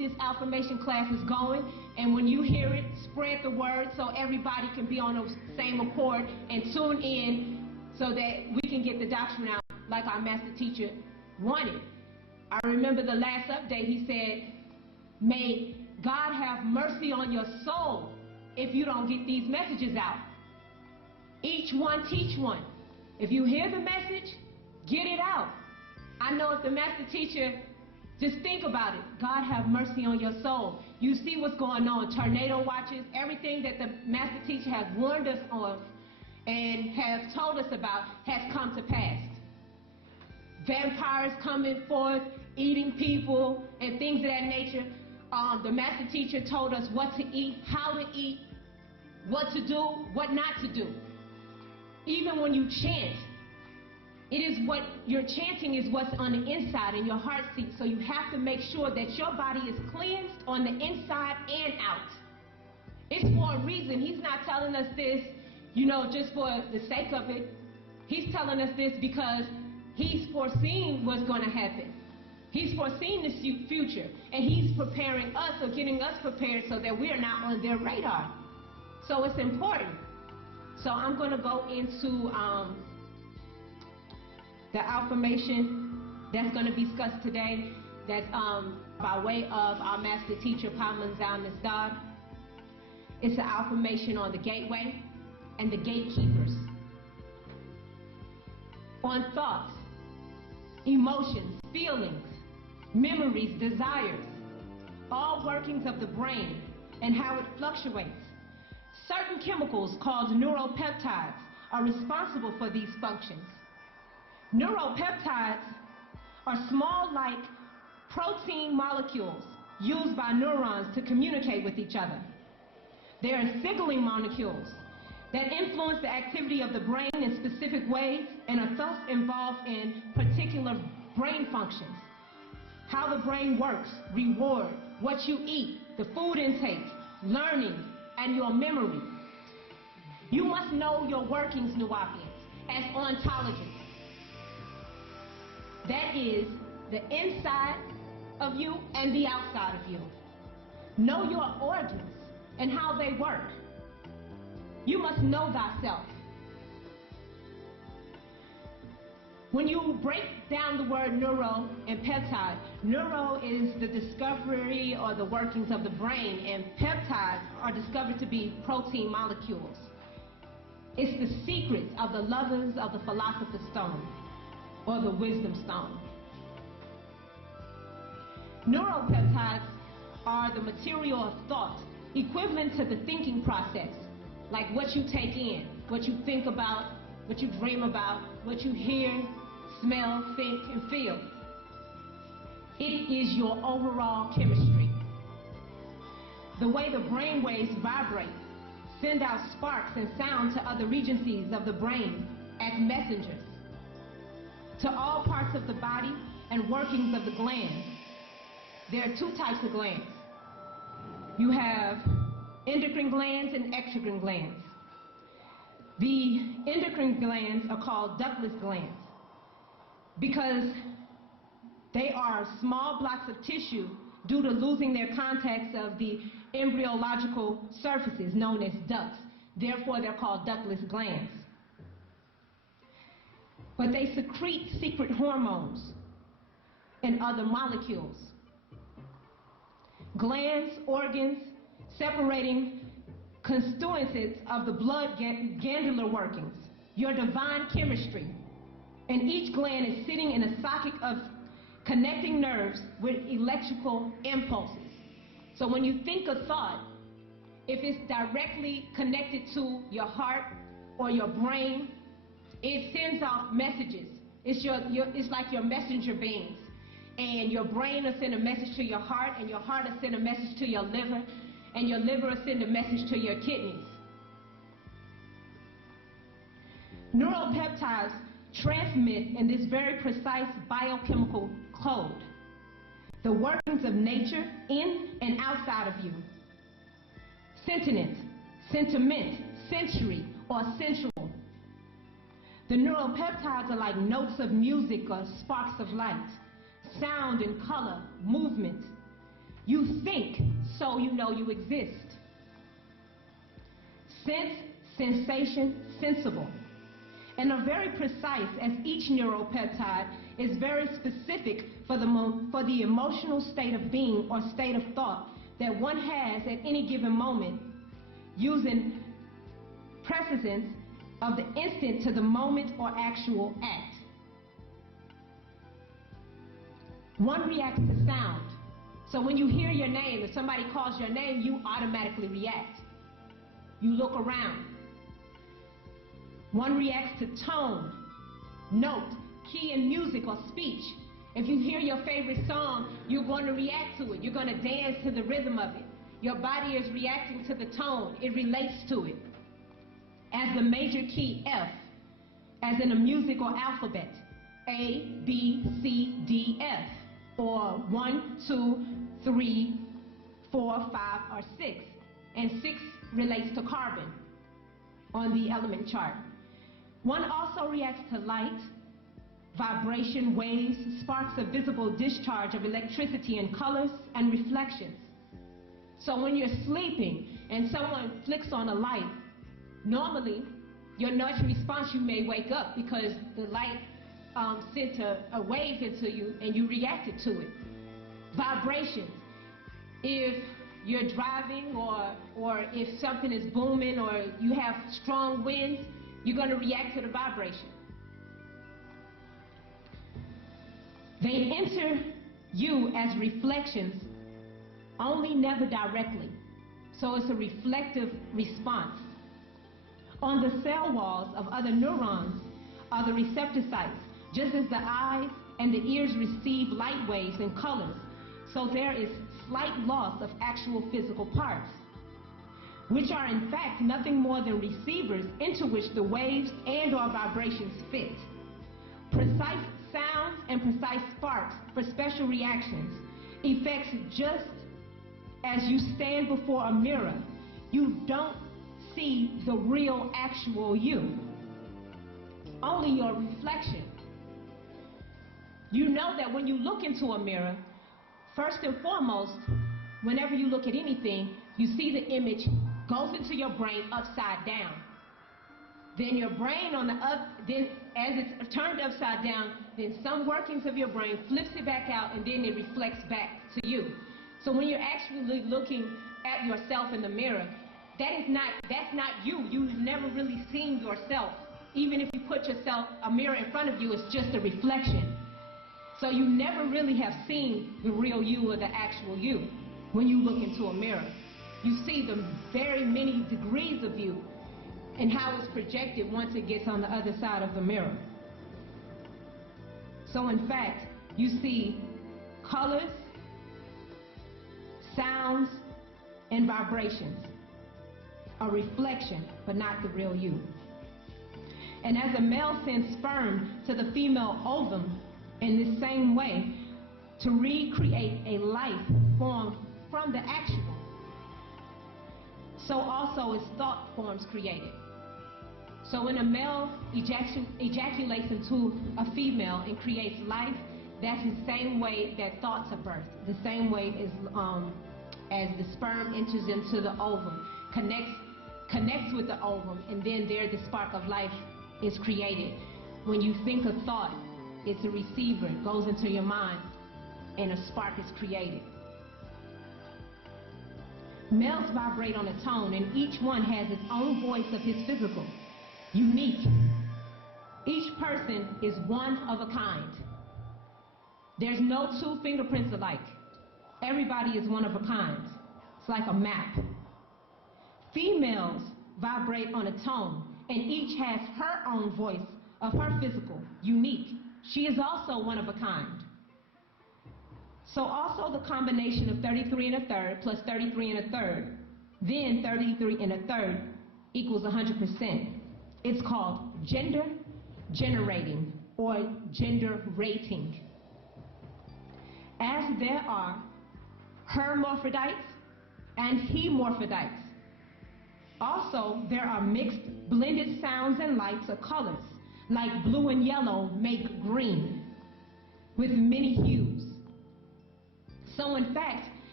this Outformation classes going, and when you hear it, spread the word so everybody can be on the same accord and tune in so that we can get the doctrine out like our master teacher wanted. I remember the last update, he said, may God have mercy on your soul if you don't get these messages out. Each one teach one. If you hear the message, get it out. I know if the master teacher, just think about it. God have mercy on your soul. You see what's going on, tornado watches, everything that the master teacher has warned us of and has told us about has come to pass. Vampires coming forth, eating people, and things of that nature. The master teacher told us what to eat, how to eat, what to do, what not to do. Even when you chant, it is what you're chanting is what's on the inside in your heart seat. So you have to make sure that your body is cleansed on the inside and out. It's for a reason. He's not telling us this, just for the sake of it. He's telling us this because he's foreseeing what's going to happen. He's foreseeing the future, and he's preparing us or getting us prepared so that we are not on their radar. So it's important. So I'm going to go into the Outformation that's going to be discussed today. That's by way of our master teacher, Paman Zal-Nisdar. It's an Outformation on the gateway and the gatekeepers. On thoughts, emotions, feelings, memories, desires, all workings of the brain and how it fluctuates. Certain chemicals called neuropeptides are responsible for these functions. Neuropeptides are small, like protein molecules used by neurons to communicate with each other. They are signaling molecules that influence the activity of the brain in specific ways and are thus involved in particular brain functions. How the brain works, reward, what you eat, the food intake, learning, and your memory. You must know your workings, Nuwapians, as ontologists. That is the inside of you and the outside of you. Know your organs and how they work. You must know thyself. When you break down the word neuro and peptide, neuro is the discovery or the workings of the brain, and peptides are discovered to be protein molecules. It's the secrets of the lovers of the philosopher's stone or the wisdom stone. Neuropeptides are the material of thought, equivalent to the thinking process, like what you take in, what you think about, what you dream about, what you hear, smell, think, and feel. It is your overall chemistry. The way the brain waves vibrate, send out sparks and sound to other regencies of the brain as messengers to all parts of the body and workings of the glands. There are two types of glands. You have endocrine glands and exocrine glands. The endocrine glands are called ductless glands because they are small blocks of tissue due to losing their contacts of the embryological surfaces known as ducts. Therefore, they're called ductless glands. But they secrete secret hormones and other molecules. Glands, organs, separating constituents of the blood glandular workings, your divine chemistry. And each gland is sitting in a socket of connecting nerves with electrical impulses. So when you think a thought, if it's directly connected to your heart or your brain, it sends off messages. It's like your messenger beings. And your brain will send a message to your heart, and your heart will send a message to your liver, and your liver will send a message to your kidneys. Neuropeptides transmit in this very precise biochemical code the workings of nature in and outside of you. Sentient, sentiment, sensory, or sensual. The neuropeptides are like notes of music or sparks of light, sound and color, movement. You think, so you know you exist. Sense, sensation, sensible. And are very precise, as each neuropeptide is very specific for the emotional state of being or state of thought that one has at any given moment, using precedence of the instant to the moment or actual act. One reacts to sound. So when you hear your name, if somebody calls your name, you automatically react. You look around. One reacts to tone, note, key in music or speech. If you hear your favorite song, you're going to react to it. You're going to dance to the rhythm of it. Your body is reacting to the tone. It relates to it. As the major key F, as in a musical alphabet, A, B, C, D, F, or 1, 2, 3, 4, 5, or 6. And 6 relates to carbon on the element chart. One also reacts to light, vibration, waves, sparks of visible discharge of electricity and colors and reflections. So when you're sleeping and someone flicks on a light, normally your natural response, you may wake up because the light sent a wave into you and you reacted to it. Vibrations. If you're driving or if something is booming or you have strong winds, you're going to react to the vibration. They enter you as reflections, only never directly. So it's a reflective response. On the cell walls of other neurons are the receptor sites, just as the eyes and the ears receive light waves and colors. So there is slight loss of actual physical parts, which are in fact nothing more than receivers into which the waves and or vibrations fit. Precise sounds and precise sparks for special reactions, effects just as you stand before a mirror. You don't see the real actual you, only your reflection. You know that when you look into a mirror, first and foremost, whenever you look at anything, you see the image goes into your brain upside down. Then your brain then as it's turned upside down, then some workings of your brain flips it back out and then it reflects back to you. So when you're actually looking at yourself in the mirror, that's not you. You've never really seen yourself. Even if you put a mirror in front of you, it's just a reflection. So you never really have seen the real you or the actual you when you look into a mirror. You see the very many degrees of you and how it's projected once it gets on the other side of the mirror. So in fact, you see colors, sounds, and vibrations. A reflection, but not the real you. And as a male sends sperm to the female ovum in the same way to recreate a life formed from the actual, so also is thought forms created. So when a male ejaculates into a female and creates life, that's the same way that thoughts are birthed, the same way as the sperm enters into the ovum, connects with the ovum, and then there the spark of life is created. When you think a thought, it's a receiver, it goes into your mind, and a spark is created. Males vibrate on a tone, and each one has its own voice of his physical, unique. Each person is one of a kind. There's no two fingerprints alike. Everybody is one of a kind. It's like a map. Females vibrate on a tone, and each has her own voice of her physical, unique. She is also one of a kind. So also the combination of 33 1/3 plus 33 1/3, then 33 1/3 equals 100%. It's called gender generating or gender rating. As there are hermaphrodites and hemorphodites. Also, there are mixed, blended sounds and lights or colors, like blue and yellow make green, with many hues. So in fact,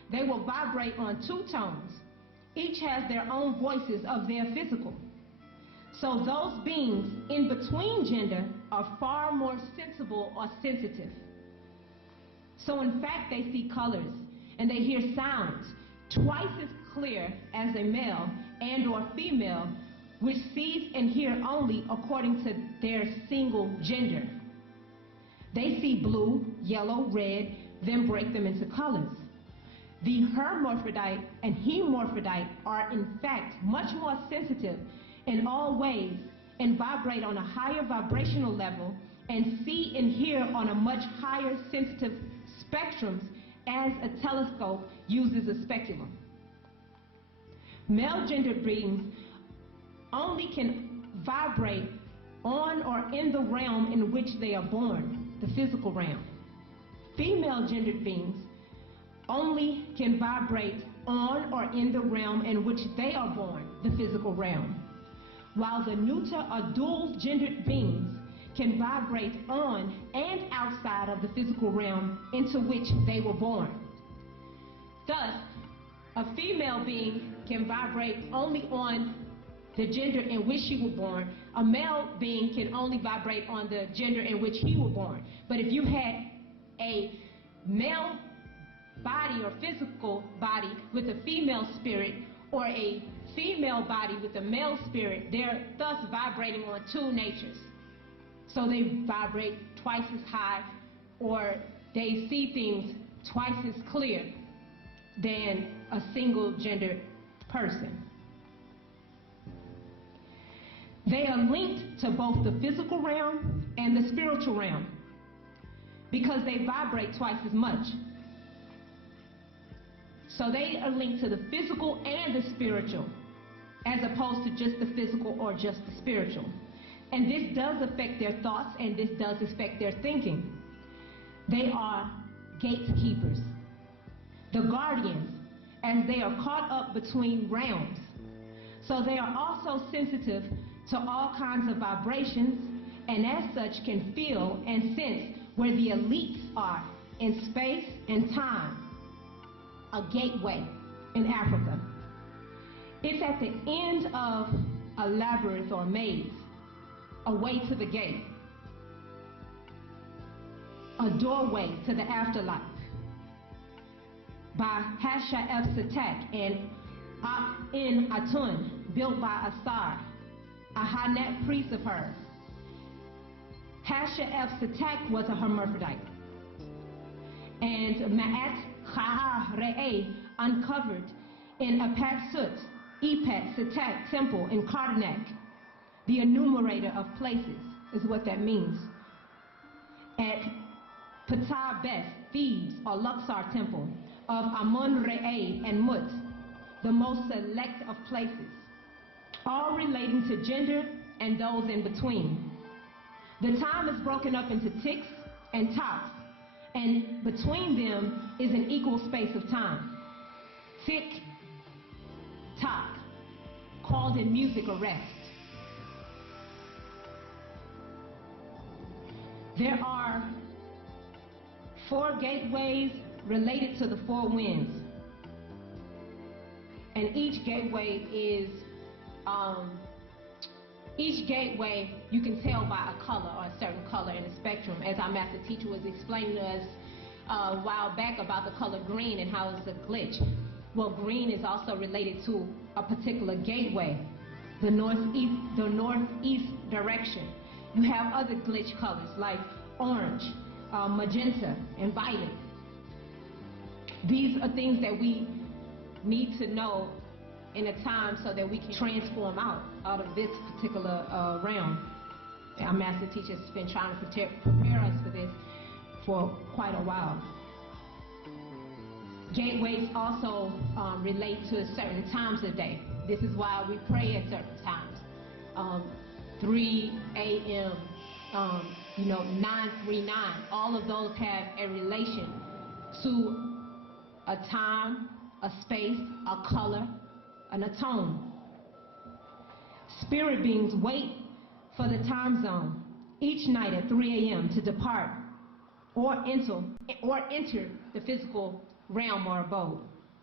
they will vibrate on 2 tones. Each has their own voices of their physical. So those beings in between gender are far more sensible or sensitive. So in fact, they see colors and they hear sounds twice as clear as a male and or female, which sees and hear only according to their single gender. They see blue, yellow, red, then break them into colors. The hermaphrodite and hemorphodite are in fact much more sensitive in all ways and vibrate on a higher vibrational level and see and hear on a much higher sensitive spectrums as a telescope uses a speculum. Male gendered beings only can vibrate on or in the realm in which they are born, the physical realm. Female gendered beings only can vibrate on or in the realm in which they are born, the physical realm, while the neuter or dual gendered beings can vibrate on and outside of the physical realm into which they were born. Thus, a female being can vibrate only on the gender in which she was born. A male being can only vibrate on the gender in which he was born. But if you had a male body or physical body with a female spirit, or a female body with a male spirit, they're thus vibrating on 2 natures. So they vibrate twice as high, or they see things twice as clear than a single gendered person. They are linked to both the physical realm and the spiritual realm because they vibrate twice as much. So they are linked to the physical and the spiritual, as opposed to just the physical or just the spiritual. And this does affect their thoughts, and this does affect their thinking. They are gatekeepers, the guardians, as they are caught up between realms. So they are also sensitive to all kinds of vibrations, and as such can feel and sense where the elites are in space and time. A gateway in Africa. It's at the end of a labyrinth or maze, a way to the gate, a doorway to the afterlife. By Hasha-F Satak and Ak-In Atun, built by Asar, a Hanet priest of hers. Hasha-F Satak was a hermaphrodite. And Ma'at Kha-Re'e uncovered in Apat-Sut, Epet Satak temple in Karnak. The enumerator of places is what that means. At Ptah Best, Thebes, or Luxor temple of Amun-Re'e and Mut, the most select of places, all relating to gender and those in between. The time is broken up into ticks and tops, and between them is an equal space of time. Tick, tock, called in music a rest. There are 4 gateways related to the 4 winds. And each gateway is, you can tell by a color or a certain color in the spectrum, as our master teacher was explaining to us a while back about the color green and how it's a glitch. Well, green is also related to a particular gateway, the northeast direction. You have other glitch colors like orange, magenta, and violet. These are things that we need to know in a time so that we can transform out of this particular realm. Our master teacher's been trying to prepare us for this for quite a while. Gateways also relate to certain times of day. This is why we pray at certain times. 3 a.m., 939, all of those have a relation to a time, a space, a color, and a tone. Spirit beings wait for the time zone each night at 3 a.m. to depart or enter the physical realm or abode.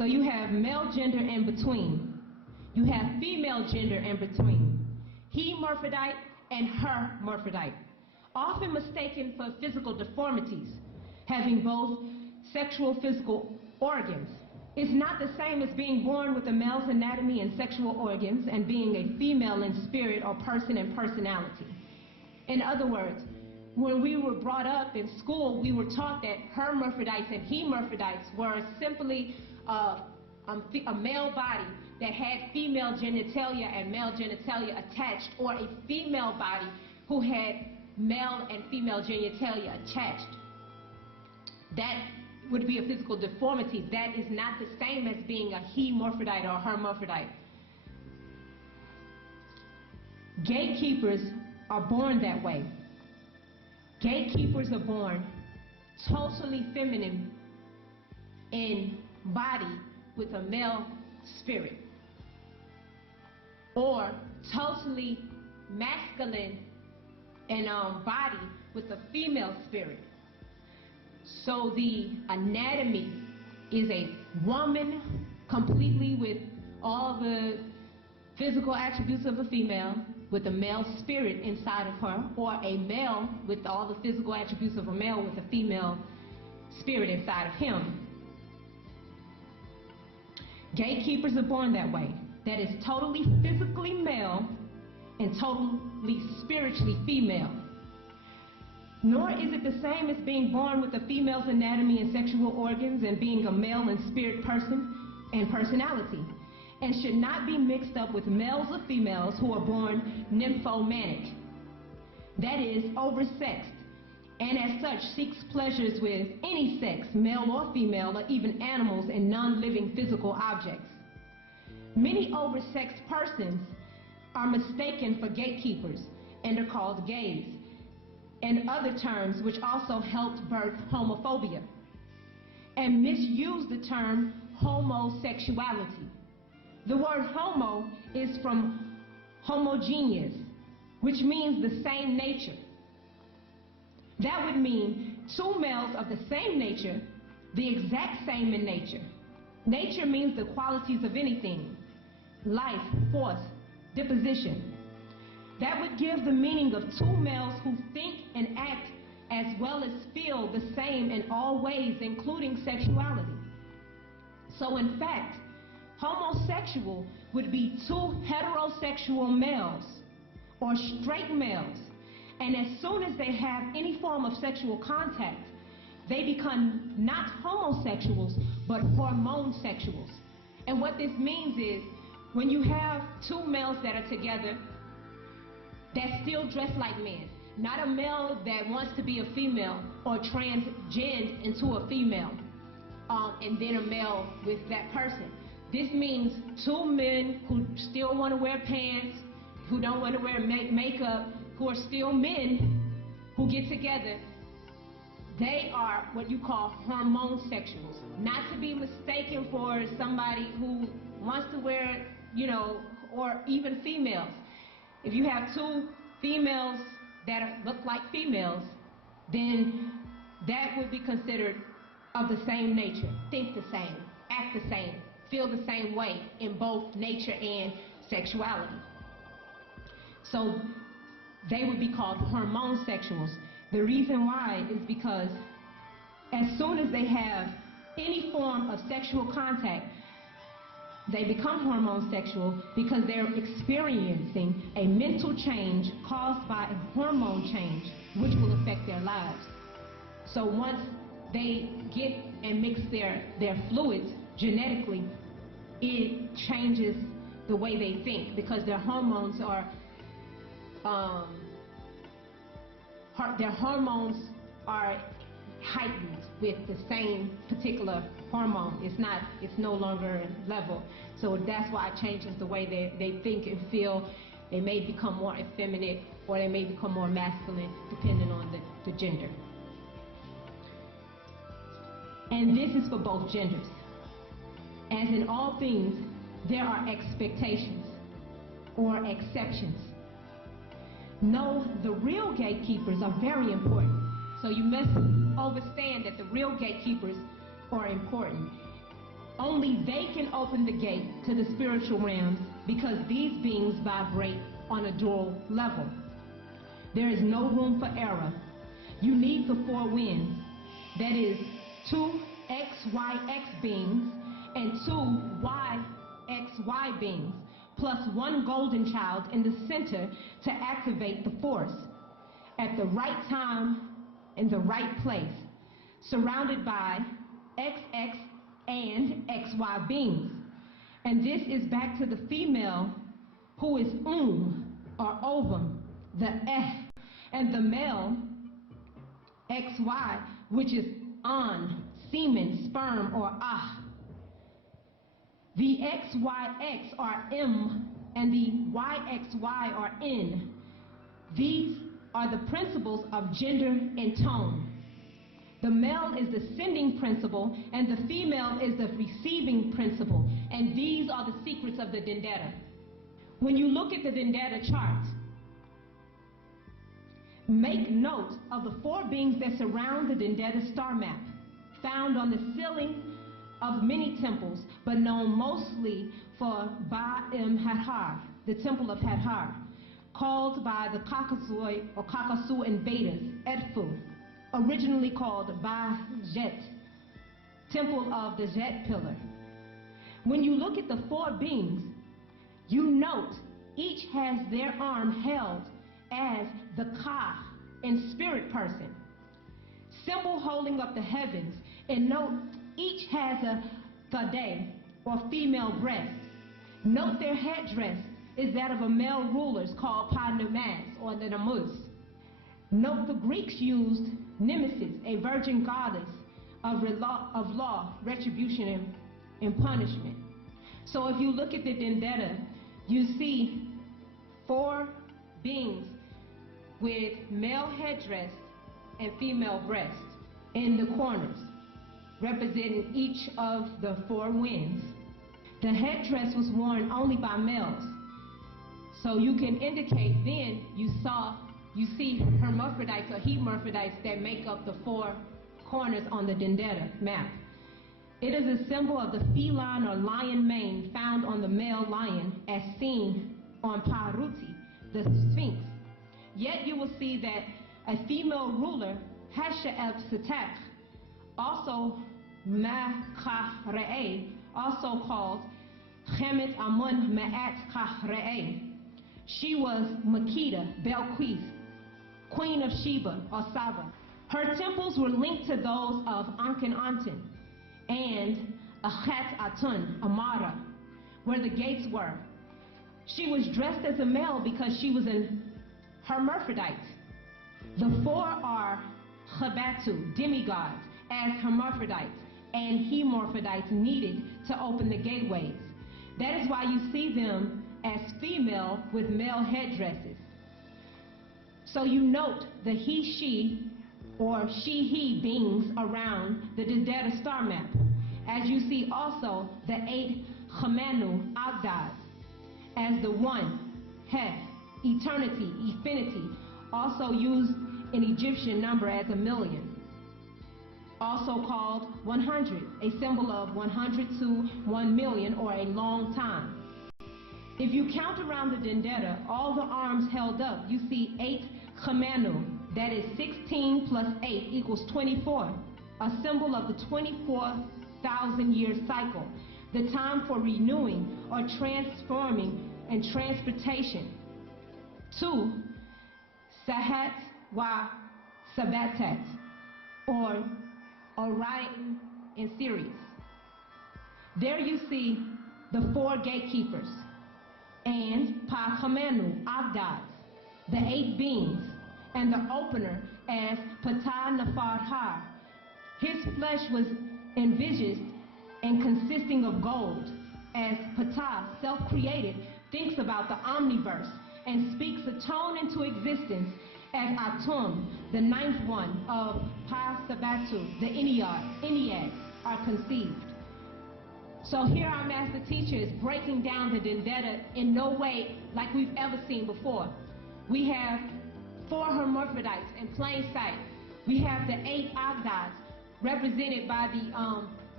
So you have male gender in between. You have female gender in between. He hermaphrodite and her hermaphrodite, often mistaken for physical deformities, having both sexual physical organs. It's not the same as being born with a male's anatomy and sexual organs and being a female in spirit or person and personality. In other words, when we were brought up in school, we were taught that hermaphrodites and hermaphrodites were simply a male body that had female genitalia and male genitalia attached, or a female body who had male and female genitalia attached. That would be a physical deformity. That is not the same as being a hermaphrodite or hermaphrodite. Gatekeepers are born that way. Gatekeepers are born totally feminine in body with a male spirit, or totally masculine in body with a female spirit. So the anatomy is a woman completely with all the physical attributes of a female with a male spirit inside of her, or a male with all the physical attributes of a male with a female spirit inside of him. Gatekeepers are born that way. That is totally physically male and totally spiritually female. Nor is it the same as being born with a female's anatomy and sexual organs and being a male in spirit, person, and personality, and should not be mixed up with males or females who are born nymphomanic. That is, oversexed, and as such seeks pleasures with any sex, male or female, or even animals and non-living physical objects. Many oversexed persons are mistaken for gatekeepers and are called gays, and other terms which also helped birth homophobia, and misuse the term homosexuality. The word homo is from homogeneous, which means the same nature. That would mean two males of the same nature, the exact same in nature. Nature means the qualities of anything: life, force, disposition. That would give the meaning of two males who think and act as well as feel the same in all ways, including sexuality. So in fact, homosexual would be two heterosexual males or straight males, and as soon as they have any form of sexual contact, they become not homosexuals but hormonesexuals. And what this means is, when you have two males that are together that still dress like men, not a male that wants to be a female or transgend into a female, and then a male with that person. This means two men who still want to wear pants, who don't want to wear makeup, who are still men, who get together. They are what you call hormonesexuals. Not to be mistaken for somebody who wants to wear, or even females. If you have two females that look like females, then that would be considered of the same nature, think the same, act the same, feel the same way in both nature and sexuality. So they would be called hormonesexuals. The reason why is because as soon as they have any form of sexual contact, they become hormonesexual because they're experiencing a mental change caused by a hormone change, which will affect their lives. So once they get and mix their fluids genetically, it changes the way they think, because their hormones are heightened with the same particular hormone. It's no longer level. So that's why it changes the way they think and feel. They may become more effeminate, or they may become more masculine, depending on the gender. And this is for both genders. As in all things, there are expectations or exceptions. No, the real gatekeepers are very important. So you must understand that the real gatekeepers are important. Only they can open the gate to the spiritual realms because these beings vibrate on a dual level. There is no room for error. You need the four winds, that is, two XYX beings and two YXY beings, plus one golden child in the center to activate the force at the right time in the right place, surrounded by XX and XY beings. And this is back to the female, who is or ovum, the and the male, XY, which is semen, sperm, or The XYX are M and the YXY are N. These are the principles of gender and tone. The male is the sending principle and the female is the receiving principle. And these are the secrets of the Dendeta. When you look at the Dendeta chart, make note of the four beings that surround the Dendeta star map, found on the ceiling of many temples, but known mostly for Ba-Im-Hadhar, the temple of Hadhar, called by the Kakasu invaders, Edfu, originally called Ba-Jet, temple of the Jet pillar. When you look at the four beings, you note each has their arm held as the Ka in spirit person, symbol holding up the heavens, and note each has a Thade, or female breast. Note their headdress is that of a male ruler called Pa-Numaz, or the Namuz. Note the Greeks used Nemesis, a virgin goddess of law, retribution, and punishment. So if you look at the Dendeta, you see four beings with male headdress and female breast in the corners, representing each of the four winds. The headdress was worn only by males. So you can indicate then you see hermaphrodites or hermaphrodites that make up the four corners on the Dendeta map. It is a symbol of the feline or lion mane found on the male lion as seen on Paruti, the Sphinx. Yet you will see that a female ruler, Hasha'eb-Setek, also Ma-Ka-Re'e, also called Chemet Amun Ma'at Ka-Re'e. She was Makeda, Belquis, Queen of Sheba or Saba. Her temples were linked to those of Akhenaten and Akhat Atun, Amara, where the gates were. She was dressed as a male because she was an hermaphrodite. The four are Chabatu, demigods, as hermaphrodites, and hemorphodites needed to open the gateways. That is why you see them as female with male headdresses. So you note the he-she or she-he beings around the Dendeta star map, as you see also the 8 Chamanu Agdad as the one, Heh, eternity, infinity, also used in Egyptian number as a million. Also called 100, a symbol of 100 to 1 million or a long time. If you count around the Dendeta, all the arms held up, you see 8 Chamanu, that is 16 plus 8 equals 24, a symbol of the 24,000-year cycle, the time for renewing or transforming and transportation. 2, Sahat wa Sabatat, or Orion and Sirius. There you see the 4 gatekeepers, and Pa-Chamanu, Agdads, the 8 beings, and the opener as Ptah Nefer Har. His flesh was envisaged and consisting of gold, as Ptah, self-created, thinks about the omniverse and speaks a tone into existence as Atum, the 9th one of Pa-Sabatu, the Ennead, are conceived. So here our master teacher is breaking down the Dendeta in no way like we've ever seen before. We have 4 hermaphrodites in plain sight. We have the 8 Agdads represented by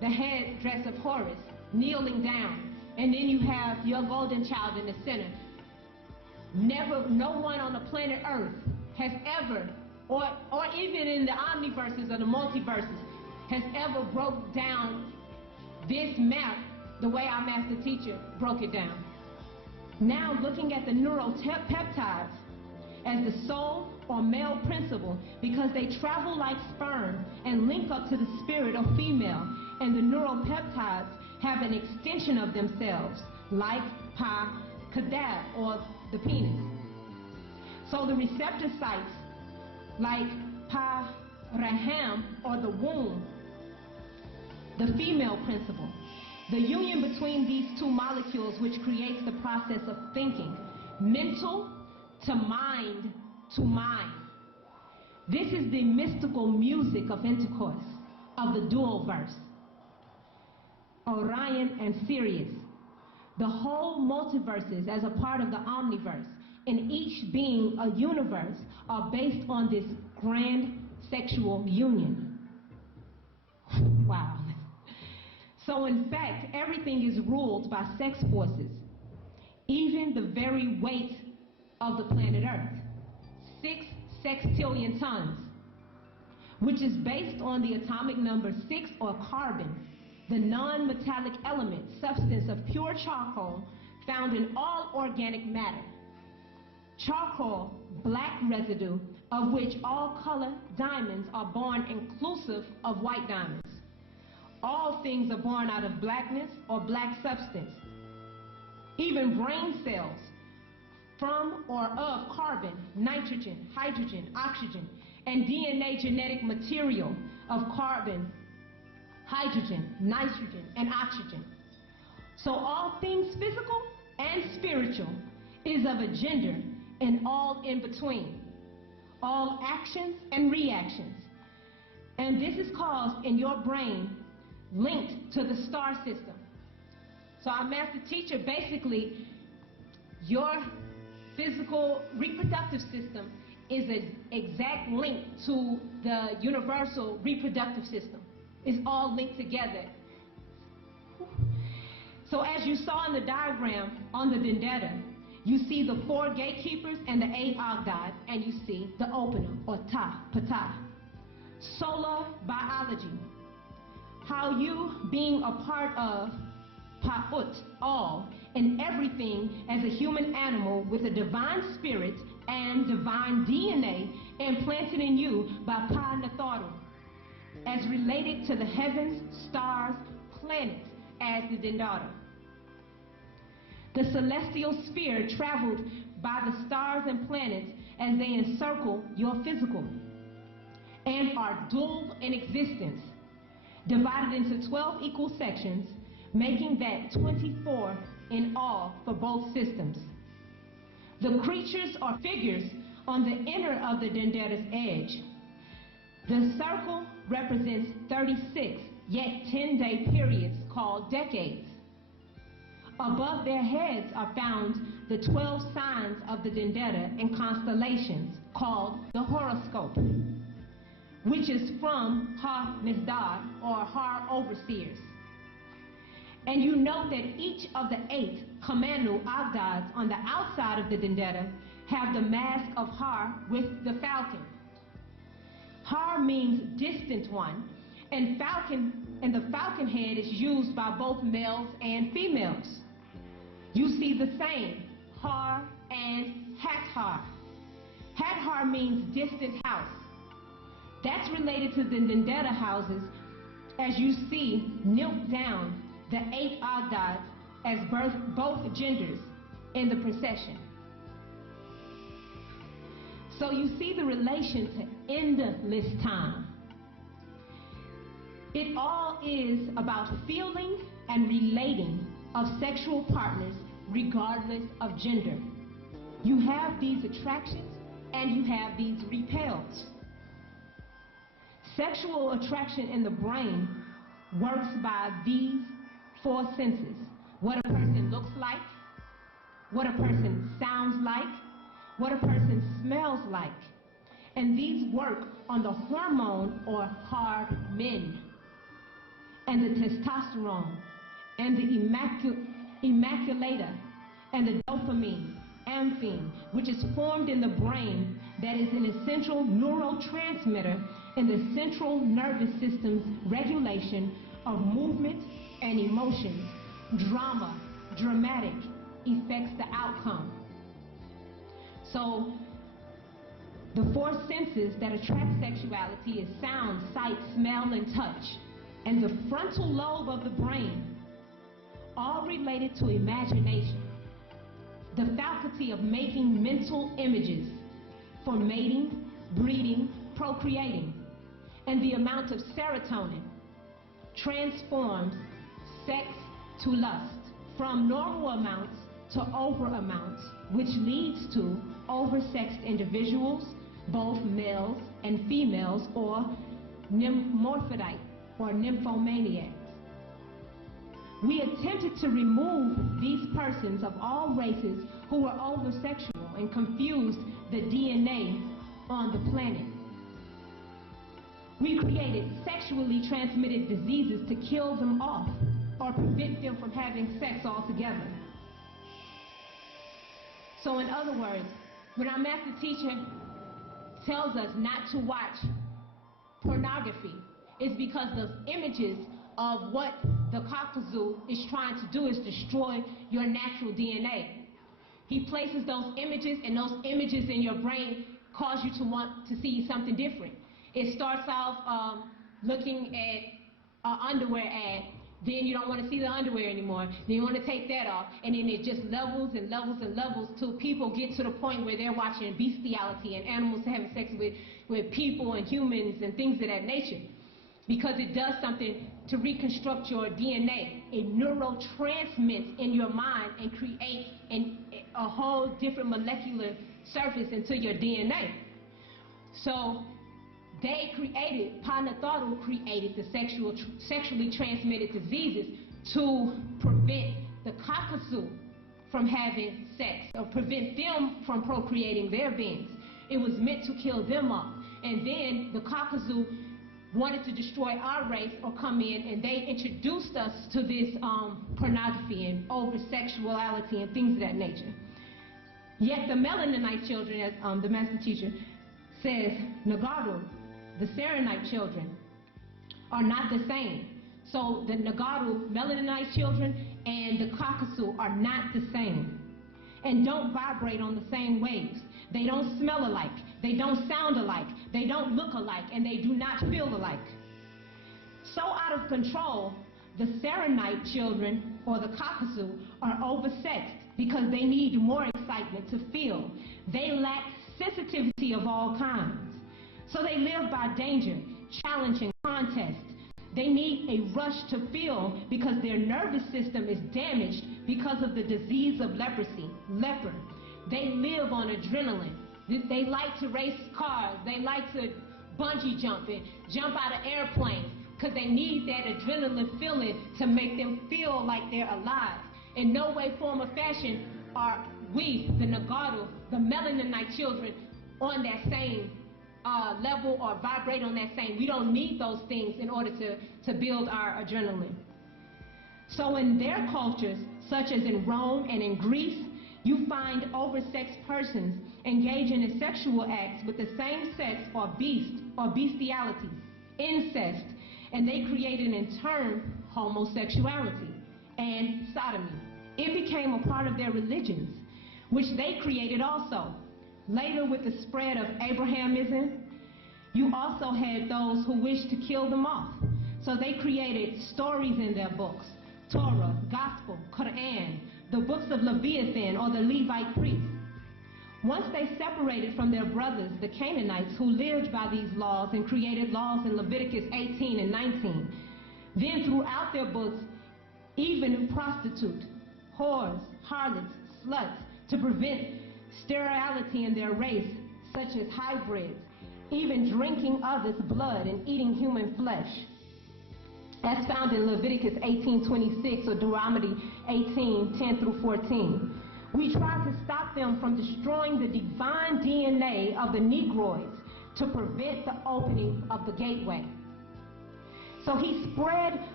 the headdress of Horus, kneeling down. And then you have your golden child in the center. Never, no one on the planet Earth has ever, or even in the omniverses or the multiverses, has ever broke down this map the way our master teacher broke it down. Now looking at the neuropeptides as the soul or male principle, because they travel like sperm and link up to the spirit or female, and the neuropeptides have an extension of themselves, like Pa-Kadab, or the penis. So the receptor sites, like Pa-Raham, or the womb, the female principle. The union between these two molecules, which creates the process of thinking, mental to mind to mind. This is the mystical music of intercourse, of the dual verse. Orion and Sirius. The whole multiverses as a part of the omniverse, and each being a universe, are based on this grand sexual union. Wow. So in fact, everything is ruled by sex forces, even the very weight of the planet Earth, 6 sextillion tons, which is based on the atomic number 6, or carbon, the non-metallic element, substance of pure charcoal found in all organic matter. Charcoal, black residue, of which all color diamonds are born, inclusive of white diamonds. All things are born out of blackness or black substance. Even brain cells, from or of carbon, nitrogen, hydrogen, oxygen, and DNA genetic material of carbon, hydrogen, nitrogen, and oxygen. So all things physical and spiritual is of a gender, and all in between. All actions and reactions. And this is caused in your brain, linked to the star system. So our master teacher, basically, your physical reproductive system is an exact link to the universal reproductive system. It's all linked together. So as you saw in the diagram on the Vendetta, you see the 4 gatekeepers and the 8 Ogdoad, and you see the opener, or Ptah. Solo biology. How you, being a part of Pa'ut, all, and everything as a human animal with a divine spirit and divine DNA implanted in you by Pa-Natharu, as related to the heavens, stars, planets, as the Dendata. The celestial sphere traveled by the stars and planets as they encircle your physical, and are dual in existence, divided into 12 equal sections, making that 24 in all for both systems. The creatures or figures on the inner of the Dendata's edge. The circle represents 36, yet 10-day periods called decades. Above their heads are found the 12 signs of the Dendata and constellations called the horoscope, which is from Har-Misdar, or Har overseers. And you note that each of the 8 Kamanu Ogdoads on the outside of the Dendata have the mask of Har with the falcon. Har means distant one, and the falcon head is used by both males and females. You see the same, Har and Hathar. Hathar means distant house. That's related to the Dendata houses, as you see knelt down the 8 Ogdoads as both genders in the procession. So you see the relation to endless time. It all is about feeling and relating of sexual partners regardless of gender. You have these attractions and you have these repels. Sexual attraction in the brain works by these 4 senses. What a person looks like, what a person sounds like, what a person smells like. And these work on the hormone or hormone. and the testosterone, and the immaculator, and the dopamine, amphine, which is formed in the brain, that is an essential neurotransmitter in the central nervous system's regulation of movement and emotions. Dramatic affects the outcome. So the four senses that attract sexuality is sound, sight, smell, and touch, and the frontal lobe of the brain, all related to imagination, the faculty of making mental images for mating, breeding, procreating, and the amount of serotonin transforms sex to lust from normal amounts to over amounts, which leads to oversexed individuals, both males and females, or nymphomaniac or nymphomaniacs. We attempted to remove these persons of all races who were oversexual and confused the DNA on the planet. We created sexually transmitted diseases to kill them off or prevent them from having sex altogether. So in other words, when our master teacher tells us not to watch pornography, it's because those images of what the cockazoo is trying to do is destroy your natural DNA. He places those images, and those images in your brain cause you to want to see something different. It starts off looking at an underwear ad, then you don't want to see the underwear anymore, then you want to take that off, and then it just levels and levels and levels till people get to the point where they're watching bestiality and animals having sex with people and humans and things of that nature. Because it does something to reconstruct your DNA. It neurotransmits in your mind and creates a whole different molecular surface into your DNA. So they created, Panatharu created the sexually transmitted diseases to prevent the cockazoo from having sex, or prevent them from procreating their beings. It was meant to kill them off. And then the cockazoo wanted to destroy our race or come in, and they introduced us to this pornography and over-sexuality and things of that nature. Yet the Melaninite children, as the master teacher says, Nagaru, the Serenite children, are not the same. So the Nagaru, Melaninite children, and the cockazoo are not the same and don't vibrate on the same waves. They don't smell alike, they don't sound alike, they don't look alike, and they do not feel alike. So out of control, the Serenite children, or the cockazoo, are oversexed because they need more excitement to feel. They lack sensitivity of all kinds. So they live by danger, challenge, and contest. They need a rush to feel because their nervous system is damaged because of the disease of leprosy, leper. They live on adrenaline. They like to race cars. They like to bungee jump and jump out of airplanes because they need that adrenaline feeling to make them feel like they're alive. In no way, form, or fashion are we, the Nagaru, the Melaninite children, on that same level or vibrate on that same. We don't need those things in order to build our adrenaline. So in their cultures, such as in Rome and in Greece, you find oversexed persons engaging in sexual acts with the same sex or bestiality, incest, and they created in turn homosexuality and sodomy. It became a part of their religions, which they created also. Later, with the spread of Abrahamism, you also had those who wished to kill them off. So they created stories in their books, Torah, Gospel, Quran, the books of Leviathan or the Levite priests. Once they separated from their brothers, the Canaanites, who lived by these laws and created laws in Leviticus 18 and 19, then throughout their books, even prostitute, whores, harlots, sluts, to prevent sterility in their race, such as hybrids, even drinking others' blood and eating human flesh. That's found in Leviticus 18:26 or Deuteronomy 18:10 through 14. We tried to stop them from destroying the divine DNA of the Negroids to prevent the opening of the gateway. So he spread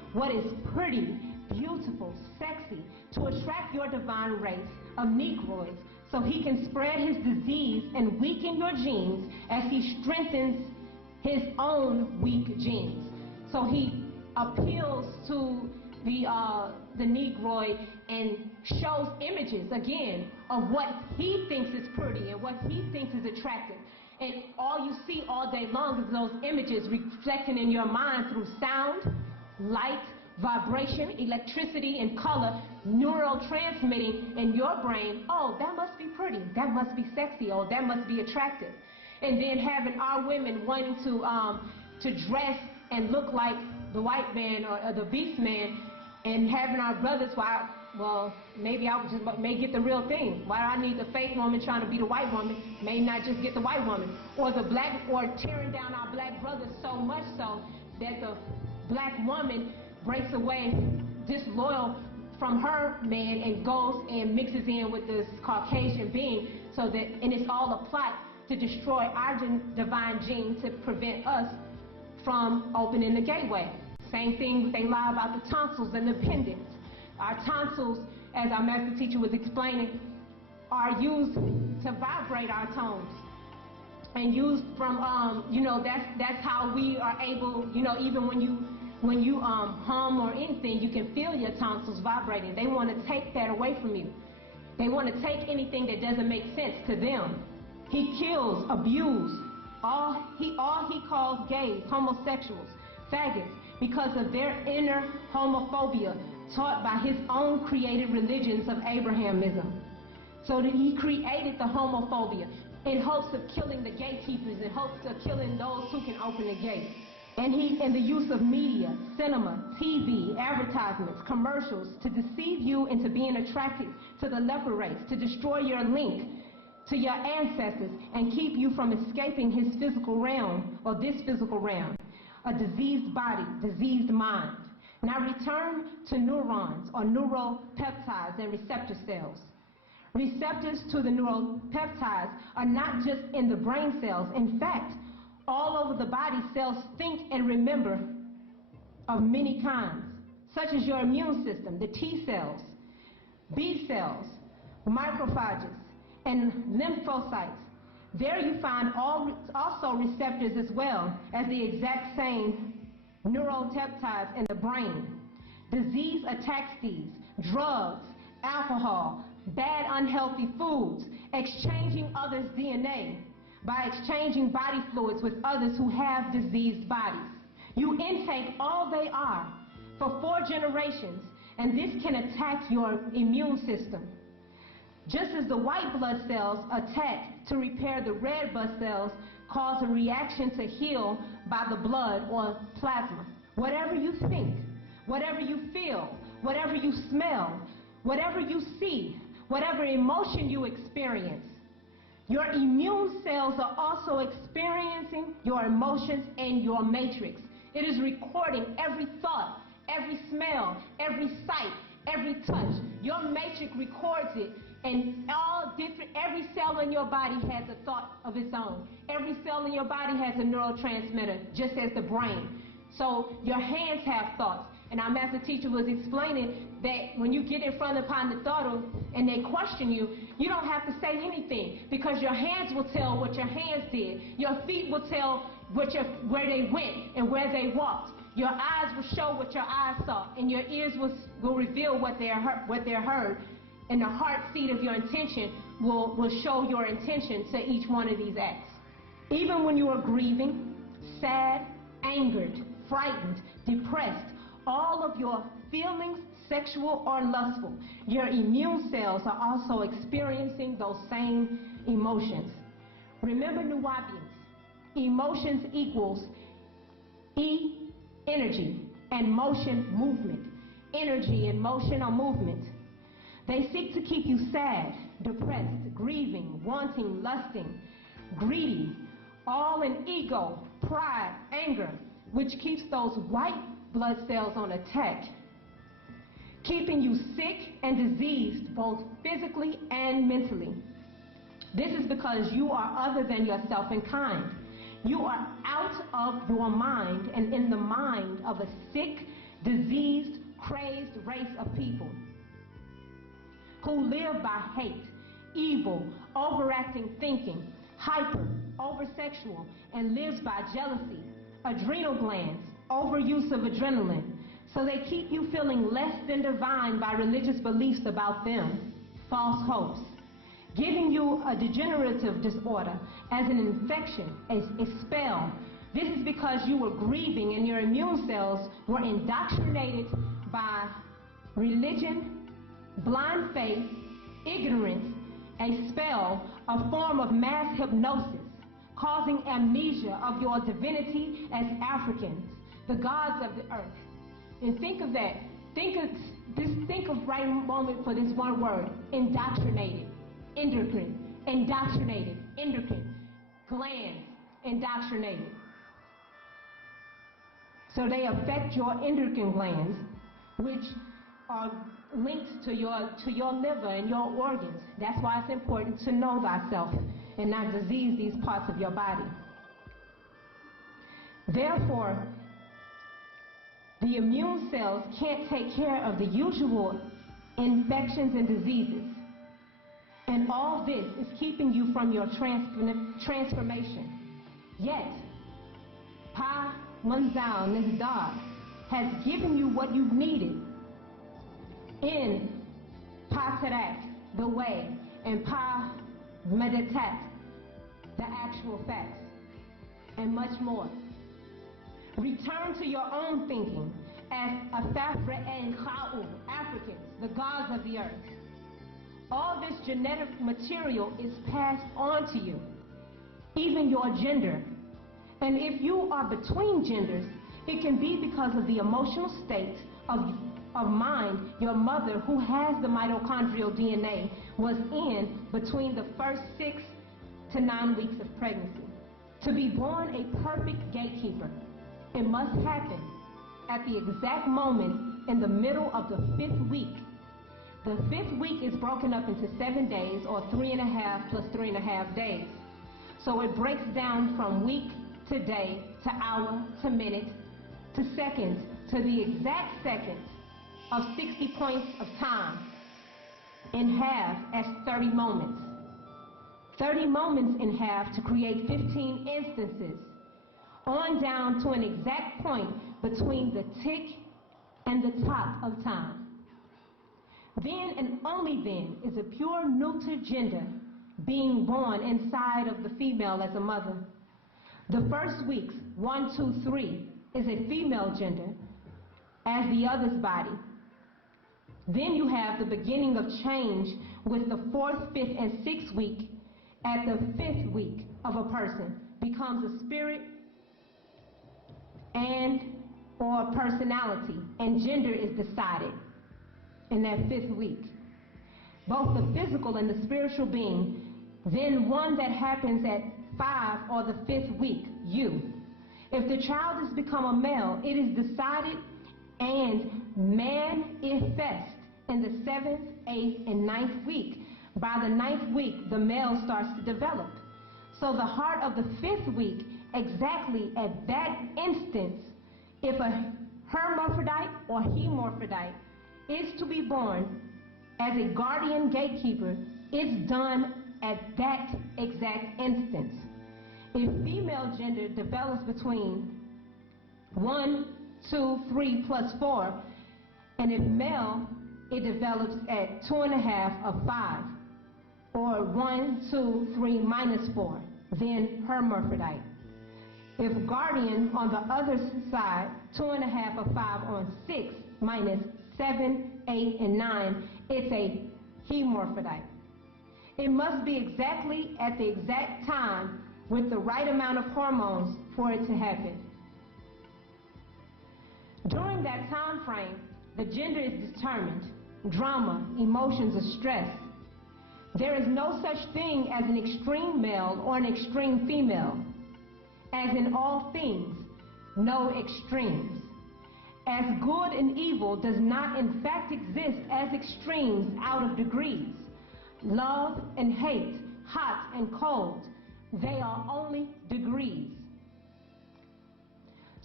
what is pretty, beautiful, sexy, to attract your divine race of Negroids so he can spread his disease and weaken your genes as he strengthens his own weak genes. So he appeals to the Negroid and shows images, again, of what he thinks is pretty and what he thinks is attractive. And all you see all day long is those images reflecting in your mind through sound, light, vibration, electricity, and color, neurotransmitting in your brain. Oh, that must be pretty. That must be sexy. Oh, that must be attractive. And then having our women wanting to dress and look like the white man or the beast man, and having our brothers, well, maybe I may get the real thing. Why do I need the fake woman trying to be the white woman? May not just get the white woman. Or the black, or tearing down our black brothers so much so that the black woman breaks away disloyal from her man and goes and mixes in with this Caucasian being, so that, and it's all a plot to destroy our divine gene to prevent us from opening the gateway. Same thing, they lie about the tonsils and the appendix. Our tonsils, as our master teacher was explaining, are used to vibrate our tones. And used from, that's how we are able, even when you hum or anything, you can feel your tonsils vibrating. They want to take that away from you. They want to take anything that doesn't make sense to them. He kills, abuses, all he calls gays, homosexuals, faggots, because of their inner homophobia taught by his own created religions of Abrahamism. So that he created the homophobia in hopes of killing the gatekeepers, in hopes of killing those who can open the gate. And the use of media, cinema, TV, advertisements, commercials to deceive you into being attracted to the leper race, to destroy your link to your ancestors and keep you from escaping his physical realm, or this physical realm. A diseased body, diseased mind. Now return to neurons, or neuropeptides and receptor cells. Receptors to the neuropeptides are not just in the brain cells. In fact, all over the body, cells think and remember of many kinds, such as your immune system, the T cells, B cells, macrophages, and lymphocytes. There you find also receptors as well as the exact same neuropeptides in the brain. Disease attacks these. Drugs, alcohol, bad unhealthy foods, exchanging others' DNA by exchanging body fluids with others who have diseased bodies. You intake all they are for 4 generations, and this can attack your immune system. Just as the white blood cells attack to repair the red blood cells, cause a reaction to heal by the blood or plasma. Whatever you think, whatever you feel, whatever you smell, whatever you see, whatever emotion you experience, your immune cells are also experiencing your emotions and your matrix. It is recording every thought, every smell, every sight, every touch. Your matrix records it, and every cell in your body has a thought of its own. Every cell in your body has a neurotransmitter, just as the brain. So your hands have thoughts. And our master teacher was explaining that when you get in front of Pandatoro and they question you, you don't have to say anything, because your hands will tell what your hands did. Your feet will tell where they went and where they walked. Your eyes will show what your eyes saw, and your ears will reveal what they heard. And the heart seat of your intention will show your intention to each one of these acts. Even when you are grieving, sad, angered, frightened, depressed, all of your feelings, sexual or lustful, your immune cells are also experiencing those same emotions. Remember, Nuwabians, emotions equals E, energy, and motion, movement. Energy and motion are movement. They seek to keep you sad, depressed, grieving, wanting, lusting, greedy, all in ego, pride, anger, which keeps those white blood cells on attack, keeping you sick and diseased both physically and mentally. This is because you are other than yourself in kind. You are out of your mind and in the mind of a sick, diseased, crazed race of people who live by hate, evil, overacting thinking, hyper, over-sexual, and lives by jealousy, adrenal glands, overuse of adrenaline. So they keep you feeling less than divine by religious beliefs about them, false hopes, giving you a degenerative disorder as an infection, a spell. This is because you were grieving and your immune cells were indoctrinated by religion, blind faith, ignorance, a spell, a form of mass hypnosis, causing amnesia of your divinity as Africans, the gods of the earth. And think of that. Think of right moment for this one word: indoctrinated, endocrine, indoctrinated, endocrine, glands, indoctrinated. So they affect your endocrine glands, which are linked to your liver and your organs. That's why it's important to know thyself and not disease these parts of your body. Therefore, the immune cells can't take care of the usual infections and diseases. And all this is keeping you from your transformation. Yet, Pa Munzal Nizdar has given you what you've needed in Pa Tarak, the way, and Pa Meditat, the actual facts, and much more. Return to your own thinking as Afafra and Kha'u, Africans, the gods of the earth. All this genetic material is passed on to you, even your gender. And if you are between genders, it can be because of the emotional state of mind your mother, who has the mitochondrial DNA, was in between the first 6 to 9 weeks of pregnancy. To be born a perfect gatekeeper, it must happen at the exact moment in the middle of the 5th week. The 5th week is broken up into 7 days, or 3.5 plus 3.5 days. So it breaks down from week to day to hour to minute to seconds to the exact seconds of 60 points of time in half as 30 moments. 30 moments in half to create 15 instances, on down to an exact point between the tick and the top of time. Then and only then is a pure neuter gender being born inside of the female as a mother. The first weeks, 1, 2, 3, is a female gender as the other's body. Then you have the beginning of change with the 4th, 5th, and 6th week. At the 5th week of a person becomes a spirit and or personality, and gender is decided in that 5th week. Both the physical and the spiritual being. Then one that happens at 5 or the 5th week, you. If the child has become a male, it is decided and manifest in the 7th, 8th, and 9th week. By the 9th week, the male starts to develop. So the heart of the 5th week, exactly at that instance, if a hermaphrodite or hemorphodite is to be born as a guardian gatekeeper, it's done at that exact instance. If female gender develops between 1, 2, 3 plus 4, and if male, it develops at 2.5 of 5, or 1, 2, 3 minus 4, then hermaphrodite. If guardian on the other side, 2.5 of 5 on 6 minus 7, 8, and 9, it's a hemorphodite. It must be exactly at the exact time with the right amount of hormones for it to happen. During that time frame, the gender is determined. Drama, emotions, or stress. There is no such thing as an extreme male or an extreme female. As in all things, no extremes. As good and evil does not in fact exist as extremes out of degrees. Love and hate, hot and cold, they are only degrees.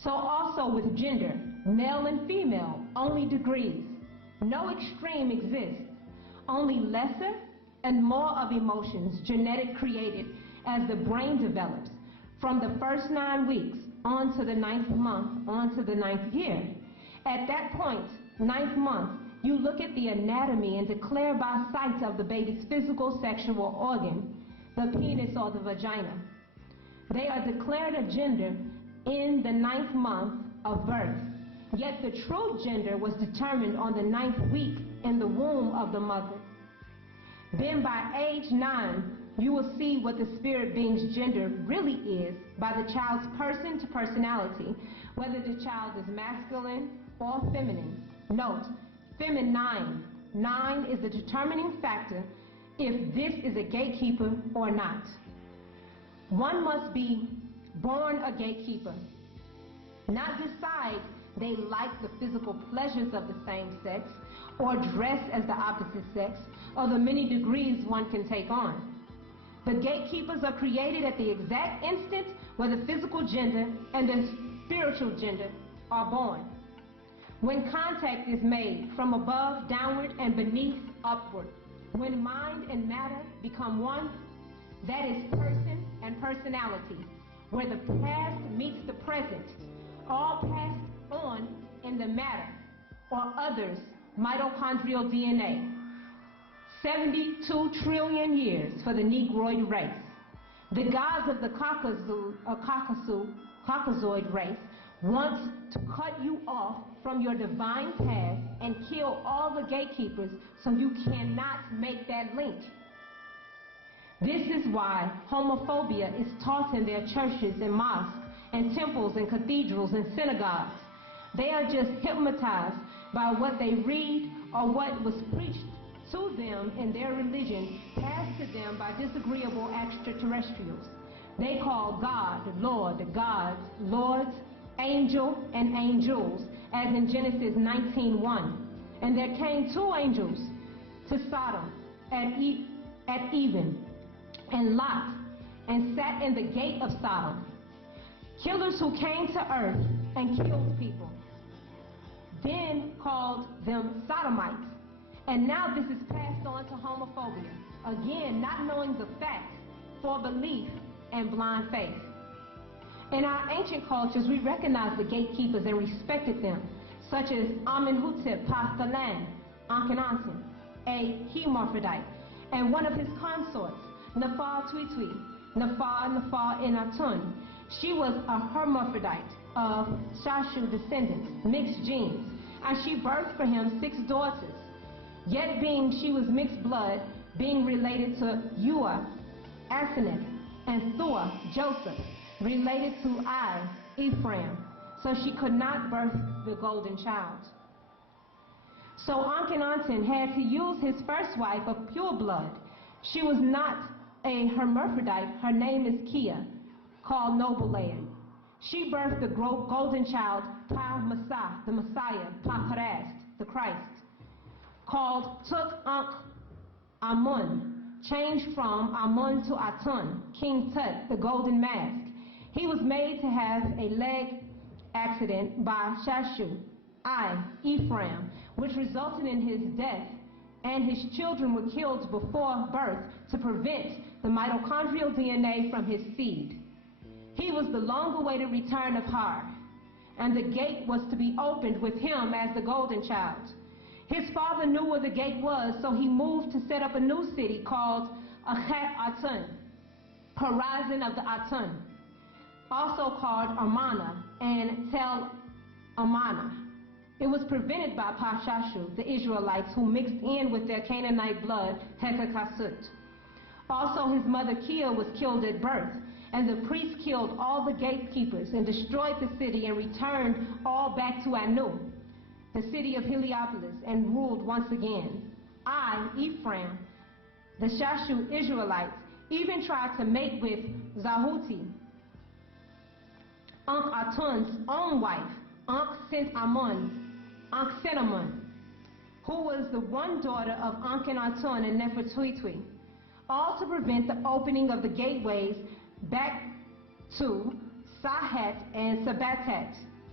So also with gender, male and female, only degrees. No extreme exists, only lesser and more of emotions, genetic created as the brain develops from the first 9 weeks on to the 9th month, on to the 9th year. At that point, 9th month, you look at the anatomy and declare by sight of the baby's physical sexual organ, the penis or the vagina. They are declared a gender in the 9th month of birth. Yet the true gender was determined on the 9th week in the womb of the mother. Then by age 9, you will see what the spirit being's gender really is by the child's person to personality, whether the child is masculine or feminine. Note, feminine. 9 is the determining factor if this is a gatekeeper or not. One must be born a gatekeeper, not decide they like the physical pleasures of the same sex, or dress as the opposite sex, or the many degrees one can take on. The gatekeepers are created at the exact instant where the physical gender and the spiritual gender are born. When contact is made from above downward and beneath upward, when mind and matter become one, that is person and personality, where the past meets the present, all passed on in the matter, or others, mitochondrial DNA. 72 trillion years for the Negroid race. The gods of the Caucasoid race want to cut you off from your divine path and kill all the gatekeepers so you cannot make that link. This is why homophobia is taught in their churches and mosques and temples and cathedrals and synagogues. They are just hypnotized by what they read or what was preached to them in their religion, passed to them by disagreeable extraterrestrials. They call God, the Lord, the gods, lords, angel, and angels, as in Genesis 19:1. And there came 2 angels to Sodom at even, and Lot, and sat in the gate of Sodom. Killers who came to earth and killed people, then called them sodomites. And now this is passed on to homophobia. Again, not knowing the facts for belief and blind faith. In our ancient cultures, we recognized the gatekeepers and respected them, such as Amenhotep Pastalan, Akhenaten, a hermaphrodite, and one of his consorts, Nefertiti, Nefer-Enatun. She was a hermaphrodite of Shashu descendants, mixed genes, and she birthed for him 6 daughters. Yet being she was mixed blood, being related to Ua, Asenath, and Thua, Joseph, related to Ephraim, so she could not birth the golden child. So Akhenaten had to use his first wife of pure blood. She was not a hermaphrodite. Her name is Kia, called Noble Layer. She birthed the golden child, the Messiah, Christ, the Christ, called Amun, changed from Amun to Atun, King Tut, the golden mask. He was made to have a leg accident by Shashu, Ephraim, which resulted in his death, and his children were killed before birth to prevent the mitochondrial DNA from his seed. He was the long-awaited return of Har, and the gate was to be opened with him as the golden child. His father knew where the gate was, so he moved to set up a new city called Achat Atun, horizon of the Atun, also called Amana and Tel Amana. It was prevented by Pashashu, the Israelites, who mixed in with their Canaanite blood, Hekakasut. Also, his mother Kia was killed at birth, and the priests killed all the gatekeepers and destroyed the city and returned all back to Anu, the city of Heliopolis, and ruled once again. Ephraim, the Shashu Israelites, even tried to mate with Zahuti, Atun's own wife, Ankh-Senamun, who was the one daughter of Akhenaten and Nefertiti, all to prevent the opening of the gateways back to Sahet and Sabatat,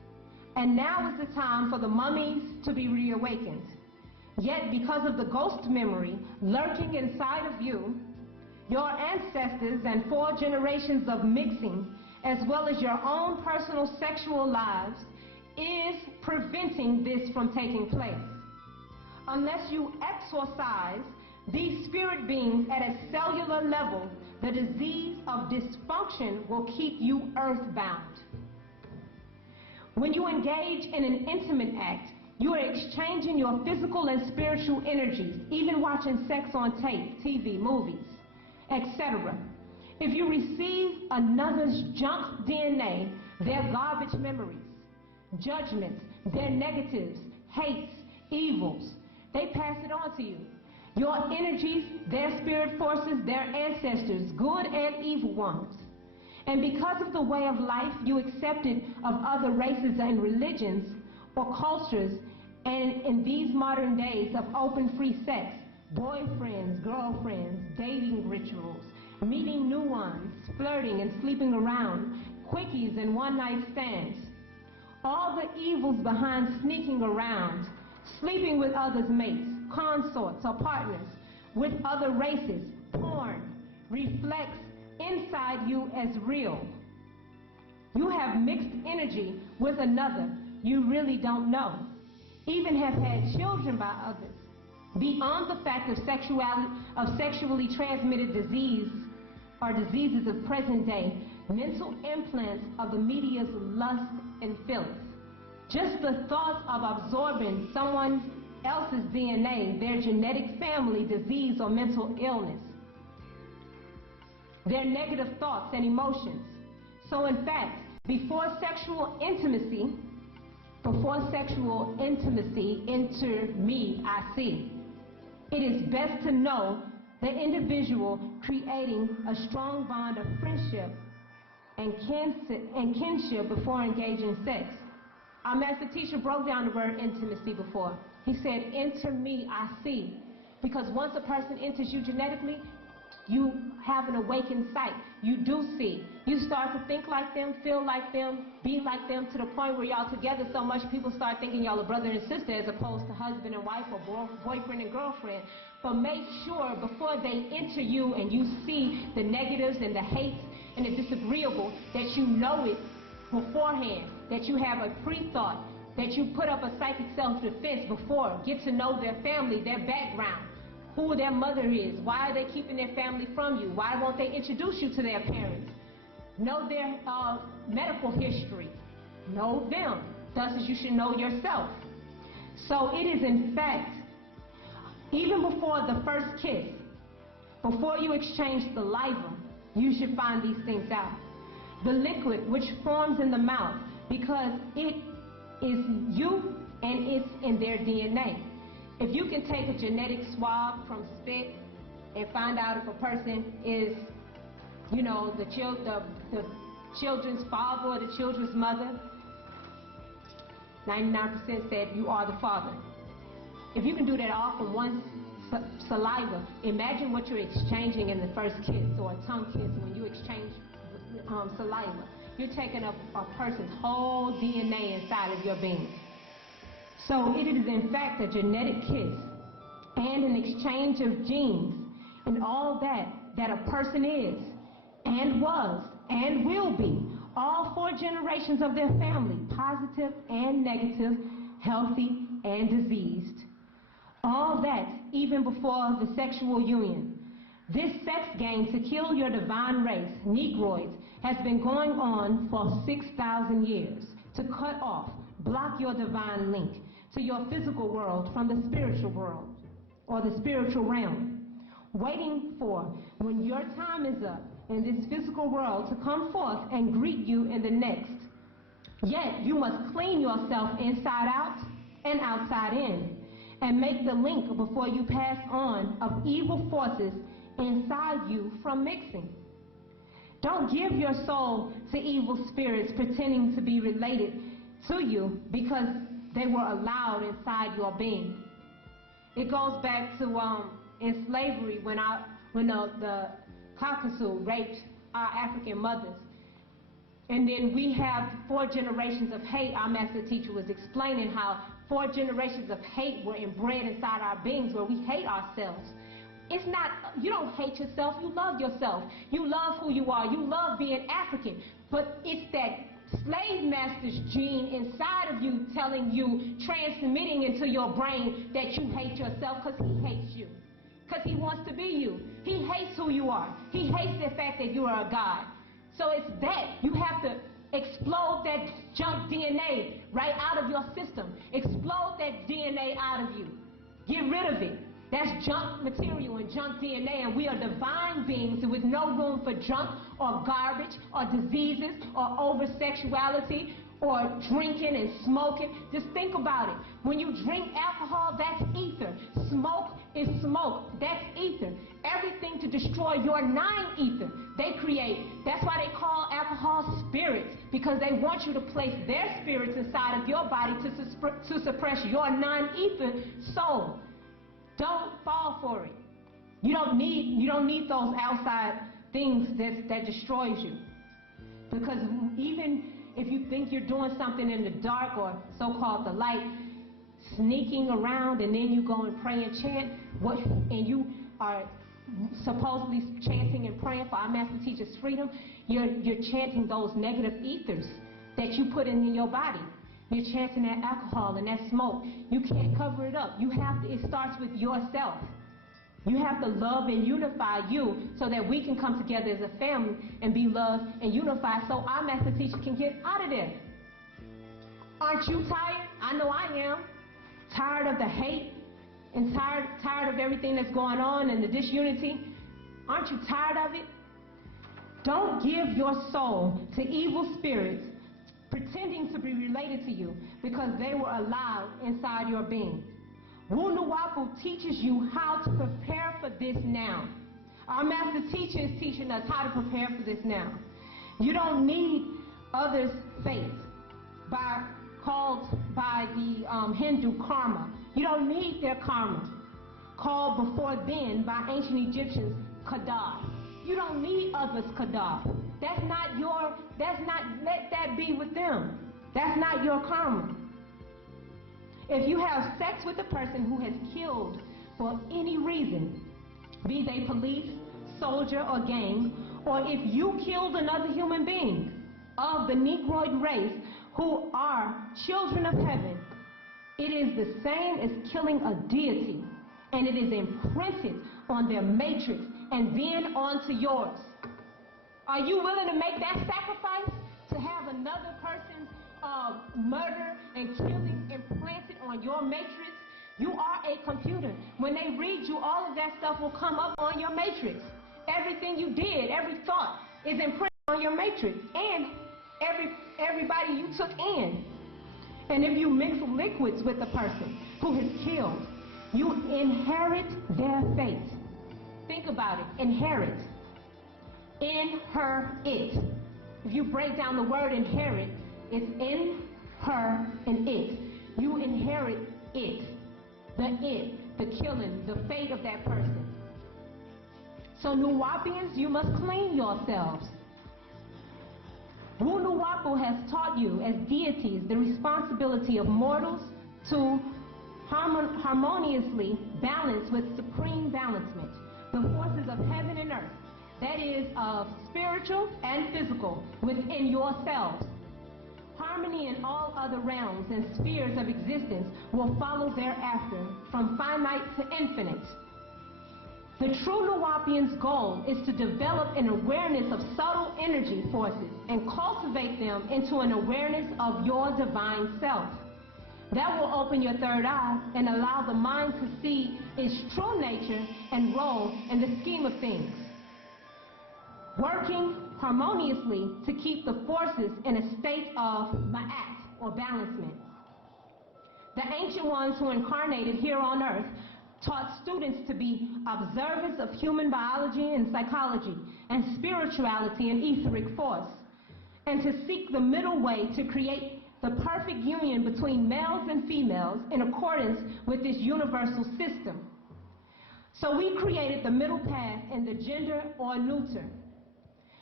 And now is the time for the mummies to be reawakened. Yet because of the ghost memory lurking inside of you, your ancestors and 4 generations of mixing, as well as your own personal sexual lives, is preventing this from taking place. Unless you exorcise these spirit beings at a cellular level, the disease of dysfunction will keep you earthbound. When you engage in an intimate act, you are exchanging your physical and spiritual energies, even watching sex on tape, TV, movies, etc. If you receive another's junk DNA, their garbage memories, judgments, their negatives, hates, evils, they pass it on to you. Your energies, their spirit forces, their ancestors, good and evil ones. And because of the way of life you accepted of other races and religions or cultures, and in these modern days of open free sex, boyfriends, girlfriends, dating rituals, meeting new ones, flirting and sleeping around, quickies and one-night stands, all the evils behind sneaking around, sleeping with others' mates, consorts or partners, with other races, porn, reflects inside you as real. You have mixed energy with another you really don't know, even have had children by others. Beyond the fact of sexually transmitted disease or diseases of present day, mental implants of the media's lust and filth. Just the thoughts of absorbing someone else's DNA, their genetic family, disease, or mental illness, their negative thoughts and emotions. So in fact, before sexual intimacy enter me, I see, it is best to know the individual creating a strong bond of friendship and kinship before engaging sex. Our master teacher broke down the word intimacy before. He said, enter me, I see. Because once a person enters you genetically, you have an awakened sight. You do see. You start to think like them, feel like them, be like them, to the point where y'all together so much people start thinking y'all are brother and sister as opposed to husband and wife or boyfriend and girlfriend. But make sure before they enter you and you see the negatives and the hates and the disagreeable, that you know it beforehand, that you have a pre-thought, that you put up a psychic self-defense before, get to know their family, their background, who their mother is, why are they keeping their family from you, why won't they introduce you to their parents, know their medical history, know them, thus as you should know yourself. So it is in fact, even before the first kiss, before you exchange saliva, you should find these things out. The liquid which forms in the mouth, because it is you and it's in their DNA. If you can take a genetic swab from spit and find out if a person is, you know, the children's father or the children's mother, 99% said you are the father. If you can do that all from one saliva, imagine what you're exchanging in the first kiss or a tongue kiss when you exchange saliva. You're taking a person's whole DNA inside of your being. So it is in fact a genetic kiss and an exchange of genes and all that a person is and was and will be. All 4 generations of their family, positive and negative, healthy and diseased. All that even before the sexual union. This sex game to kill your divine race, Negroids, has been going on for 6,000 years to cut off, block your divine link to your physical world from the spiritual world or the spiritual realm, waiting for when your time is up in this physical world to come forth and greet you in the next. Yet you must clean yourself inside out and outside in and make the link before you pass on of evil forces inside you from mixing. Don't give your soul to evil spirits pretending to be related to you because they were allowed inside your being. It goes back to in slavery when the Caucasus raped our African mothers. And then we have 4 generations of hate. Our master teacher was explaining how 4 generations of hate were inbred inside our beings, where we hate ourselves. It's not, you don't hate yourself, you love yourself. You love who you are, you love being African. But it's that slave master's gene inside of you telling you, transmitting into your brain that you hate yourself because he hates you. Because he wants to be you. He hates who you are. He hates the fact that you are a God. So it's that. You have to explode that junk DNA right out of your system. Explode that DNA out of you. Get rid of it. That's junk material and junk DNA, and we are divine beings with no room for junk or garbage or diseases or over-sexuality or drinking and smoking. Just think about it. When you drink alcohol, that's ether. Smoke is smoke. That's ether. Everything to destroy your 9 ether they create. That's why they call alcohol spirits, because they want you to place their spirits inside of your body to suppress your 9 ether soul. Don't fall for it. You don't need those outside things that destroys you. Because even if you think you're doing something in the dark or so-called the light, sneaking around and then you go and pray and chant, and you are supposedly chanting and praying for our master teacher's freedom, you're chanting those negative ethers that you put in your body. You're chanting that alcohol and that smoke. You can't cover it up. It starts with yourself. You have to love and unify you so that we can come together as a family and be loved and unified so our master teacher can get out of there. Aren't you tired? I know I am. Tired of the hate and tired of everything that's going on and the disunity. Aren't you tired of it? Don't give your soul to evil spirits pretending to be related to you because they were allowed inside your being. Wunuwapu teaches you how to prepare for this now. Our master teacher is teaching us how to prepare for this now. You don't need others' faith, called by the Hindu karma. You don't need their karma, called before then by ancient Egyptians Qadar. You don't need others' Qadar. Let that be with them. That's not your karma. If you have sex with a person who has killed for any reason, be they police, soldier, or gang, or if you killed another human being of the Negroid race who are children of heaven, it is the same as killing a deity, and it is imprinted on their matrix and then onto yours. Are you willing to make that sacrifice to have another person's murder and killing implanted on your matrix? You are a computer. When they read you, all of that stuff will come up on your matrix. Everything you did, every thought is imprinted on your matrix, and everybody you took in. And if you mix liquids with the person who has killed, you inherit their fate. Think about it. Inherit. Inherit. If you break down the word inherit, it's in, her, and it. You inherit it. The killing, the fate of that person. So Nuwapians, you must clean yourselves. Wunuwapu has taught you as deities the responsibility of mortals to harmoniously balance with supreme balancement the forces of heaven and earth, that is, of spiritual and physical, within yourselves. Harmony in all other realms and spheres of existence will follow thereafter, from finite to infinite. The true Nuwapian's goal is to develop an awareness of subtle energy forces and cultivate them into an awareness of your divine self. That will open your third eye and allow the mind to see its true nature and role in the scheme of things, working harmoniously to keep the forces in a state of ma'at, or balancement. The ancient ones who incarnated here on earth taught students to be observers of human biology and psychology and spirituality and etheric force, and to seek the middle way to create the perfect union between males and females in accordance with this universal system. So we created the middle path in the gender or neuter.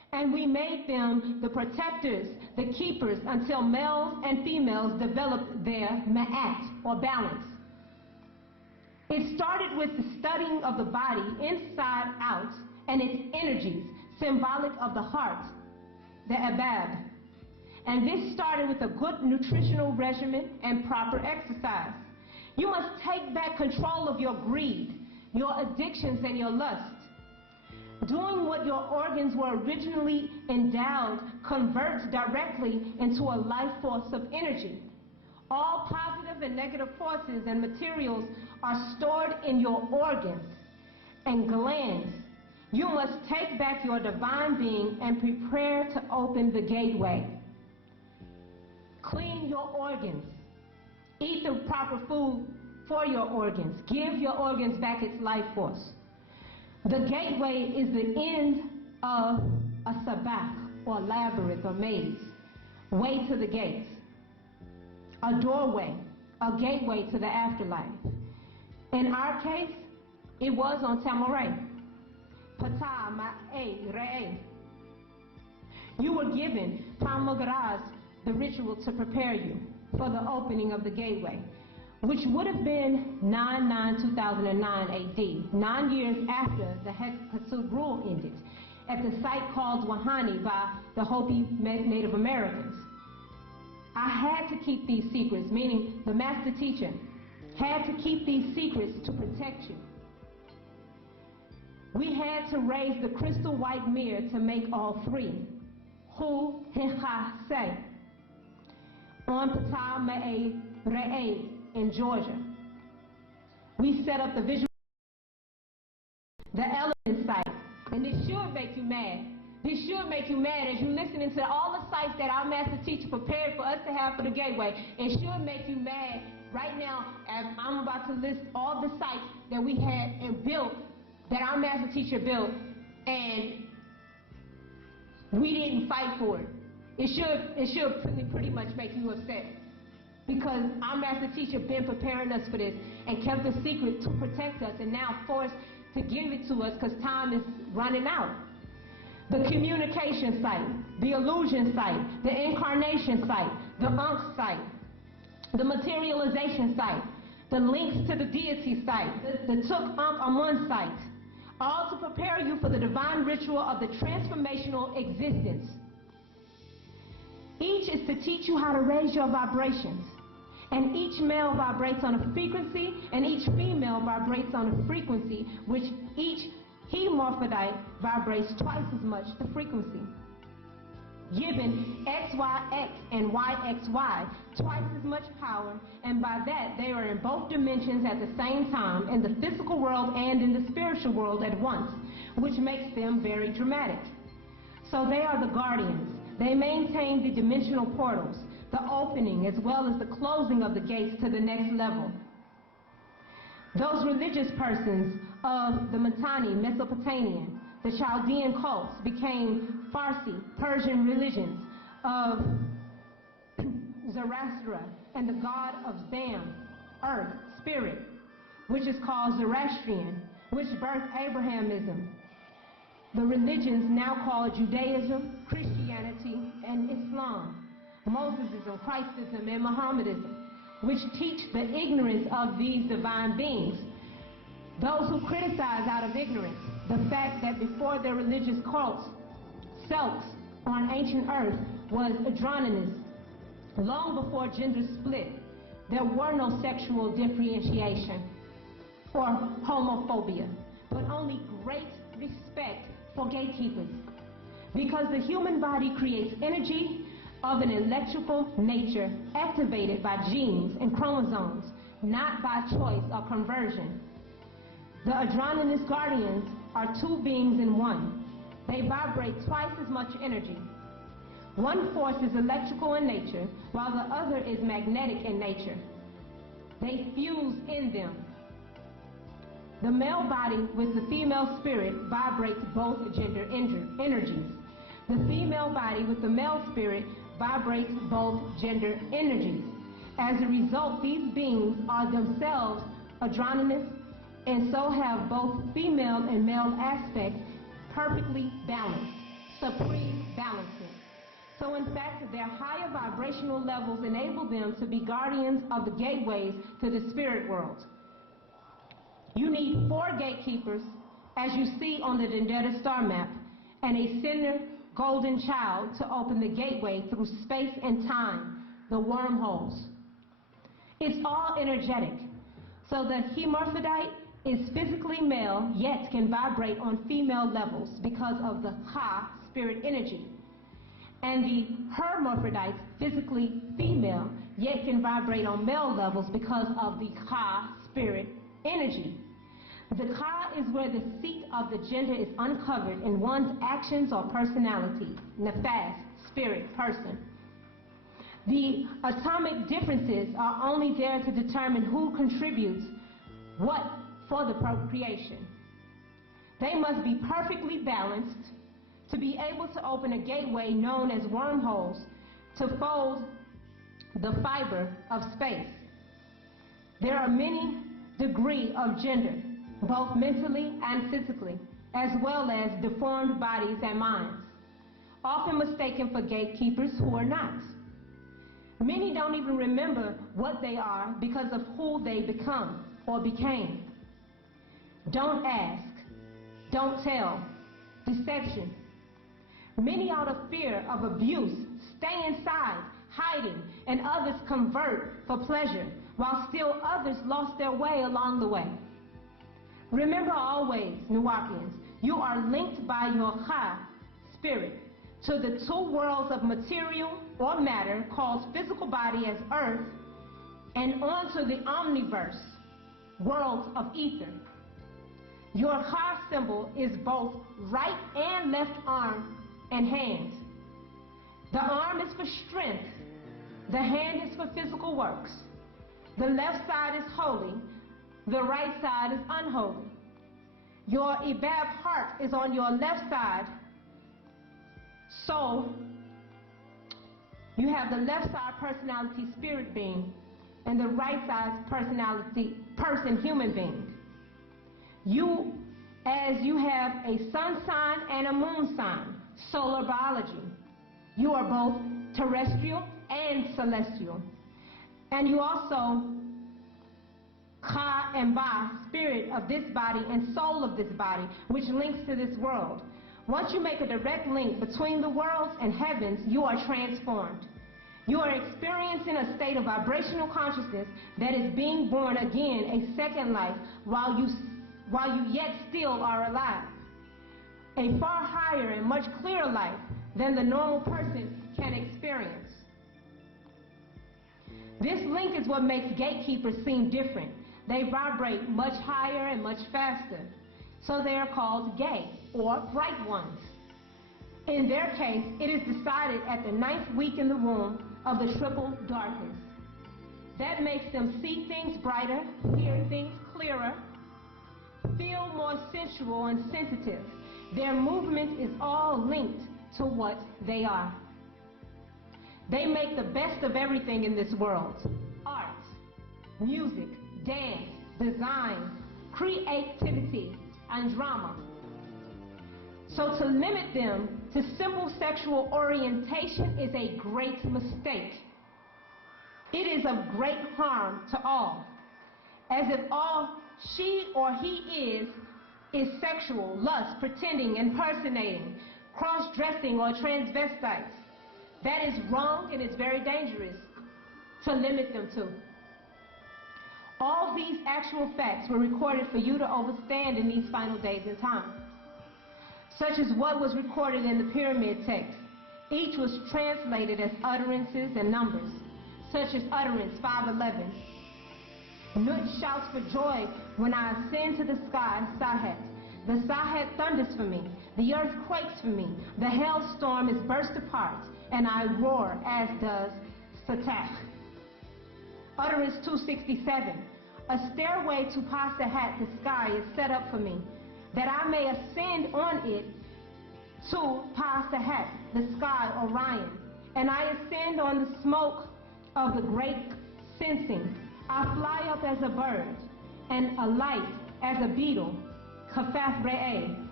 And we made them the protectors, the keepers, until males and females developed their ma'at, or balance. It started with the studying of the body inside out and its energies, symbolic of the heart, the abab. And this started with a good nutritional regimen and proper exercise. You must take back control of your greed, your addictions, and your lust. Doing what your organs were originally endowed converts directly into a life force of energy. All positive and negative forces and materials are stored in your organs and glands. You must take back your divine being and prepare to open the gateway. Clean your organs. Eat the proper food for your organs. Give your organs back its life force. The gateway is the end of a sabak, or labyrinth, or maze. Way to the gates. A doorway, a gateway to the afterlife. In our case, it was on Tamaray. Pt2. You were given Tamagaraz, the ritual to prepare you for the opening of the gateway, which would have been 9/9/2009 AD, 9 years after the Hekatsu rule ended, at the site called Wahani by the Hopi Native Americans. I had to keep these secrets, meaning the master teacher had to keep these secrets to protect you. We had to raise the crystal white mirror to make all three. Hu Hecha Se. On Pt2 in Georgia. We set up the visual, the element site, and this should make you mad. This should make you mad as you're listening to all the sites that our master teacher prepared for us to have for the gateway. It should make you mad right now as I'm about to list all the sites that we had and built, that our master teacher built, and we didn't fight for it. It should pretty much make you upset, because our master teacher been preparing us for this and kept the secret to protect us, and now forced to give it to us because time is running out. The communication site, the illusion site, the incarnation site, the Ankh site, the materialization site, the links to the deity site, the Tuk Ankh Amun site, all to prepare you for the divine ritual of the transformational existence. Each is to teach you how to raise your vibrations. And each male vibrates on a frequency, and each female vibrates on a frequency, which each hermaphrodite vibrates twice as much the frequency. Given XYX and YXY twice as much power, and by that they are in both dimensions at the same time, in the physical world and in the spiritual world at once, which makes them very dramatic. So they are the guardians. They maintain the dimensional portals, the opening as well as the closing of the gates to the next level. Those religious persons of the Mitanni, Mesopotamian, the Chaldean cults became Farsi, Persian religions of Zoroaster and the god of Zam, earth, spirit, which is called Zoroastrian, which birthed Abrahamism. The religions now called Judaism, Christianity, and Islam, Mosesism, Christism, and Mohammedism, which teach the ignorance of these divine beings. Those who criticize out of ignorance the fact that before their religious cults, Celts on ancient earth was androgynous. Long before gender split, there were no sexual differentiation or homophobia, but only great respect for gatekeepers. Because the human body creates energy of an electrical nature activated by genes and chromosomes, not by choice or conversion. The androgynous guardians are two beings in one. They vibrate twice as much energy. One force is electrical in nature, while the other is magnetic in nature. They fuse in them. The male body with the female spirit vibrates both gender energies. The female body with the male spirit vibrates both gender energies. As a result, these beings are themselves androgynous and so have both female and male aspects perfectly balanced. supreme balancing. So in fact, their higher vibrational levels enable them to be guardians of the gateways to the spirit world. You need 4 gatekeepers, as you see on the Dendeta star map, and a center golden child to open the gateway through space and time, the wormholes. It's all energetic. So the hermaphrodite is physically male, yet can vibrate on female levels because of the Ha spirit energy. And the hermaphrodite, physically female, yet can vibrate on male levels because of the Ha spirit energy. The Ka is where the seat of the gender is uncovered in one's actions or personality, nefast, spirit, person. The atomic differences are only there to determine who contributes what for the procreation. They must be perfectly balanced to be able to open a gateway known as wormholes to fold the fiber of space. There are many degrees of gender, both mentally and physically, as well as deformed bodies and minds, often mistaken for gatekeepers who are not. Many don't even remember what they are because of who they become or became. Don't ask, don't tell, deception. Many out of fear of abuse stay inside, hiding, and others convert for pleasure, while still others lost their way along the way. Remember always, Nuwapians, you are linked by your Ha spirit to the 2 worlds of material or matter called physical body as earth, and onto the omniverse, world of ether. Your Ha symbol is both right and left arm and hand. The arm is for strength, the hand is for physical works. The left side is holy, the right side is unholy. Your Ibab heart is on your left side, so you have the left side personality spirit being and the right side personality person human being. As you have a sun sign and a moon sign, solar biology. You are both terrestrial and celestial. And you also Ka and Ba, spirit of this body and soul of this body, which links to this world. Once you make a direct link between the worlds and heavens, you are transformed. You are experiencing a state of vibrational consciousness that is being born again, a second life, while you yet still are alive. A far higher and much clearer life than the normal person can experience. This link is what makes gatekeepers seem different. They vibrate much higher and much faster. So they are called gay or bright ones. In their case, it is decided at the 9th week in the womb of the triple darkness. That makes them see things brighter, hear things clearer, feel more sensual and sensitive. Their movement is all linked to what they are. They make the best of everything in this world. Art, music, dance, design, creativity, and drama. So to limit them to simple sexual orientation is a great mistake. It is of great harm to all, as if all she or he is sexual, lust, pretending, impersonating, cross-dressing, or transvestites. That is wrong and it's very dangerous to limit them to. All these actual facts were recorded for you to understand in these final days and time, such as what was recorded in the pyramid text. Each was translated as utterances and numbers, such as utterance 511. Nut shouts for joy when I ascend to the sky, Sahet. The Sahet thunders for me, the earth quakes for me, the hailstorm is burst apart, and I roar, as does Satak. Utterance 267. A stairway to Pasahat, the sky, is set up for me, that I may ascend on it to Pasahat, the sky, Orion. And I ascend on the smoke of the great sensing. I fly up as a bird, and alight as a beetle, Kafaf Re'eh,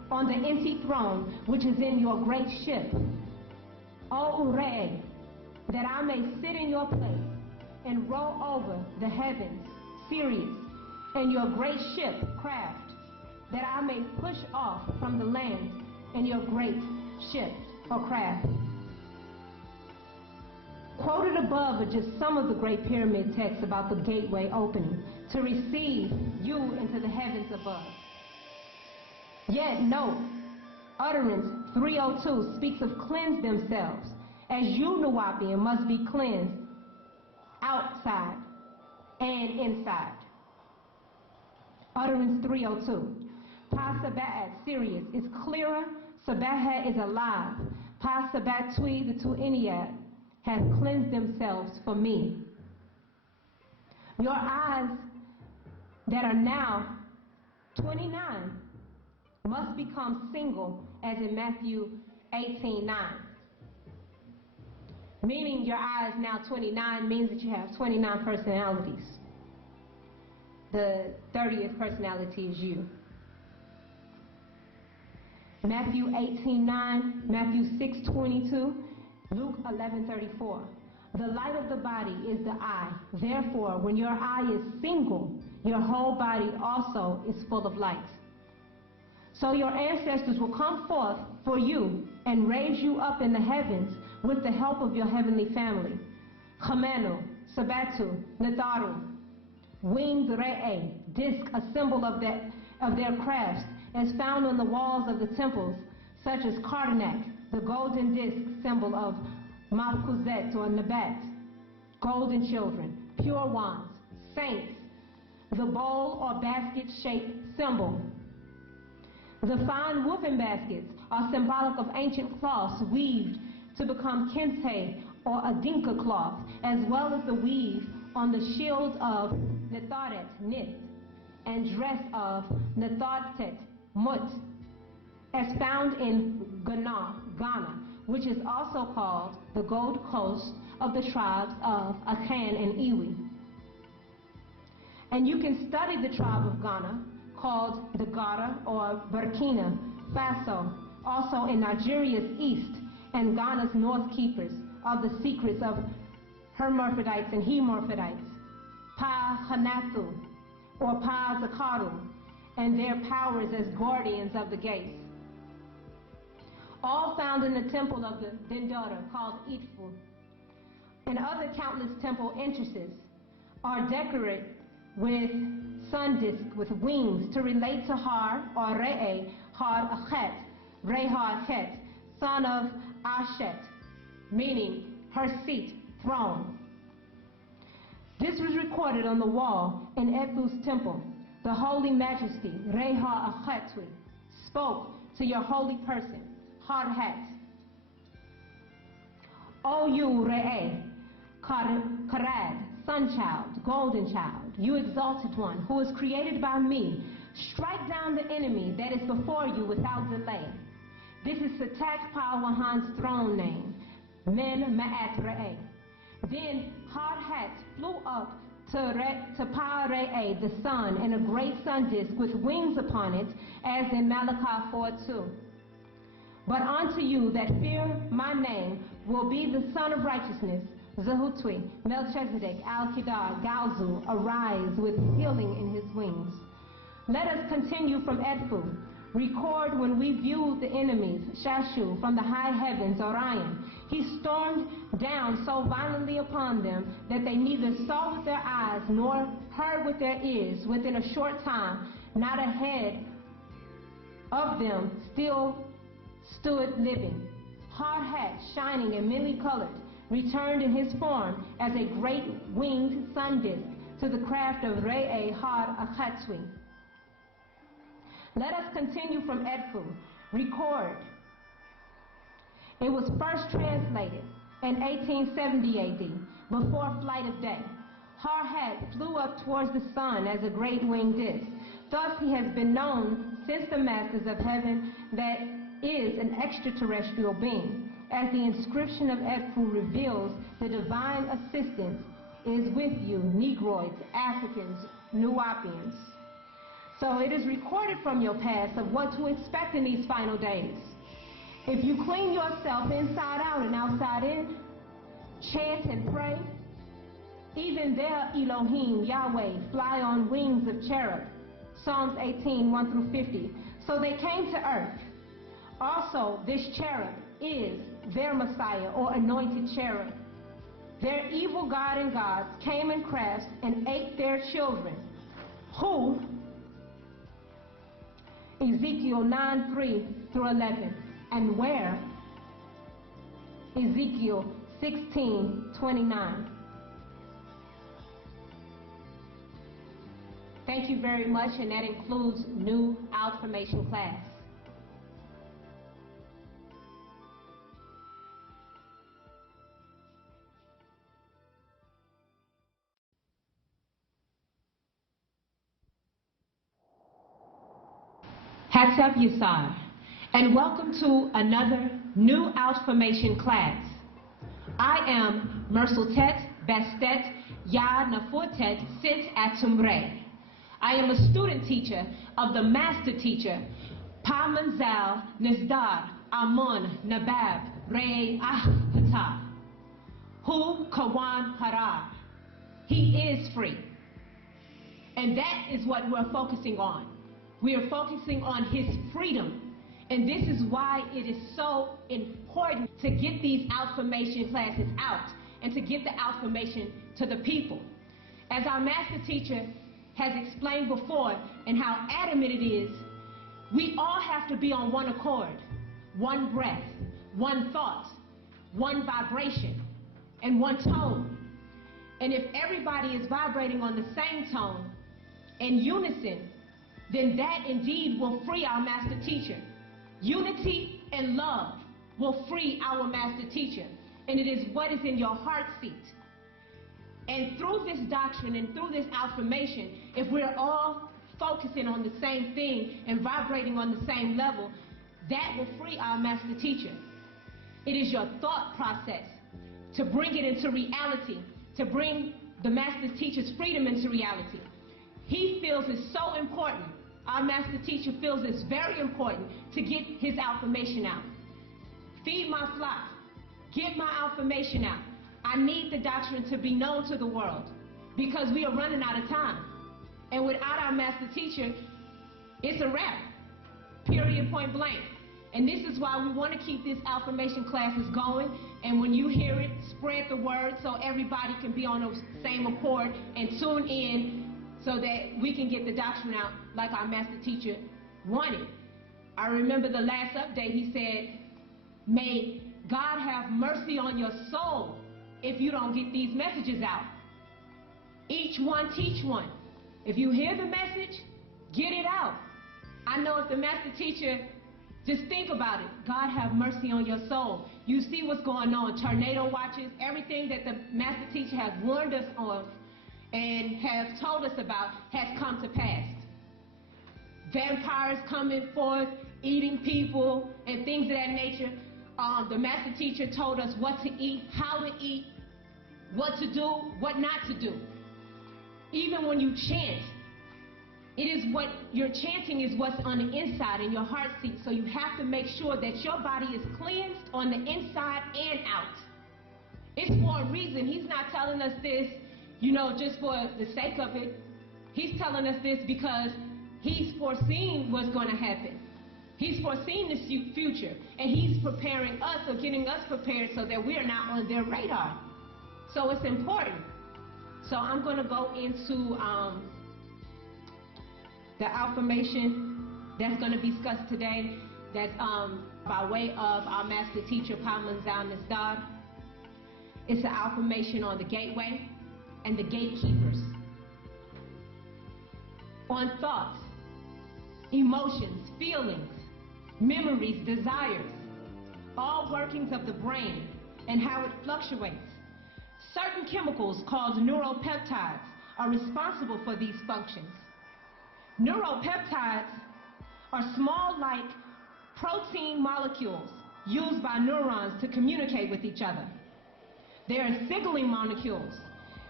on the empty throne which is in your great ship, O Ure, that I may sit in your place and roll over the heavens, Sirius, and your great ship, craft, that I may push off from the land in your great ship or craft. Quoted above are just some of the great pyramid texts about the gateway opening to receive you into the heavens above. Yet note, utterance 302 speaks of cleanse themselves, as you, Nuwapian, must be cleansed outside and inside. Utterance 302. Pa Sabat, Sirius, is clearer, Sabahat is alive. Pa Sabat Tui, the two Eniad, have cleansed themselves for me. Your eyes that are now 29 must become single, as in Matthew 18:9. Meaning your eyes now 29 means that you have 29 personalities. The 30th personality is you. Matthew 18:9, Matthew 6:22, Luke 11:34. The light of the body is the eye. Therefore, when your eye is single, your whole body also is full of light. So your ancestors will come forth for you and raise you up in the heavens with the help of your heavenly family. Chamenu, Sabatu, Natharu, winged Re'e, disc, a symbol of their crafts, is found on the walls of the temples, such as Karnak, the golden disc symbol of Malkuzet or Nabat, golden children, pure ones, saints, the bowl or basket-shaped symbol. The fine woven baskets are symbolic of ancient cloths weaved to become kente or adinka cloth, as well as the weave on the shield of Netharet, Nith, and dress of Nethatet, Mut, as found in Ghana, which is also called the Gold Coast of the tribes of Akan and Iwi. And you can study the tribe of Ghana, called the Gara or Burkina Faso, also in Nigeria's east and Ghana's north keepers of the secrets of hermaphrodites and hemorphidites, Pa Hanathu or Pa Zakaru, and their powers as guardians of the gates. All found in the temple of the Dindota called Itfu, and other countless temple entrances are decorated with sun disk with wings to relate to Har or Re'e, Har Achet, Re-Har Achet, son of Ashet, meaning her seat, throne. This was recorded on the wall in Ethu's temple. The Holy Majesty, Re-Har Achetwi, spoke to your holy person, Har-Het. O you, Re'e, Karad, sun child, golden child, you exalted one, who is created by me, strike down the enemy that is before you without delay. This is Satak Pawahan's throne name, Men Ma'at Re'e. Then Har-Het flew up to Pa-Re'e, the sun, and a great sun disk with wings upon it, as in Malachi 4:2. But unto you that fear my name will be the Son of Righteousness, Zahutwi, Melchizedek, Al-Kedar, Galzu, arise with healing in his wings. Let us continue from Edfu. Record when we viewed the enemies, Shashu, from the high heavens, Orion. He stormed down so violently upon them that they neither saw with their eyes nor heard with their ears. Within a short time, not a head of them still stood living. Har-Het, shining and many colored, returned in his form as a great winged sun disk to the craft of Re'e Har Achetwi. Let us continue from Edfu. Record. It was first translated in 1870 AD, before flight of day. Har-Het flew up towards the sun as a great winged disk. Thus he has been known since the masters of heaven that is an extraterrestrial being. As the inscription of Edfu reveals, the divine assistance is with you, Negroids, Africans, Nuwapians. So it is recorded from your past of what to expect in these final days. If you clean yourself inside out and outside in, chant and pray, even there Elohim, Yahweh, fly on wings of cherub. Psalms 18, 1 through 50. So they came to earth. Also, this cherub is their Messiah or anointed cherub. Their evil god and gods came in crafts and ate their children, who, Ezekiel 9, 3 through 11, and where, Ezekiel 16, 29. Thank you very much, and that includes new Outformation class. Hatshep Yasar, and welcome to another new Outformation class. I am Mersultet Bestet Ya Nafortet Sit Atumre. I am a student teacher of the master teacher, Pamanzal Nizdar Amon Nabab Re Ahpata, Hu Kawan Harar. He is free. And that is what we're focusing on. We are focusing on his freedom. And this is why it is so important to get these Outformation classes out and to get the Outformation to the people. As our master teacher has explained before, and how adamant it is, we all have to be on one accord, one breath, one thought, one vibration, and one tone. And if everybody is vibrating on the same tone, in unison, then that indeed will free our master teacher. Unity and love will free our master teacher, and it is what is in your heart seat. And through this doctrine and through this Outformation, if we're all focusing on the same thing and vibrating on the same level, that will free our master teacher. It is your thought process to bring it into reality, to bring the master teacher's freedom into reality. He feels it's so important. Our master teacher feels it's very important to get his Outformation out. Feed my flock. Get my Outformation out. I need the doctrine to be known to the world because we are running out of time. And without our master teacher, it's a wrap. Period, point blank. And this is why we want to keep this Outformation classes going. And when you hear it, spread the word so everybody can be on the same accord and tune in so that we can get the doctrine out like our master teacher wanted. I remember the last update, he said, may God have mercy on your soul if you don't get these messages out. Each one teach one. If you hear the message, get it out. I know if the master teacher, just think about it. God have mercy on your soul. You see what's going on, tornado watches, everything that the master teacher has warned us of and has told us about has come to pass. Vampires coming forth, eating people, and things of that nature. The master teacher told us what to eat, how to eat, what to do, what not to do. Even when you chant, it is what you're chanting is what's on the inside in your heart seat. So you have to make sure that your body is cleansed on the inside and out. It's for a reason. He's not telling us this, you know, just for the sake of it. He's telling us this because he's foreseeing what's going to happen. He's foreseeing this future, and he's preparing us or getting us prepared so that we are not on their radar. So it's important. So I'm going to go into the Outformation that's going to be discussed today. That's by way of our master teacher, Pamanzal Nizdar. It's an Outformation on the gateway and the gatekeepers. On thoughts, emotions, feelings, memories, desires, all workings of the brain and how it fluctuates. Certain chemicals called neuropeptides are responsible for these functions. Neuropeptides are small, like protein molecules used by neurons to communicate with each other. They are signaling molecules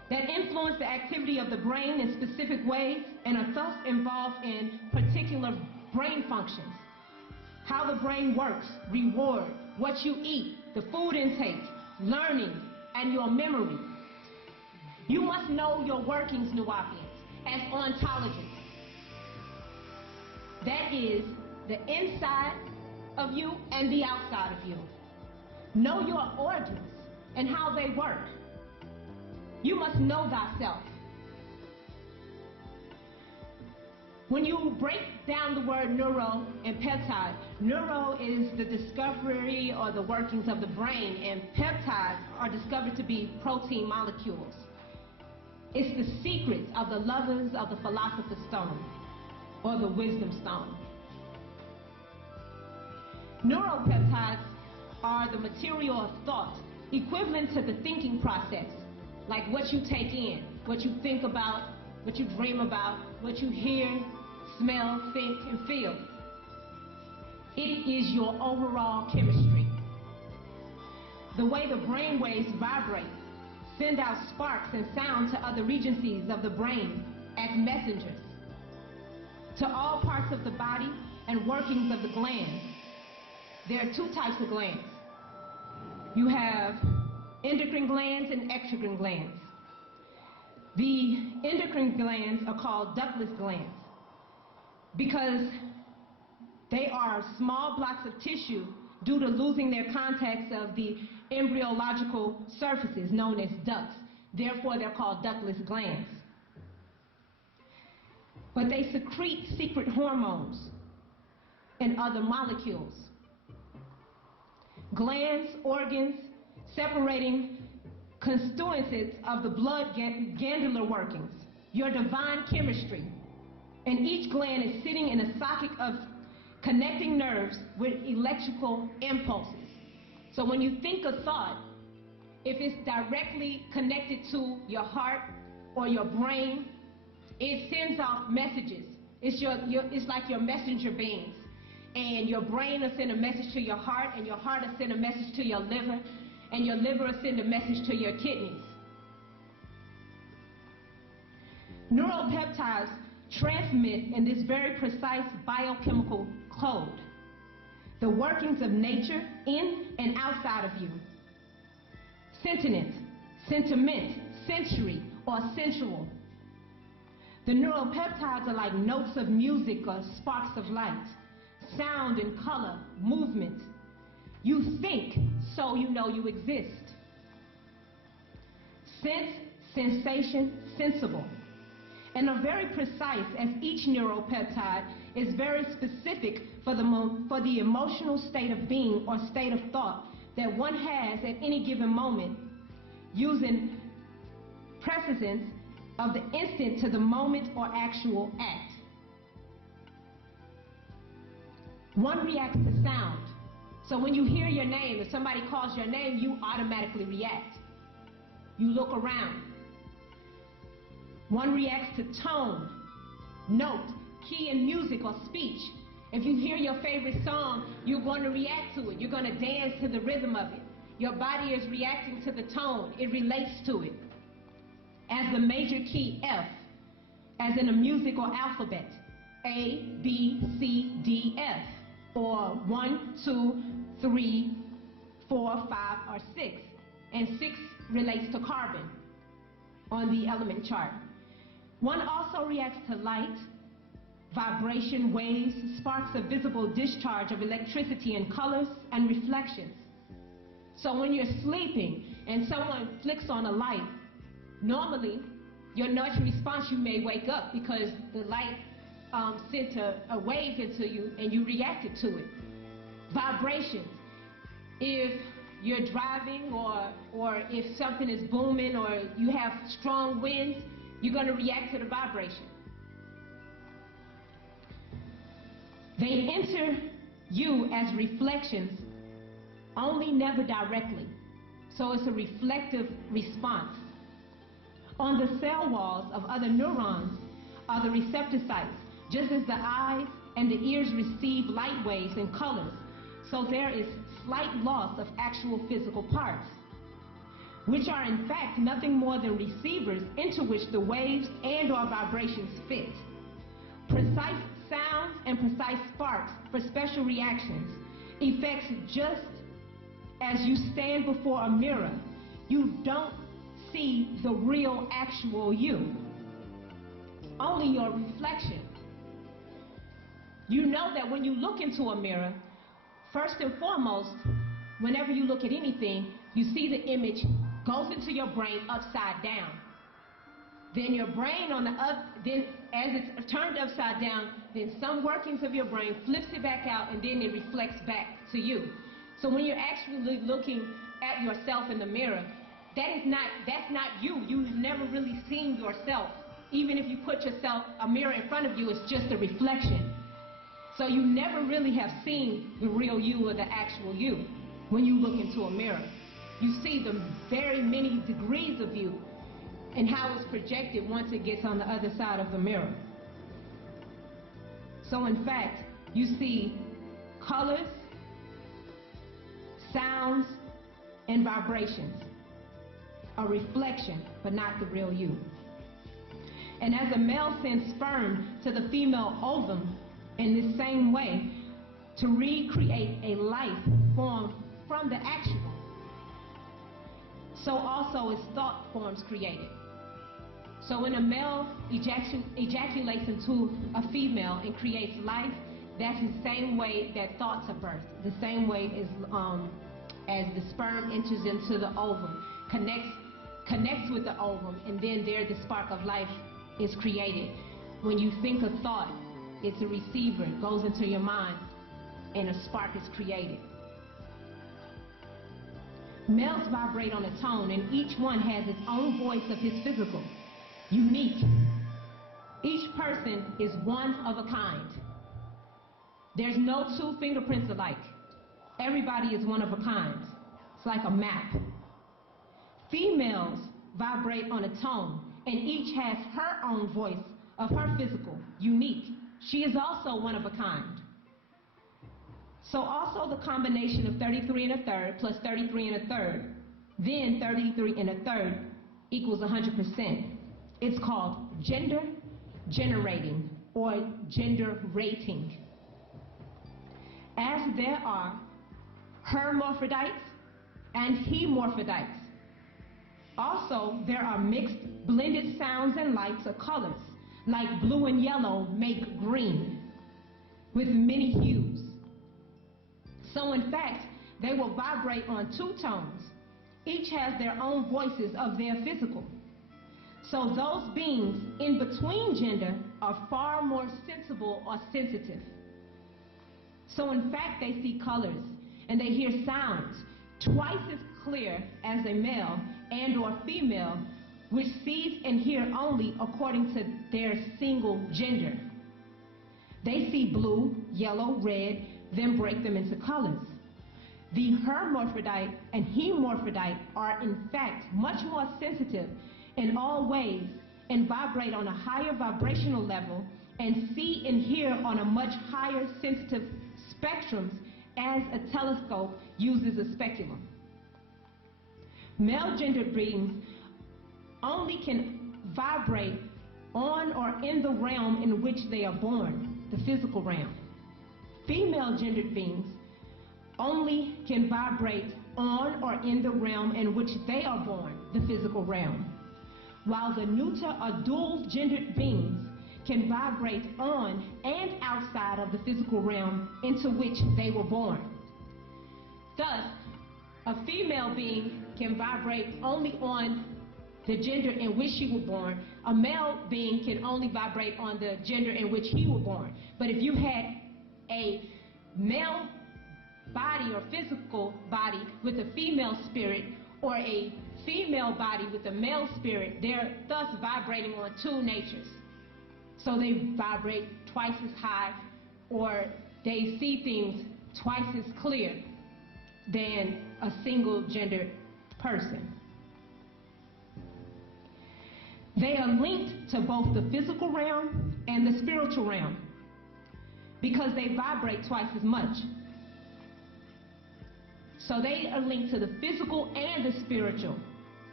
that influence the activity of the brain in specific ways and are thus involved in particular brain functions. How the brain works, reward, what you eat, the food intake, learning, and your memory. You must know your workings, Nuwaubians, as ontologists. That is, the inside of you and the outside of you. Know your organs and how they work. You must know thyself. When you break down the word neuro and peptide, neuro is the discovery or the workings of the brain, and peptides are discovered to be protein molecules. It's the secrets of the lovers of the philosopher's stone or the wisdom stone. Neuropeptides are the material of thought, equivalent to the thinking process, like what you take in, what you think about, what you dream about, what you hear, smell, think, and feel. It is your overall chemistry. The way the brain waves vibrate, send out sparks and sound to other regions of the brain as messengers to all parts of the body and workings of the glands. There are two types of glands. You have endocrine glands and exocrine glands. The endocrine glands are called ductless glands because they are small blocks of tissue due to losing their contacts of the embryological surfaces known as ducts. Therefore, they're called ductless glands. But they secrete secret hormones and other molecules. Glands, organs, separating constituencies of the blood glandular workings, your divine chemistry. And each gland is sitting in a socket of connecting nerves with electrical impulses. So when you think a thought, if it's directly connected to your heart or your brain, it sends off messages. It's like your messenger beings. And your brain will send a message to your heart, and your heart will send a message to your liver, and your liver will send a message to your kidneys. Neuropeptides transmit in this very precise biochemical code the workings of nature in and outside of you. Sentient, sentiment, sensory, or sensual. The neuropeptides are like notes of music or sparks of light, sound and color, movement. You think, so you know you exist. Sense, sensation, sensible. And are very precise, as each neuropeptide is very specific for the emotional state of being or state of thought that one has at any given moment, using precedence of the instant to the moment or actual act. One reacts to sound. So when you hear your name, if somebody calls your name, you automatically react. You look around. One reacts to tone, note, key in music or speech. If you hear your favorite song, you're going to react to it. You're going to dance to the rhythm of it. Your body is reacting to the tone. It relates to it. As the major key F, as in a musical alphabet, A, B, C, D, F, or 1, 2, 3, 4, 5, or 6. And 6 relates to carbon on the element chart. One also reacts to light, vibration, waves, sparks of visible discharge of electricity and colors and reflections. So when you're sleeping and someone flicks on a light, normally your natural response, you may wake up because the light sent a wave into you and you reacted to it. Vibrations. If you're driving or if something is booming or you have strong winds, you're going to react to the vibration. They enter you as reflections, only never directly. So it's a reflective response. On the cell walls of other neurons are the receptor sites, just as the eyes and the ears receive light waves and colors. So there is slight loss of actual physical parts. which are in fact nothing more than receivers into which the waves and or vibrations fit. Precise sounds and precise sparks for special reactions, effects just as you stand before a mirror. You don't see the real actual you, only your reflection. You know that when you look into a mirror, first and foremost, whenever you look at anything, you see the image goes into your brain upside down. Then your brain then as it's turned upside down, then some workings of your brain flips it back out and then it reflects back to you. So when you're actually looking at yourself in the mirror, that's not you. You've never really seen yourself. Even if you put a mirror in front of you, it's just a reflection. So you never really have seen the real you or the actual you when you look into a mirror. You see the very many degrees of you and how it's projected once it gets on the other side of the mirror. So in fact, you see colors, sounds, and vibrations. A reflection, but not the real you. And as a male sends sperm to the female ovum in the same way to recreate a life formed from the actual, so also is thought forms created. So when a male ejaculates into a female and creates life, that's the same way that thoughts are birthed. The same way as the sperm enters into the ovum, connects with the ovum, and then there the spark of life is created. When you think a thought, it's a receiver, it goes into your mind, and a spark is created. Males vibrate on a tone, and each one has its own voice of his physical, unique. Each person is one of a kind. There's no two fingerprints alike. Everybody is one of a kind. It's like a map. Females vibrate on a tone, and each has her own voice of her physical, unique. She is also one of a kind. So also the combination of 33 1/3 plus 33 1/3, then 33 1/3 equals 100%. It's called gender generating or gender rating. As there are hermaphrodites and hemorphodites. Also, there are mixed, blended sounds and lights or colors, like blue and yellow make green, with many hues. So in fact, they will vibrate on two tones. Each has their own voices of their physical. So those beings in between gender are far more sensible or sensitive. So in fact, they see colors and they hear sounds twice as clear as a male and or female, which sees and hear only according to their single gender. They see blue, yellow, red, then break them into colors. The hermaphrodite and hemorphrodite are in fact much more sensitive in all ways and vibrate on a higher vibrational level and see and hear on a much higher sensitive spectrums as a telescope uses a speculum. Male gendered beings only can vibrate on or in the realm in which they are born, the physical realm. Female gendered beings only can vibrate on or in the realm in which they are born, the physical realm. While the neuter or dual gendered beings can vibrate on and outside of the physical realm into which they were born. Thus, a female being can vibrate only on the gender in which she was born. A male being can only vibrate on the gender in which he was born. But if you had a male body or physical body with a female spirit, or a female body with a male spirit, they're thus vibrating on two natures. So they vibrate twice as high, or they see things twice as clear than a single gendered person. They are linked to both the physical realm and the spiritual realm because they vibrate twice as much. So they are linked to the physical and the spiritual.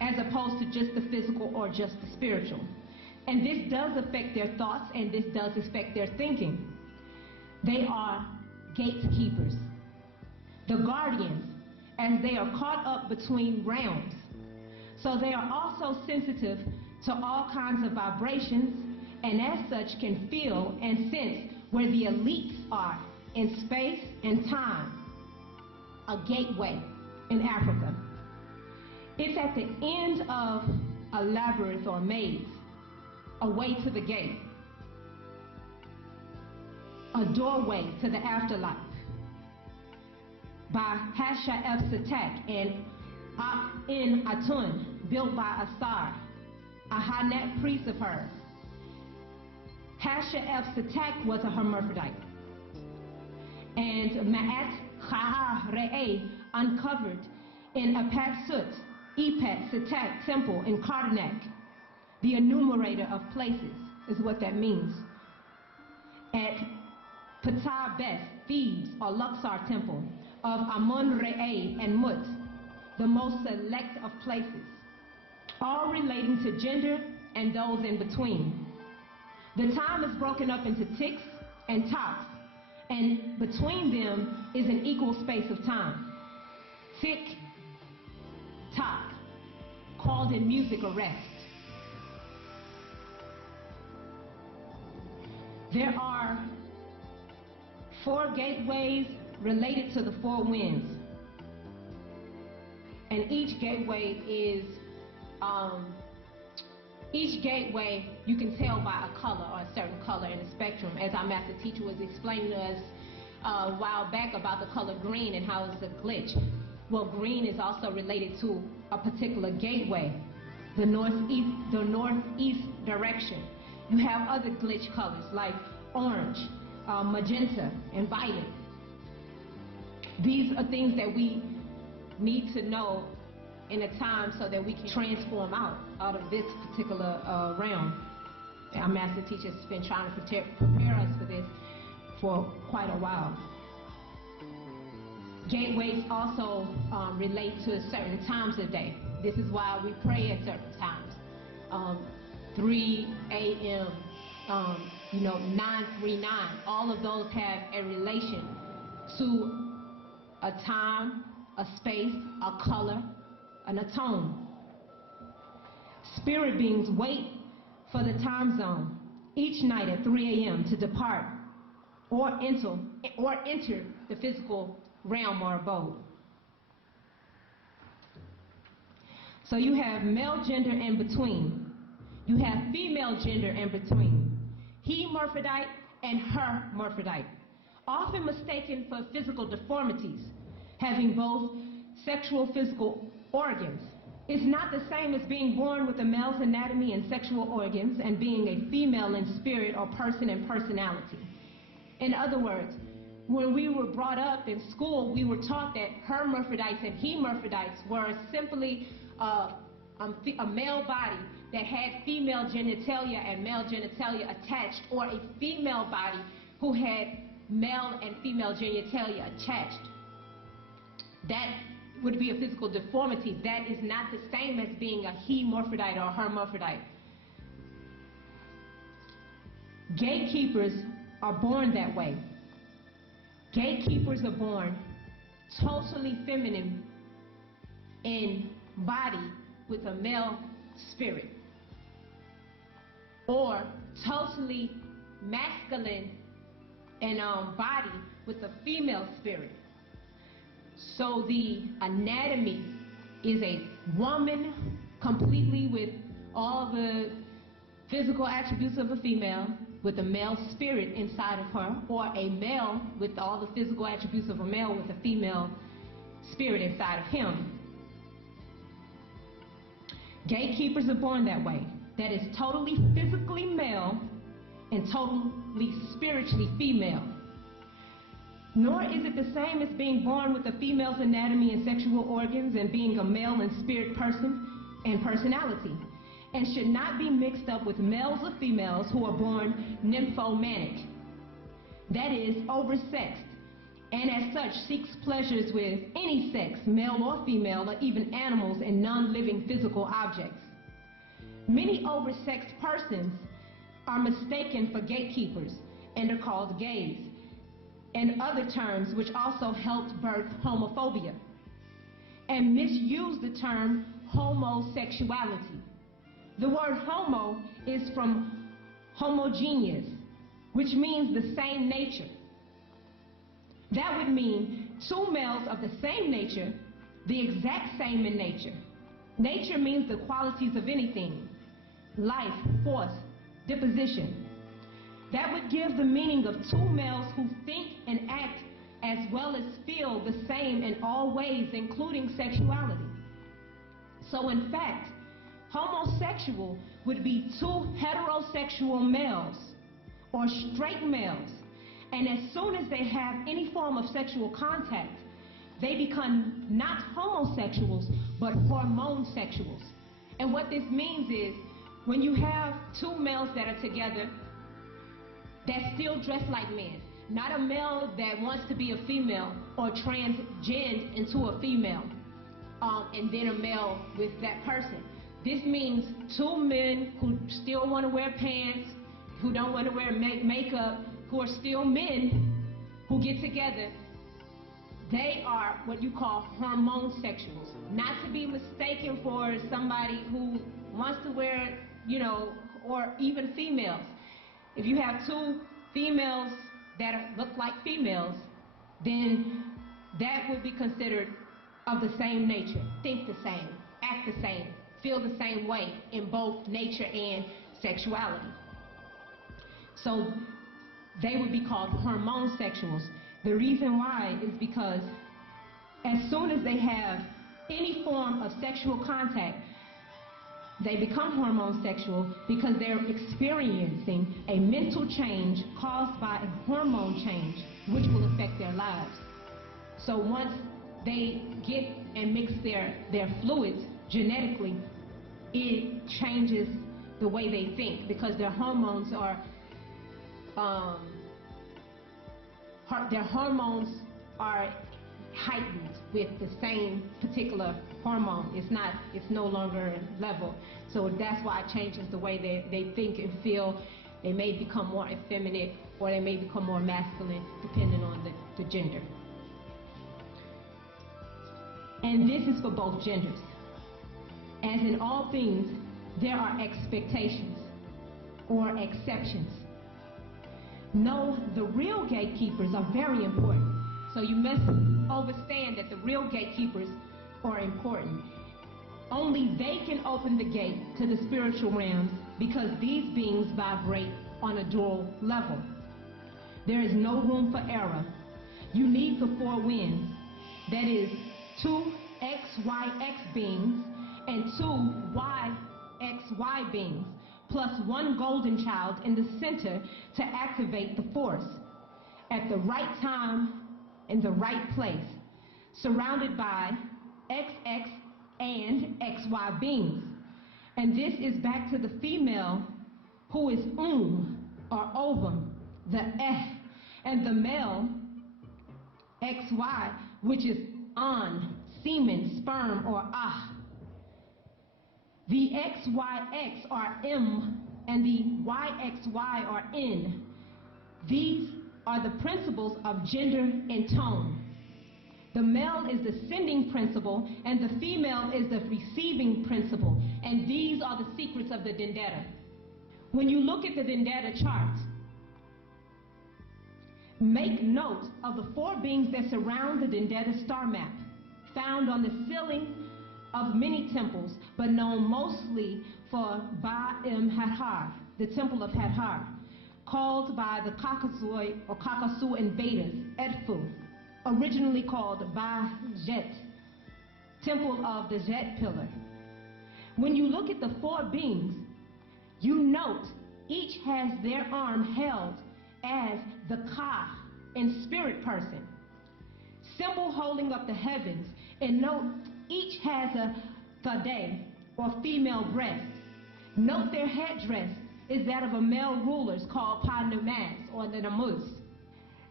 as opposed to just the physical or just the spiritual. And this does affect their thoughts, and this does affect their thinking. They are gatekeepers, the guardians, as they are caught up between realms. So they are also sensitive to all kinds of vibrations, and as such can feel and sense where the elites are in space and time. A gateway in Africa. It's at the end of a labyrinth or maze, a way to the gate, a doorway to the afterlife. By Hasha Satak and in Atun, built by Asar, a Hanet priest of her. Hasha Satak was a hermaphrodite. And Ma'at Cha'a Re'e uncovered in Apat Sut, Epet Satak temple in Karnak, the enumerator of places is what that means. At Ptah Bes, Thebes, or Luxor temple of Amun Re'e and Mut, the most select of places, all relating to gender and those in between. The time is broken up into ticks and tops, and between them is an equal space of time. Tick, tock, called in music a rest. There are 4 gateways related to the 4 winds. And each gateway you can tell by a color or a certain color in the spectrum, as our master teacher was explaining to us a while back about the color green and how it's a glitch. Well, green is also related to a particular gateway, the northeast direction. You have other glitch colors like orange, magenta, and violet. These are things that we need to know in a time so that we can transform out of this particular realm. Our master teacher's been trying to prepare us for this for quite a while. Gateways also relate to certain times of day. This is why we pray at certain times. 3 a.m., 939, all of those have a relation to a time, a space, a color, and a tone. Spirit beings wait for the time zone each night at 3 a.m. to depart or enter the physical realm or abode. So you have male gender in between. You have female gender in between. He hermaphrodite and her hermaphrodite, often mistaken for physical deformities, having both sexual physical organs. It's not the same as being born with a male's anatomy and sexual organs and being a female in spirit or person and personality. In other words, when we were brought up in school, we were taught that hermaphrodites and hermaphrodites were simply a male body that had female genitalia and male genitalia attached, or a female body who had male and female genitalia attached. That would be a physical deformity. That is not the same as being a hermaphrodite or hermaphrodite. Gatekeepers are born that way. Gatekeepers are born totally feminine in body with a male spirit, or totally masculine in body with a female spirit. So the anatomy is a woman completely with all the physical attributes of a female with a male spirit inside of her, or a male with all the physical attributes of a male with a female spirit inside of him. Gatekeepers are born that way. That is totally physically male and totally spiritually female. Nor is it the same as being born with a female's anatomy and sexual organs and being a male and spirit person and personality, and should not be mixed up with males or females who are born nymphomanic, that is, oversexed, and as such seeks pleasures with any sex, male or female, or even animals and non-living physical objects. Many oversexed persons are mistaken for gatekeepers and are called gays, and other terms which also helped birth homophobia, and misuse the term homosexuality. The word homo is from homogeneous, which means the same nature. That would mean two males of the same nature, the exact same in nature. Nature means the qualities of anything: life, force, disposition. That would give the meaning of two males who think and act as well as feel the same in all ways, including sexuality. So in fact, homosexual would be two heterosexual males or straight males, and as soon as they have any form of sexual contact, they become not homosexuals but hormonesexuals. And what this means is, when you have two males that are together that still dress like men, not a male that wants to be a female or transgend into a female, and then a male with that person. This means two men who still want to wear pants, who don't want to wear makeup, who are still men, who get together. They are what you call hormonesexuals. Not to be mistaken for somebody who wants to wear, or even females. If you have two females that look like females, then that would be considered of the same nature, think the same, act the same, feel the same way in both nature and sexuality. So they would be called hormonesexuals. The reason why is because as soon as they have any form of sexual contact, they become hormonesexual because they're experiencing a mental change caused by a hormone change, which will affect their lives. So once they get and mix their fluids genetically, it changes the way they think, because their hormones are heightened with the same particular hormone. It's no longer level. So that's why it changes the way they think and feel. They may become more effeminate, or they may become more masculine, depending on the gender. And this is for both genders. As in all things, there are expectations or exceptions. No, the real gatekeepers are very important. So you must understand that the real gatekeepers are important. Only they can open the gate to the spiritual realms, because these beings vibrate on a dual level. There is no room for error. You need the four winds, that is, two XYX beings and two YXY beings, plus one golden child in the center to activate the force at the right time, in the right place, surrounded by XX and XY beings. And this is back to the female, who is or ovum, the and the male, XY, which is on, semen, sperm, or The XYX are M, and the YXY are N. These are the principles of gender and tone. The male is the sending principle, and the female is the receiving principle. And these are the secrets of the Dendeta. When you look at the Dendeta chart, make note of the four beings that surround the Dendeta star map, found on the ceiling of many temples, but known mostly for Ba-Im-Hathor, the temple of Hathor, called by the Caucasoid or Caucasoid invaders, Edfu, originally called Ba-Jet, temple of the Jet pillar. When you look at the four beings, you note each has their arm held as the Ka in spirit person, symbol holding up the heavens, and note each has a Thade, or female breast. Note their headdress is that of a male ruler called Pa Namaz, or the Namuz.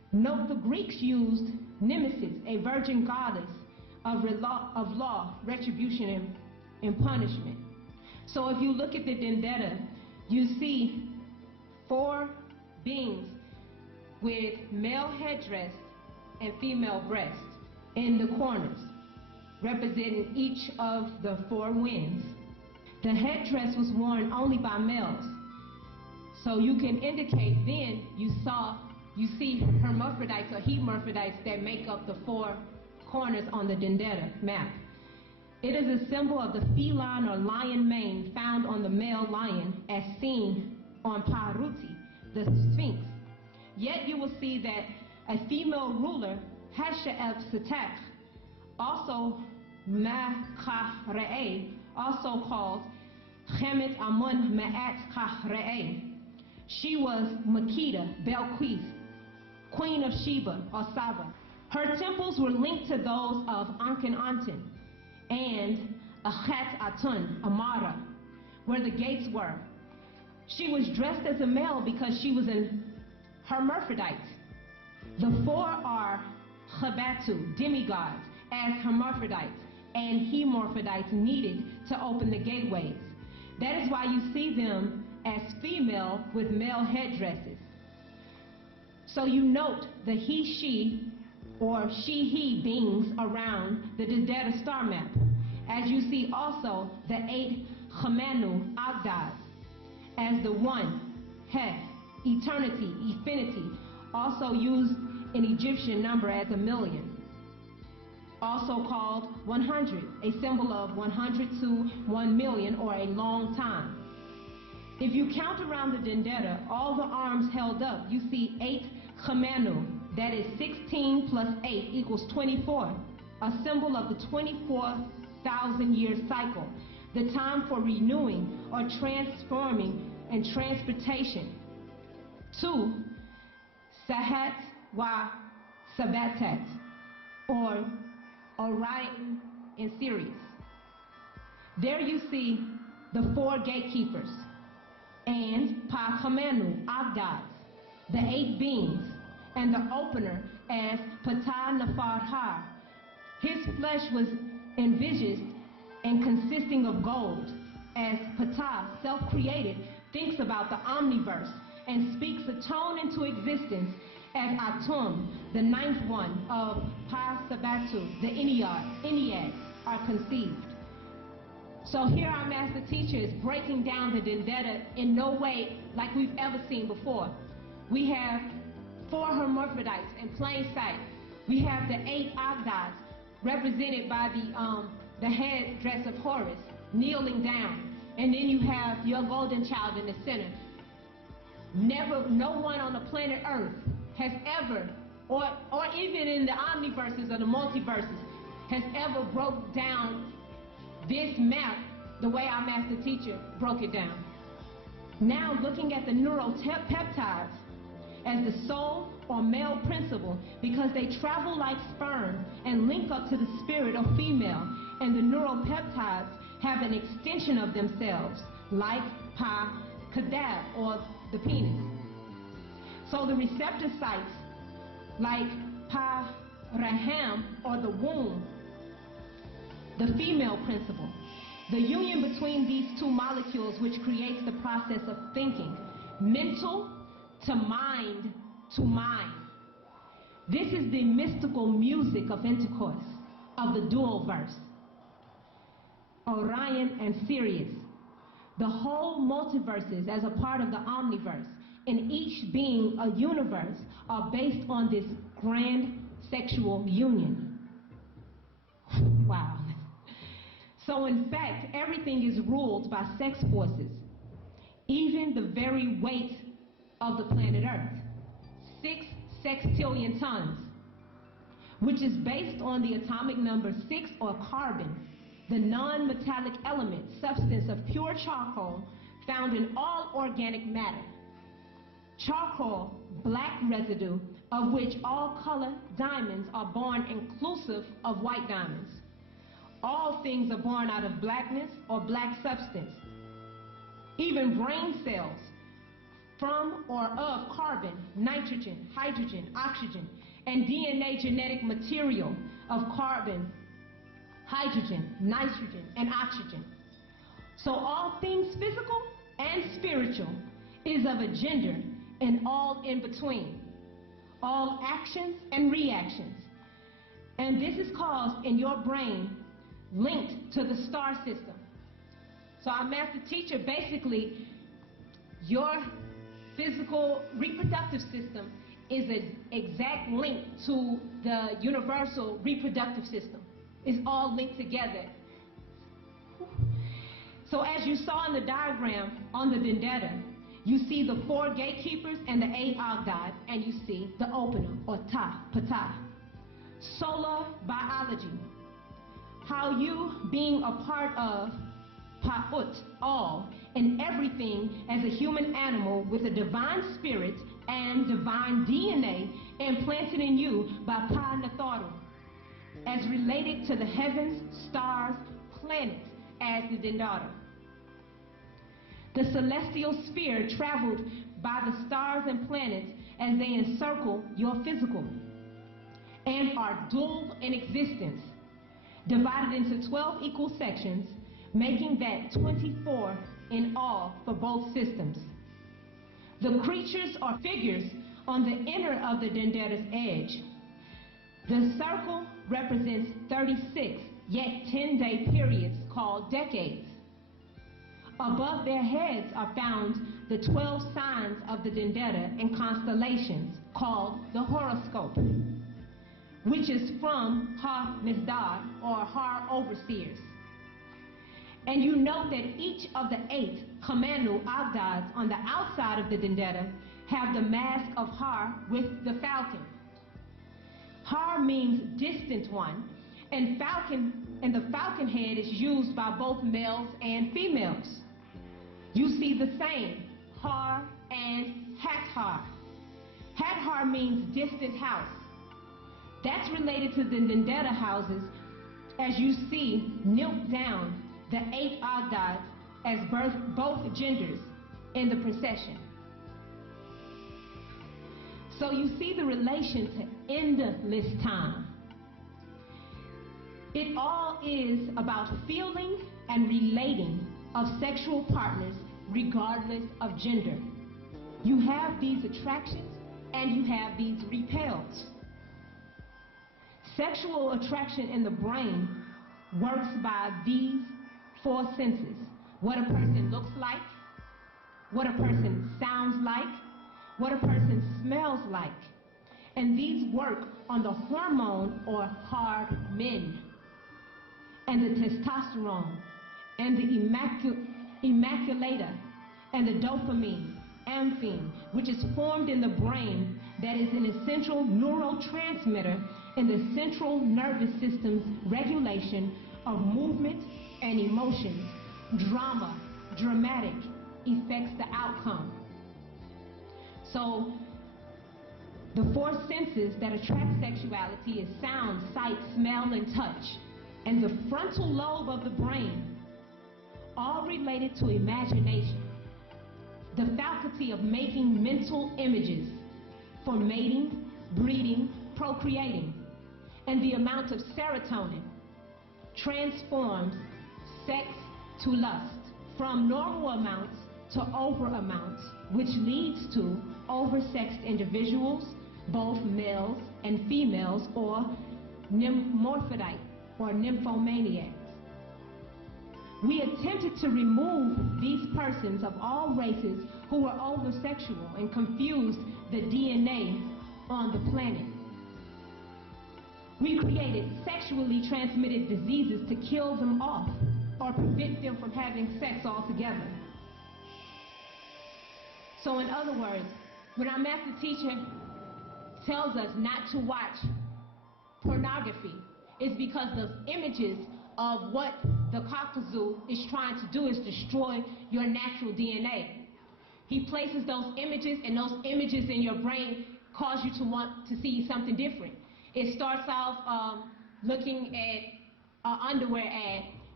Note the Greeks used Nemesis, a virgin goddess of law, retribution, and punishment. So if you look at the Dendeta, you see 4 beings with male headdress and female breast in the corners, representing each of the 4 winds. The headdress was worn only by males. So you can indicate then you see hermaphrodites or hermaphrodites that make up the 4 corners on the Dendeta map. It is a symbol of the feline or lion mane found on the male lion as seen on Paruti, the Sphinx. Yet you will see that a female ruler, Hasha'eb-Setek, also Ma-Ka-Re'e, also called Chemet Amun Ma'at Ka-Re'e. She was Makeda, Belquis, Queen of Sheba or Saba. Her temples were linked to those of Akhenaten and Achat Atun, Amara, where the gates were. She was dressed as a male because she was an hermaphrodite. The 4 are Chabatu, demigods, as hermaphrodites, and hemorphrodites needed to open the gateways. That is why you see them as female with male headdresses. So you note the he-she or she-he beings around the Dendeta star map, as you see also the 8 Chamanu Agdads as the 1, He, eternity, infinity, also used in Egyptian number as 1,000,000. Also called 100, a symbol of 100 to 1,000,000 or a long time. If you count around the Dendeta, all the arms held up, you see 8 Chamanu, that is 16 plus 8 equals 24, a symbol of the 24,000-year cycle, the time for renewing or transforming and transportation. 2, Sahat wa Sabatat, or Orion and Sirius. There you see the 4 gatekeepers, and Pa-Chamanu, Agdads, the 8 beings, and the opener as Ptah Nefar Ha. His flesh was envisaged and consisting of gold, as Ptah, self-created, thinks about the omniverse and speaks a tone into existence as Atum, the 9th one of Pa-Sabatu, the Ennead, are conceived. So here our master teacher is breaking down the Dendeta in no way like we've ever seen before. We have 4 hermaphrodites in plain sight. We have the 8 Agdads represented by the headdress of Horus kneeling down. And then you have your golden child in the center. No one on the planet Earth has ever, or even in the omniverses or the multiverses, has ever broke down this map the way our master teacher broke it down. Now looking at the neuropeptides as the soul or male principle, because they travel like sperm and link up to the spirit or female, and the neuropeptides have an extension of themselves like Pa-Kadab or the penis. So the receptor sites like Pa-Raham or the womb, the female principle. The union between these 2 molecules which creates the process of thinking, mental to mind to mind. This is the mystical music of intercourse, of the dual verse. Orion and Sirius. The whole multiverses as a part of the omniverse, and each being a universe, are based on this grand sexual union. Wow. So in fact, everything is ruled by sex forces. Even the very weight of the planet Earth, 6 sextillion tons, which is based on the atomic number 6 or carbon, the non-metallic element, substance of pure charcoal found in all organic matter. Charcoal, black residue, of which all color diamonds are born inclusive of white diamonds. All things are born out of blackness or black substance. Even brain cells, from or of carbon, nitrogen, hydrogen, oxygen, and DNA genetic material of carbon, hydrogen, nitrogen, and oxygen. So all things physical and spiritual is of a gender and all in between, all actions and reactions. And this is caused in your brain linked to the star system. So our master teacher, basically, your physical reproductive system is an exact link to the universal reproductive system. It's all linked together. So as you saw in the diagram on the Vendetta, you see the 4 gatekeepers and the 8 Ogdoad, and you see the opener, or Pta. Solar biology. How you, being a part of Pa'ut, all, and everything as a human animal with a divine spirit and divine DNA implanted in you by Pa Natharu, as related to the heavens, stars, planets, as the Dendata. The celestial sphere traveled by the stars and planets as they encircle your physical and are dual in existence, divided into 12 equal sections, making that 24 in all for both systems. The creatures or figures on the inner of the Dendata's edge. The circle represents 36, yet 10-day periods called decades. Above their heads are found the 12 signs of the Dendata and constellations called the horoscope, which is from Har Misdar, or Har overseers. And you know that each of the 8 Kamanu Ogdoads on the outside of the Dendata have the mask of Har with the falcon. Har means distant one, and the falcon head is used by both males and females. You see the same, Har and Hathar. Hathar means distant house. That's related to the Dendata houses, as you see knelt down the 8 Ogdoads as both genders in the procession. So you see the relation to endless time. It all is about feeling and relating of sexual partners regardless of gender. You have these attractions and you have these repels. Sexual attraction in the brain works by these 4 senses: what a person looks like, what a person sounds like, what a person smells like. And these work on the hormone or hormone, and the testosterone, and the immaculator, and the dopamine, amphine, which is formed in the brain, that is an essential neurotransmitter in the central nervous system's regulation of movement and emotions. Dramatic affects the outcome. So the 4 senses that attract sexuality is sound, sight, smell, and touch, and the frontal lobe of the brain, all related to imagination, the faculty of making mental images for mating, breeding, procreating, and the amount of serotonin transforms sex to lust from normal amounts to over amounts, which leads to oversexed individuals, both males and females, or nymphomorphidite or nymphomaniacs. We attempted to remove these persons of all races who were oversexual and confused the DNA on the planet. We created sexually transmitted diseases to kill them off or prevent them from having sex altogether. So in other words, when our master teacher tells us not to watch pornography, it's because those images of what the cockazoo is trying to do is destroy your natural DNA. He places those images, and those images in your brain cause you to want to see something different. It starts off looking at an underwear ad,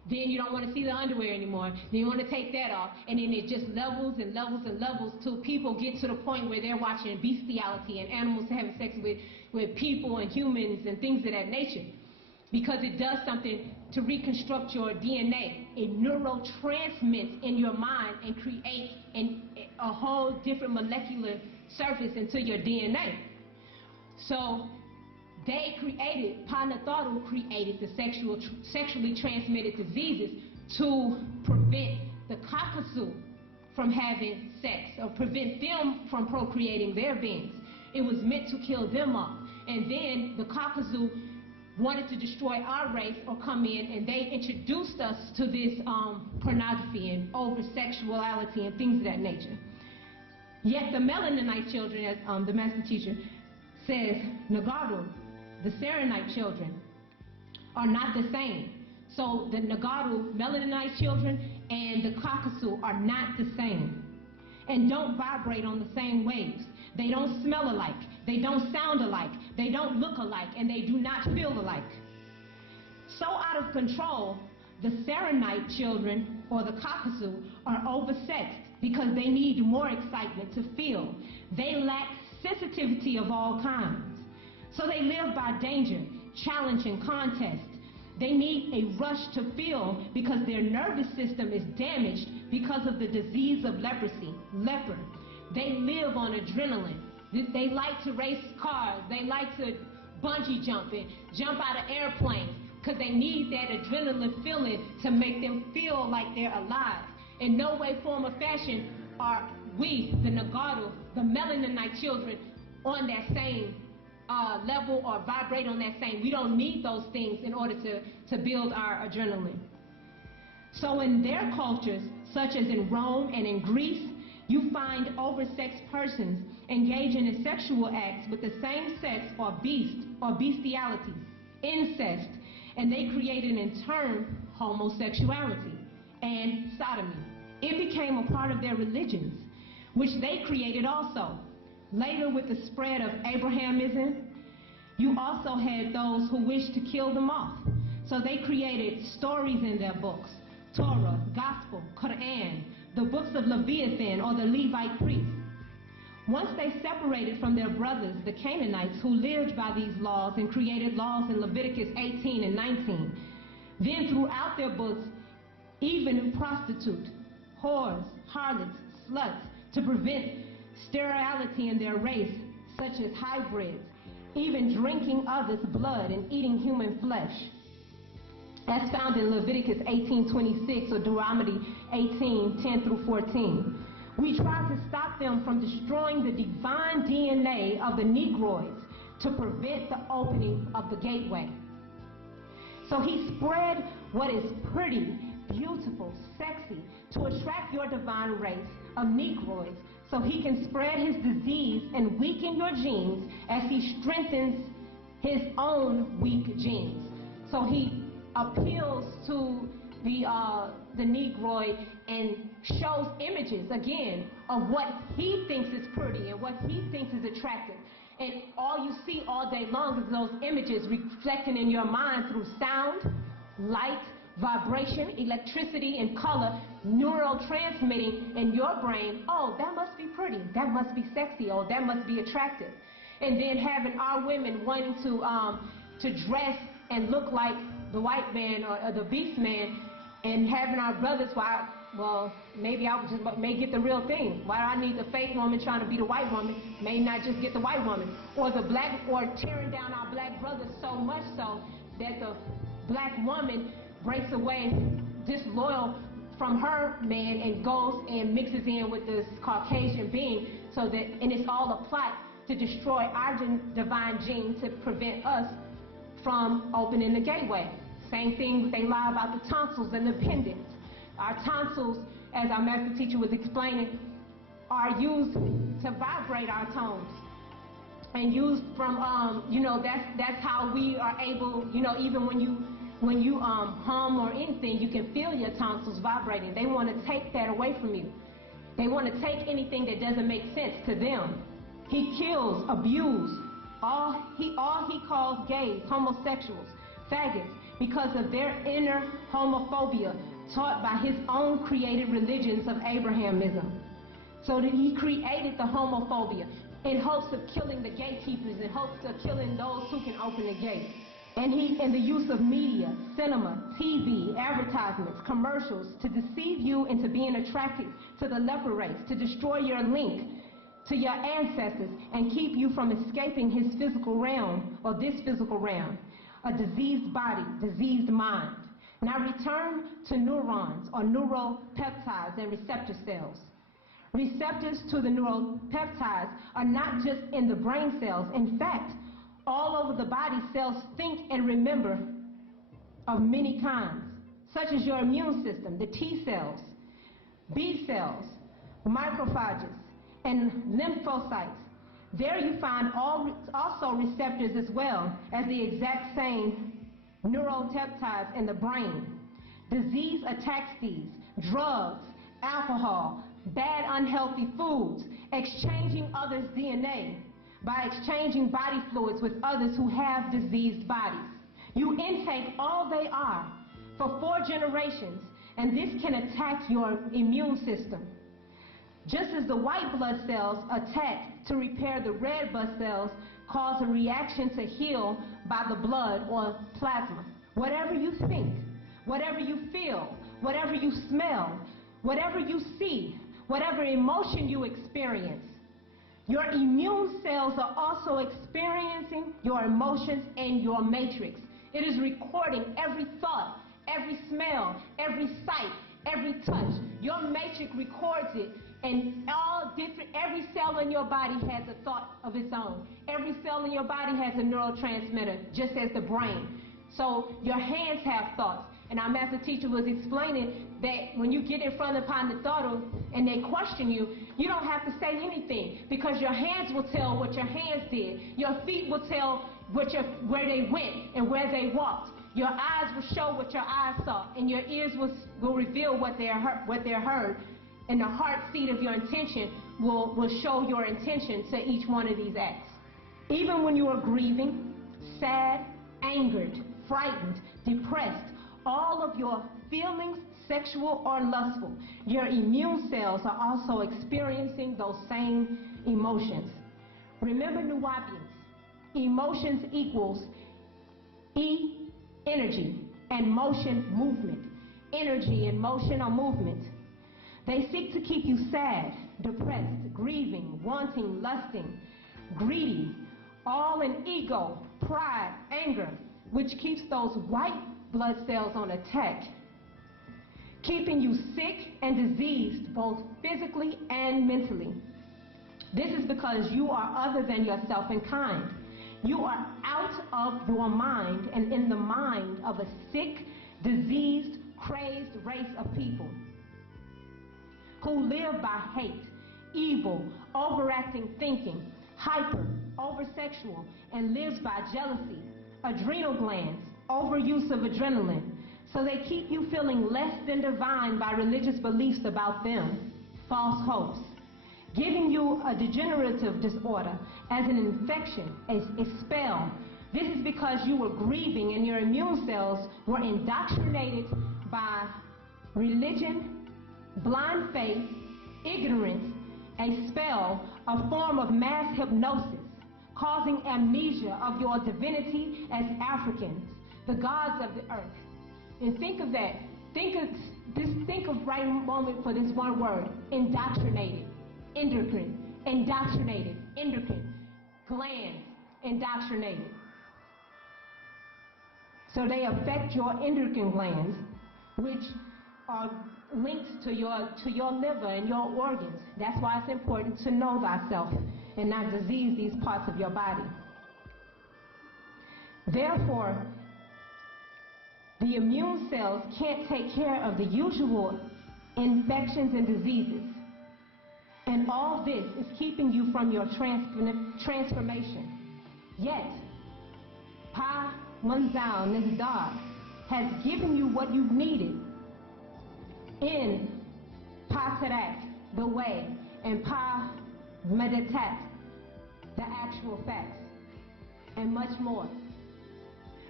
Then you don't want to see the underwear anymore. Then you want to take that off. And then it just levels and levels and levels till people get to the point where they're watching bestiality and animals having sex with people and humans and things of that nature. Because it does something to reconstruct your DNA. It neurotransmits in your mind and creates a whole different molecular surface into your DNA. So they created, Pt2 created the sexually transmitted diseases to prevent the cockazoo from having sex or prevent them from procreating their beings. It was meant to kill them off. And then the cockazoo wanted to destroy our race or come in, and they introduced us to this pornography and over-sexuality and things of that nature. Yet the Melaninite children, as the master teacher says, Nagaru, the Serenite children, are not the same. So the Nagaru, Melaninite children, and the cockazoo are not the same and don't vibrate on the same waves. They don't smell alike. They don't sound alike. They don't look alike, and they do not feel alike. So out of control, the Serenite children, or the cockazoo, are oversexed because they need more excitement to feel. They lack sensitivity of all kinds. So they live by danger, challenge, and contest. They need a rush to feel because their nervous system is damaged because of the disease of leprosy, leper. They live on adrenaline. They like to race cars. They like to bungee jump and jump out of airplanes because they need that adrenaline feeling to make them feel like they're alive. In no way, form, or fashion are we, the Nagaru, the Melaninite children, on that same level or vibrate on that same. We don't need those things in order to build our adrenaline. So in their cultures, such as in Rome and in Greece, you find oversexed persons engaging in sexual acts with the same sex or bestiality, incest, and they created in turn homosexuality and sodomy. It became a part of their religions, which they created also. Later, with the spread of Abrahamism, you also had those who wished to kill them off. So they created stories in their books, Torah, Gospel, Quran, the books of Leviathan or the Levite priests. Once they separated from their brothers, the Canaanites, who lived by these laws and created laws in Leviticus 18 and 19, then throughout their books, even prostitute, whores, harlots, sluts, to prevent sterility in their race, such as hybrids, even drinking others' blood and eating human flesh. That's found in Leviticus 18:26 or Deuteronomy 18:10 through 14. We tried to stop them from destroying the divine DNA of the Negroids to prevent the opening of the gateway. So he spread what is pretty, beautiful, sexy to attract your divine race of Negroids so he can spread his disease and weaken your genes as he strengthens his own weak genes. So he appeals to the Negroid and shows images, again, of what he thinks is pretty and what he thinks is attractive. And all you see all day long is those images reflecting in your mind through sound, light, vibration, electricity, and color, neurotransmitting in your brain, oh, that must be pretty, that must be sexy, oh, that must be attractive. And then having our women wanting to dress and look like the white man or the beast man, and having our brothers, well, maybe I may get the real thing. Why do I need the fake woman trying to be the white woman? May not just get the white woman. Or the black, or tearing down our black brothers so much so that the black woman breaks away disloyal from her man and goes and mixes in with this Caucasian being, so that, and it's all a plot to destroy our divine gene to prevent us from opening the gateway. Same thing, they lie about the tonsils and the appendix. Our tonsils, as our master teacher was explaining, are used to vibrate our tones. And used from, that's how we are able, even when you hum or anything, you can feel your tonsils vibrating. They want to take that away from you. They want to take anything that doesn't make sense to them. He kills, abuses, all he calls gays, homosexuals, faggots because of their inner homophobia taught by his own created religions of Abrahamism. So that he created the homophobia in hopes of killing the gatekeepers, in hopes of killing those who can open the gate. And the use of media, cinema, TV, advertisements, commercials to deceive you into being attracted to the leper race, to destroy your link to your ancestors and keep you from escaping his physical realm or this physical realm. A diseased body, diseased mind. Now return to neurons or neuropeptides and receptor cells. Receptors to the neuropeptides are not just in the brain cells. In fact, all over the body, cells think and remember of many kinds, such as your immune system, the T cells, B cells, macrophages, and lymphocytes. There you find also receptors as well as the exact same neuropeptides in the brain. Disease attacks these. Drugs, alcohol, bad unhealthy foods, exchanging others' DNA by exchanging body fluids with others who have diseased bodies. You intake all they are for 4 generations, and this can attack your immune system. Just as the white blood cells attack to repair the red blood cells, cause a reaction to heal by the blood or plasma. Whatever you think, whatever you feel, whatever you smell, whatever you see, whatever emotion you experience, your immune cells are also experiencing your emotions and your matrix. It is recording every thought, every smell, every sight, every touch. Your matrix records it, and every cell in your body has a thought of its own. Every cell in your body has a neurotransmitter, just as the brain. So your hands have thoughts. And our master teacher was explaining that when you get in front of Pandatharu and they question you, you don't have to say anything because your hands will tell what your hands did. Your feet will tell where they went and where they walked. Your eyes will show what your eyes saw, and your ears will reveal what they heard. And the heartbeat of your intention will show your intention to each one of these acts. Even when you are grieving, sad, angered, frightened, depressed, all of your feelings, sexual or lustful, your immune cells are also experiencing those same emotions. Remember Nuwapians, emotions equals E, energy, and motion, movement. Energy and motion are movement. They seek to keep you sad, depressed, grieving, wanting, lusting, greedy, all in ego, pride, anger, which keeps those white blood cells on attack, keeping you sick and diseased both physically and mentally. This is because you are other than yourself in kind. You are out of your mind and in the mind of a sick, diseased, crazed race of people who live by hate, evil, overacting thinking, hyper, over-sexual, and lives by jealousy, adrenal glands, overuse of adrenaline. So they keep you feeling less than divine by religious beliefs about them, false hopes, giving you a degenerative disorder as an infection, a spell. This is because you were grieving and your immune cells were indoctrinated by religion, blind faith, ignorance, a spell, a form of mass hypnosis, causing amnesia of your divinity as Africans, the gods of the earth. And think of that. Think of right moment for this one word, indoctrinated, endocrine, indoctrinated, endocrine, glands, indoctrinated. So they affect your endocrine glands, which are linked to your liver and your organs. That's why it's important to know thyself and not disease these parts of your body. Therefore, the immune cells can't take care of the usual infections and diseases. And all this is keeping you from your transformation. Yet, Pa Munzal Nizar has given you what you've needed in Pa Tarak, the way, and Pa Meditat, the actual facts, and much more.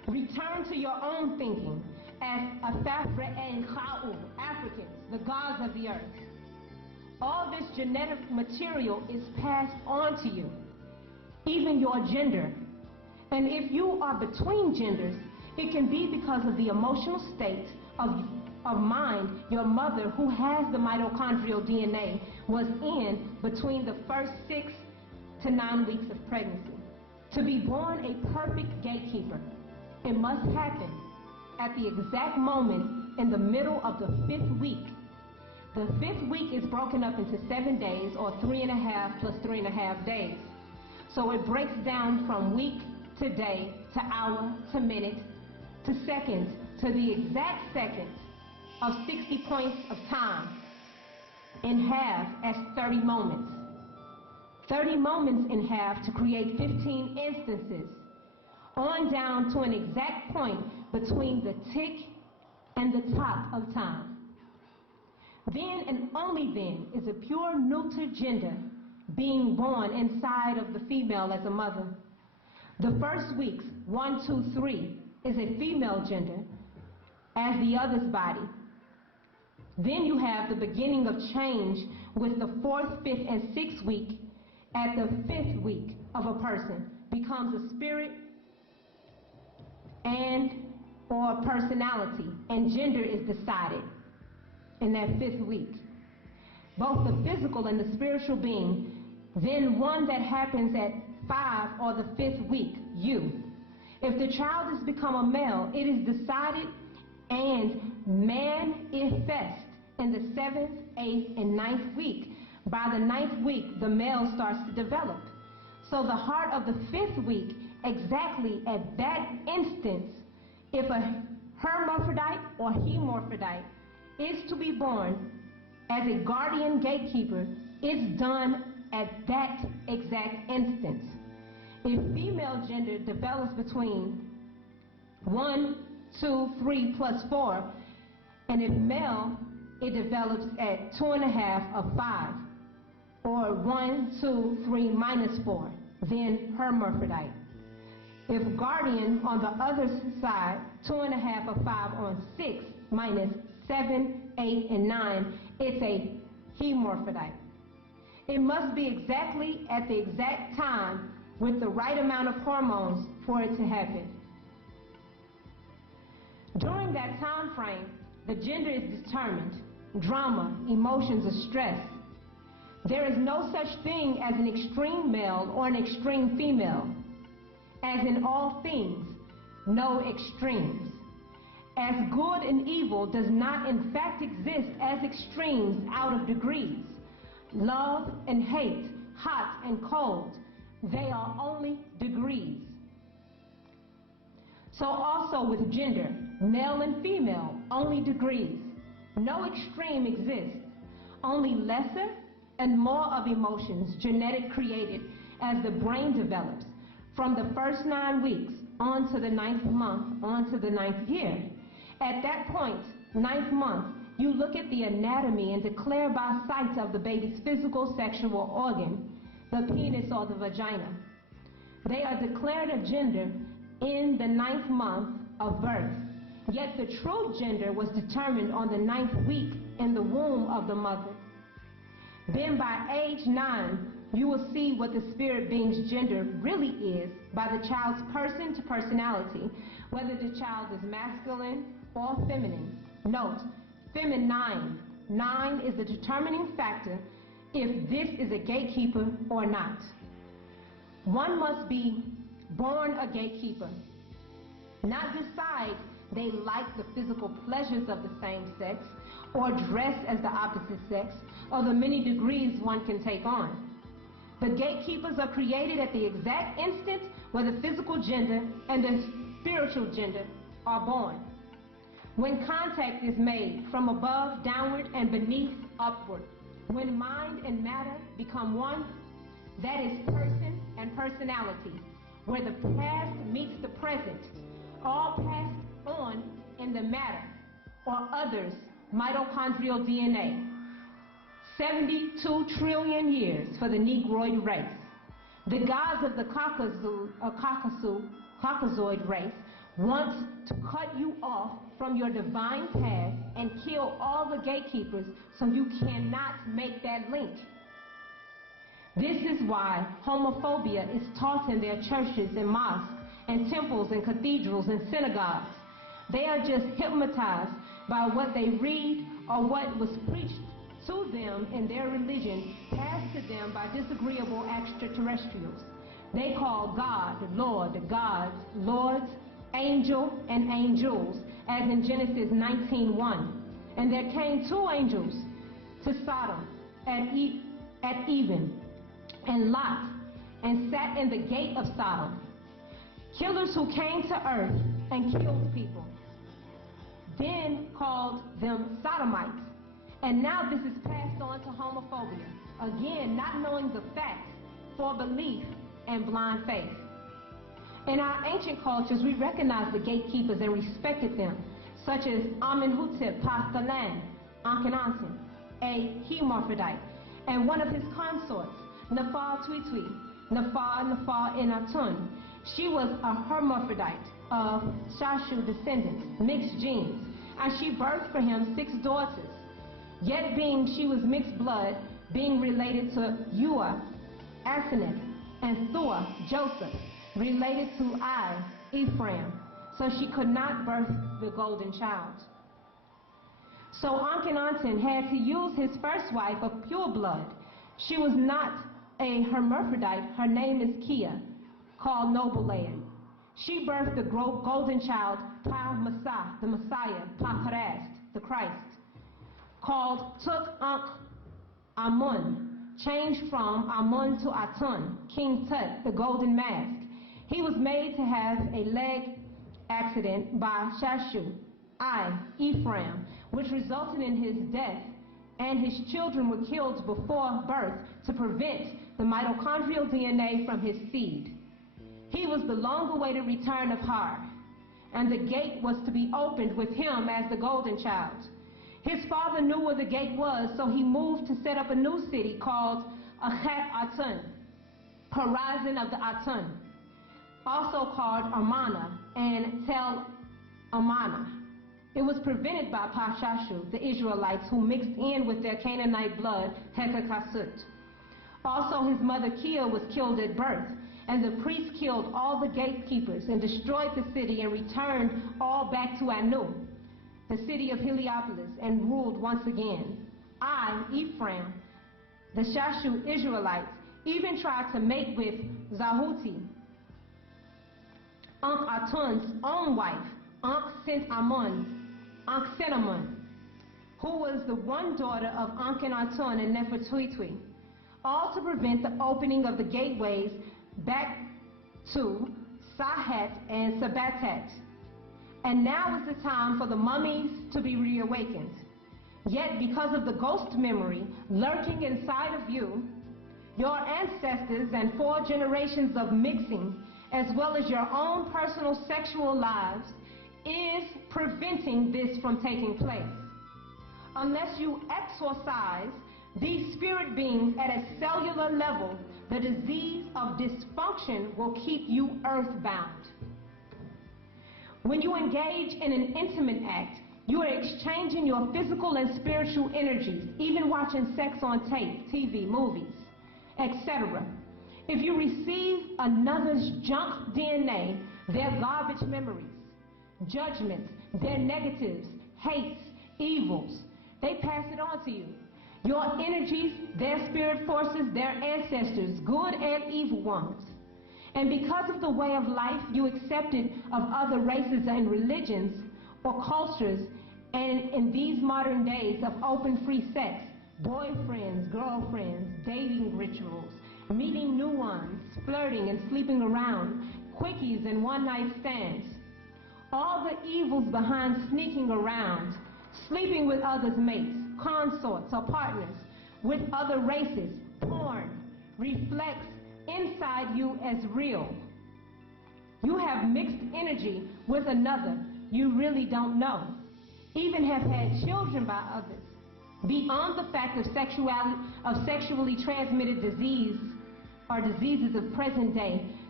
Return to your own thinking as Afafra and Kha'u, Africans, the gods of the earth. All this genetic material is passed on to you, even your gender. And if you are between genders, it can be because of the emotional state of mind your mother, who has the mitochondrial DNA, was in between the first 6 to 9 weeks of pregnancy. To be born a perfect gatekeeper, it must happen at the exact moment in the middle of the 5th week. The 5th week is broken up into 7 days, or 3.5 plus 3.5 days. So it breaks down from week to day to hour to minute to seconds to the exact seconds of 60 points of time in half as 30 moments. 30 moments in half to create 15 instances, on down to an exact point between the tick and the top of time. Then and only then is a pure neuter gender being born inside of the female as a mother. The first weeks, 1, 2, 3, is a female gender as the other's body. Then you have the beginning of change with the 4th, 5th, and 6th week. At the 5th week of a person becomes a spirit and or personality, and gender is decided in that 5th week. Both the physical and the spiritual being. Then one that happens at 5 or the 5th week, you. If the child has become a male, it is decided and manifest in the 7th, 8th, and 9th week. By the 9th week, the male starts to develop. So the heart of the 5th week, exactly at that instance, if a hermaphrodite or hemorphodite is to be born as a guardian gatekeeper, it's done at that exact instance. If female gender develops between 1, 2, 3 plus 4, and if male, it develops at 2.5 of 5, or 1, 2, 3 minus 4, then hermaphrodite. If guardian on the other side, 2.5 of 5 on 6 minus 7, 8, and 9, it's a hemorphodite. It must be exactly at the exact time with the right amount of hormones for it to happen. During that time frame, the gender is determined. Drama, emotions, or stress. There is no such thing as an extreme male or an extreme female. As in all things, no extremes. As good and evil does not in fact exist as extremes out of degrees. Love and hate, hot and cold, they are only degrees. So also with gender, male and female, only degrees. No extreme exists, only lesser and more of emotions, genetic created as the brain develops from the first 9 weeks on to the 9th month, on to the 9th year. At that point, 9th month, you look at the anatomy and declare by sight of the baby's physical sexual organ, the penis or the vagina. They are declared a gender in the 9th month of birth. Yet the true gender was determined on the 9th week in the womb of the mother. Then by age 9, you will see what the spirit being's gender really is by the child's person to personality, whether the child is masculine or feminine. Note, feminine. 9 is the determining factor if this is a gatekeeper or not. One must be born a gatekeeper, not decide they like the physical pleasures of the same sex, or dress as the opposite sex, or the many degrees one can take on. The gatekeepers are created at the exact instant where the physical gender and the spiritual gender are born. When contact is made from above downward and beneath upward, when mind and matter become one, that is person and personality, where the past meets the present, all passed on in the matter or others' mitochondrial DNA. 72 trillion years for the Negroid race. The gods of the Caucasoid race wants to cut you off from your divine path and kill all the gatekeepers so you cannot make that link. This is why homophobia is taught in their churches and mosques and temples and cathedrals and synagogues. They are just hypnotized by what they read or what was preached to them in their religion, passed to them by disagreeable extraterrestrials. They call God, the Lord, the gods, lords, angel, and angels, as in Genesis 19:1. And there came two angels to Sodom at even, and Lot, and sat in the gate of Sodom. Killers who came to earth and killed people, then called them sodomites. And now this is passed on to homophobia. Again, not knowing the facts for belief and blind faith. In our ancient cultures, we recognized the gatekeepers and respected them, such as Amenhotep Pastalan, Akhenaten, a hermaphrodite, and one of his consorts, Nefertiti, Nefer-Enatun. She was a hermaphrodite of Shashu descendants, mixed genes, and she birthed for him 6 daughters. Yet being she was mixed blood, being related to Ua, Asenath, and Thor, Joseph, related to Ephraim, so she could not birth the golden child. So Akhenaten had to use his first wife of pure blood. She was not a hermaphrodite. Her name is Kia, called Noble-Land. She birthed the golden child, Pa-Messiah, the Messiah, Pa-Christ, the Christ, called Amun, changed from Amun to Atun, King Tut, the golden mask. He was made to have a leg accident by Shashu, Ephraim, which resulted in his death, and his children were killed before birth to prevent the mitochondrial DNA from his seed. He was the long-awaited return of Har, and the gate was to be opened with him as the golden child. His father knew where the gate was, so he moved to set up a new city called Achat Atun, horizon of the Atun, also called Amana and Tel Amana. It was prevented by Pashashu, the Israelites, who mixed in with their Canaanite blood, Hekakasut. Also, his mother Kia was killed at birth, and the priests killed all the gatekeepers and destroyed the city and returned all back to Anu, the city of Heliopolis, and ruled once again. Ephraim, the Shashu Israelites, even tried to mate with Zahuti, Atun's own wife, Ankh-Senamun, who was the one daughter of Akhenaten and Nefertiti, all to prevent the opening of the gateways back to Sahat and Sabatat. And now is the time for the mummies to be reawakened. Yet because of the ghost memory lurking inside of you, your ancestors and 4 generations of mixing, as well as your own personal sexual lives, is preventing this from taking place. Unless you exorcise these spirit beings at a cellular level, the disease of dysfunction will keep you earthbound. When you engage in an intimate act, you are exchanging your physical and spiritual energies, even watching sex on tape, TV, movies, etc. If you receive another's junk DNA, their garbage memories, judgments, their negatives, hates, evils, they pass it on to you. Your energies, their spirit forces, their ancestors, good and evil ones. And because of the way of life you accepted of other races and religions or cultures, and in these modern days of open free sex, boyfriends, girlfriends, dating rituals, meeting new ones, flirting and sleeping around, quickies and one-night stands, all the evils behind sneaking around, sleeping with others' mates, consorts or partners with other races, porn, reflects inside you as real. You have mixed energy with another you really don't know, even have had children by others. Beyond the fact of sexually transmitted disease or diseases of present day,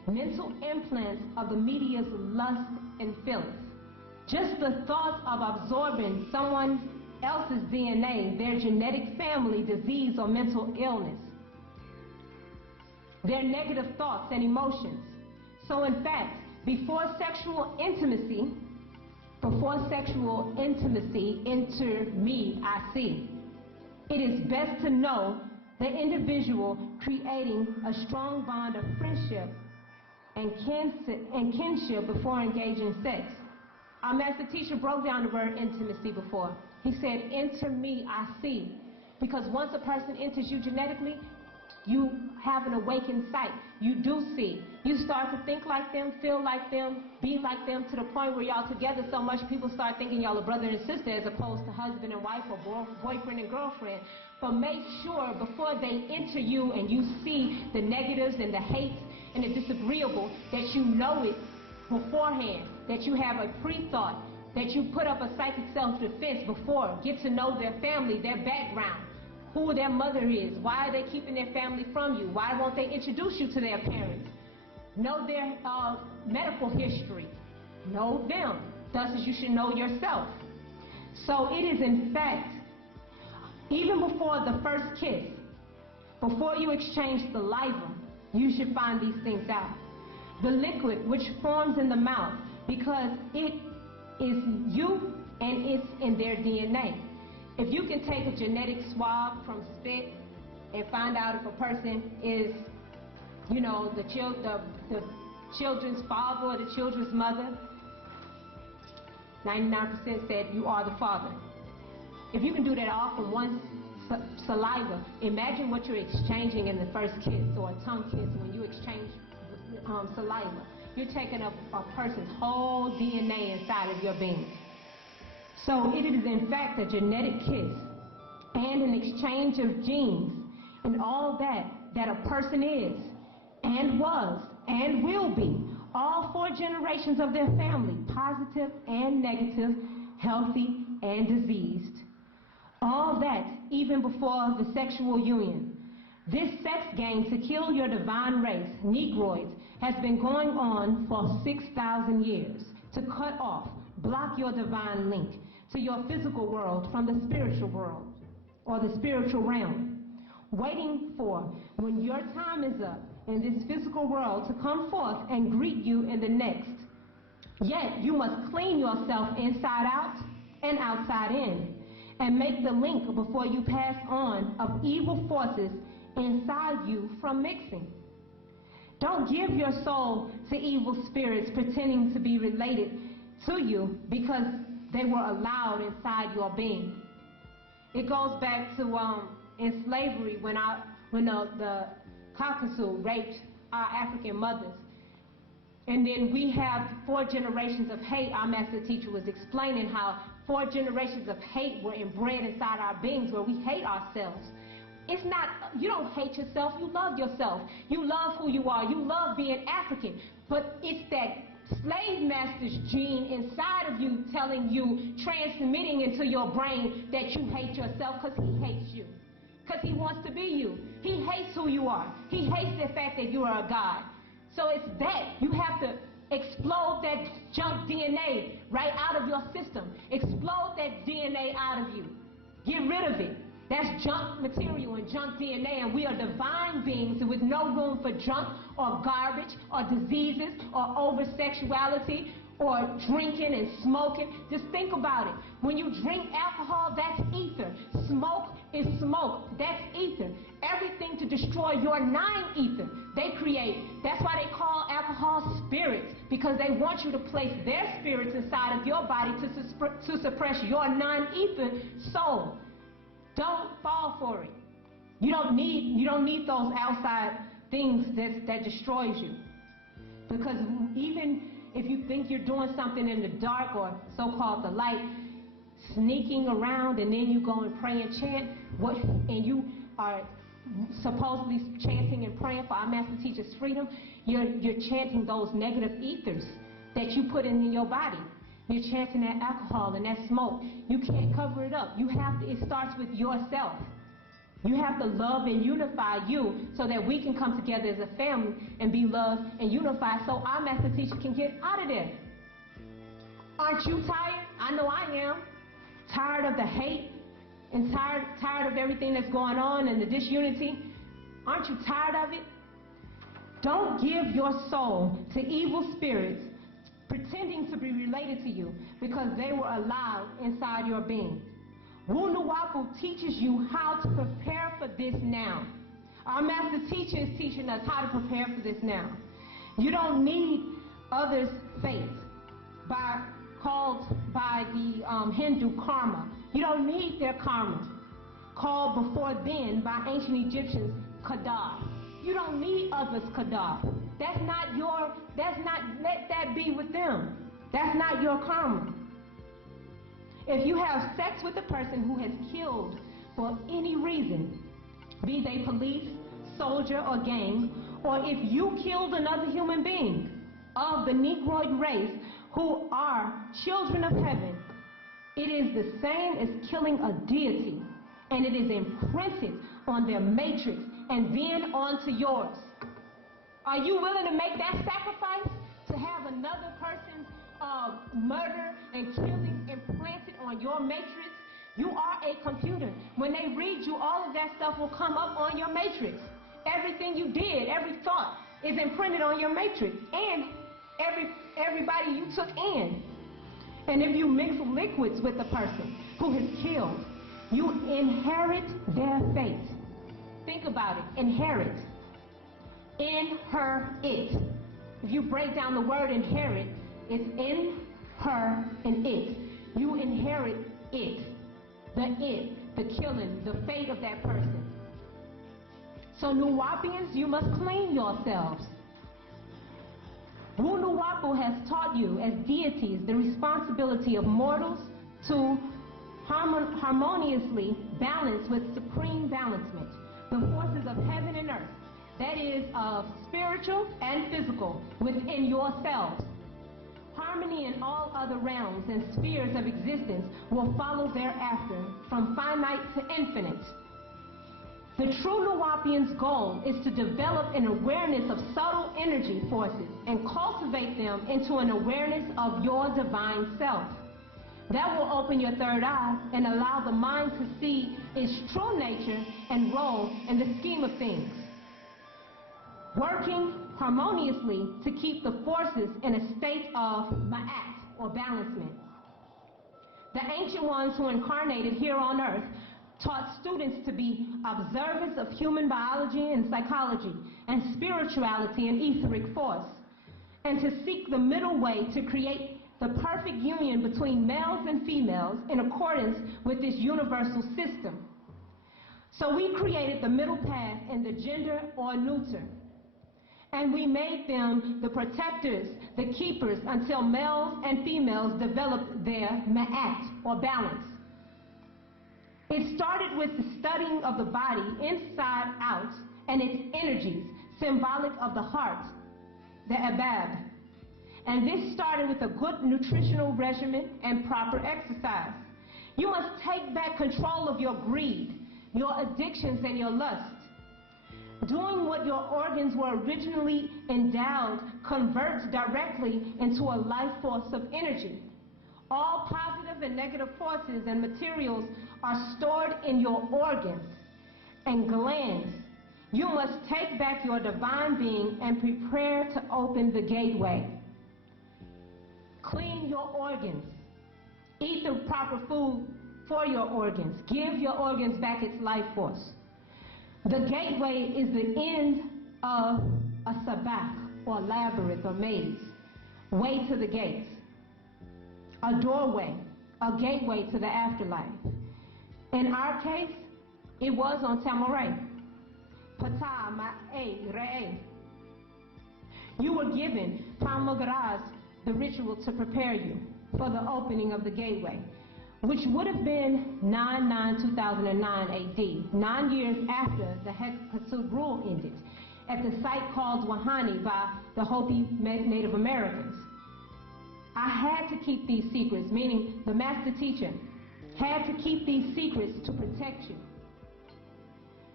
mental implants of the media's lust and filth. Just the thought of absorbing someone else's DNA, their genetic family, disease, or mental illness, their negative thoughts and emotions. So in fact, before sexual intimacy, enter me, I see. It is best to know the individual creating a strong bond of friendship and kinship before engaging in sex. Our master teacher broke down the word intimacy before. He said, enter me, I see. Because once a person enters you genetically, you have an awakened sight. You do see. You start to think like them, feel like them, be like them, to the point where y'all together so much people start thinking y'all are brother and sister as opposed to husband and wife or boyfriend and girlfriend. But make sure before they enter you and you see the negatives and the hates and the disagreeable that you know it beforehand, that you have a pre-thought, that you put up a psychic self-defense before, get to know their family, their background, who their mother is, why are they keeping their family from you, why won't they introduce you to their parents, know their medical history, know them, thus as you should know yourself. So it is in fact, even before the first kiss, before you exchange saliva, you should find these things out. The liquid which forms in the mouth, because it is you and it's in their DNA. If you can take a genetic swab from spit and find out if a person is, you know, the children's father or the children's mother, 99% said you are the father. If you can do that all from one saliva, imagine what you're exchanging in the first kiss or a tongue kiss when you exchange saliva. You're taking a person's whole DNA inside of your being. So it is in fact a genetic kiss and an exchange of genes and all that a person is and was and will be. All 4 generations of their family, positive and negative, healthy and diseased. All that even before the sexual union. This sex game to kill your divine race, Negroids, has been going on for 6,000 years to cut off, block your divine link to your physical world from the spiritual world or the spiritual realm, waiting for when your time is up in this physical world to come forth and greet you in the next. Yet you must clean yourself inside out and outside in and make the link before you pass on of evil forces inside you from mixing. Don't give your soul to evil spirits pretending to be related to you because they were allowed inside your being. It goes back to in slavery when the Caucasus raped our African mothers. And then we have 4 generations of hate. Our master teacher was explaining how 4 generations of hate were inbred inside our beings where we hate ourselves. It's not, you don't hate yourself, you love yourself. You love who you are, you love being African. But it's that slave master's gene inside of you telling you, transmitting into your brain that you hate yourself because he hates you. Because he wants to be you. He hates who you are. He hates the fact that you are a god. So it's that. You have to explode that junk DNA right out of your system. Explode that DNA out of you. Get rid of it. That's junk material and junk DNA, and we are divine beings with no room for junk or garbage or diseases or over-sexuality or drinking and smoking. Just think about it. When you drink alcohol, that's ether. Smoke is smoke. That's ether. Everything to destroy your 9 ether they create. That's why they call alcohol spirits, because they want you to place their spirits inside of your body to suppress your 9 ether soul. Don't fall for it. You don't need those outside things that destroys you. Because even if you think you're doing something in the dark or so-called the light, sneaking around and then you go and pray and chant, and you are supposedly chanting and praying for our master teacher's freedom, you're chanting those negative ethers that you put in your body. You're chanting that alcohol and that smoke. You can't cover it up. You have to. It starts with yourself. You have to love and unify you so that we can come together as a family and be loved and unified so our master teacher can get out of there. Aren't you tired? I know I am. Tired of the hate and tired of everything that's going on and the disunity. Aren't you tired of it? Don't give your soul to evil spirits pretending to be related to you because they were allowed inside your being. Wunuwapu teaches you how to prepare for this now. Our master teacher is teaching us how to prepare for this now. You don't need others' faith called by the Hindu karma. You don't need their karma, called before then by ancient Egyptians Qadar. You don't need others' Qadar. Let that be with them. That's not your karma. If you have sex with a person who has killed for any reason, be they police, soldier, or gang, or if you killed another human being of the Negroid race who are children of heaven, it is the same as killing a deity, and it is imprinted on their matrix and then onto yours. Are you willing to make that sacrifice to have another person's murder and killing implanted on your matrix? You are a computer. When they read you, all of that stuff will come up on your matrix. Everything you did, every thought is imprinted on your matrix, and everybody you took in. And if you mix liquids with the person who has killed, you inherit their fate. Think about it. Inherit. In her it. If you break down the word inherit, it's in her and it. You inherit it. The killing, the fate of that person. So Nuwapians, you must clean yourselves. Wunuwapu has taught you as deities the responsibility of mortals to harmoniously balance with supreme balancement the forces of heaven and earth, that is, of spiritual and physical, within yourselves. Harmony in all other realms and spheres of existence will follow thereafter, from finite to infinite. The true Nuwapian's goal is to develop an awareness of subtle energy forces and cultivate them into an awareness of your divine self. That will open your third eye and allow the mind to see its true nature and role in the scheme of things, working harmoniously to keep the forces in a state of ma'at, or balancement. The ancient ones who incarnated here on earth taught students to be observers of human biology and psychology and spirituality and etheric force, and to seek the middle way to create the perfect union between males and females in accordance with this universal system. So we created the middle path in the gender or neuter, and we made them the protectors, the keepers, until males and females developed their ma'at, or balance. It started with the studying of the body inside out and its energies, symbolic of the heart, the abab. And this started with a good nutritional regimen and proper exercise. You must take back control of your greed, your addictions, and your lust. Doing what your organs were originally endowed converts directly into a life force of energy. All positive and negative forces and materials are stored in your organs and glands. You must take back your divine being and prepare to open the gateway. Clean your organs. Eat the proper food for your organs. Give your organs back its life force. The gateway is the end of a sabak, or labyrinth, or maze. Way to the gates. A doorway, a gateway to the afterlife. In our case, it was on Tamaray. Pata ma'e re'e. You were given Pamagaraz, the ritual to prepare you for the opening of the gateway, which would have been 9/9/2009 AD, 9 years after the Hexakasud rule ended, at the site called Wahani by the Hopi Native Americans. I had to keep these secrets, meaning the master teacher had to keep these secrets to protect you.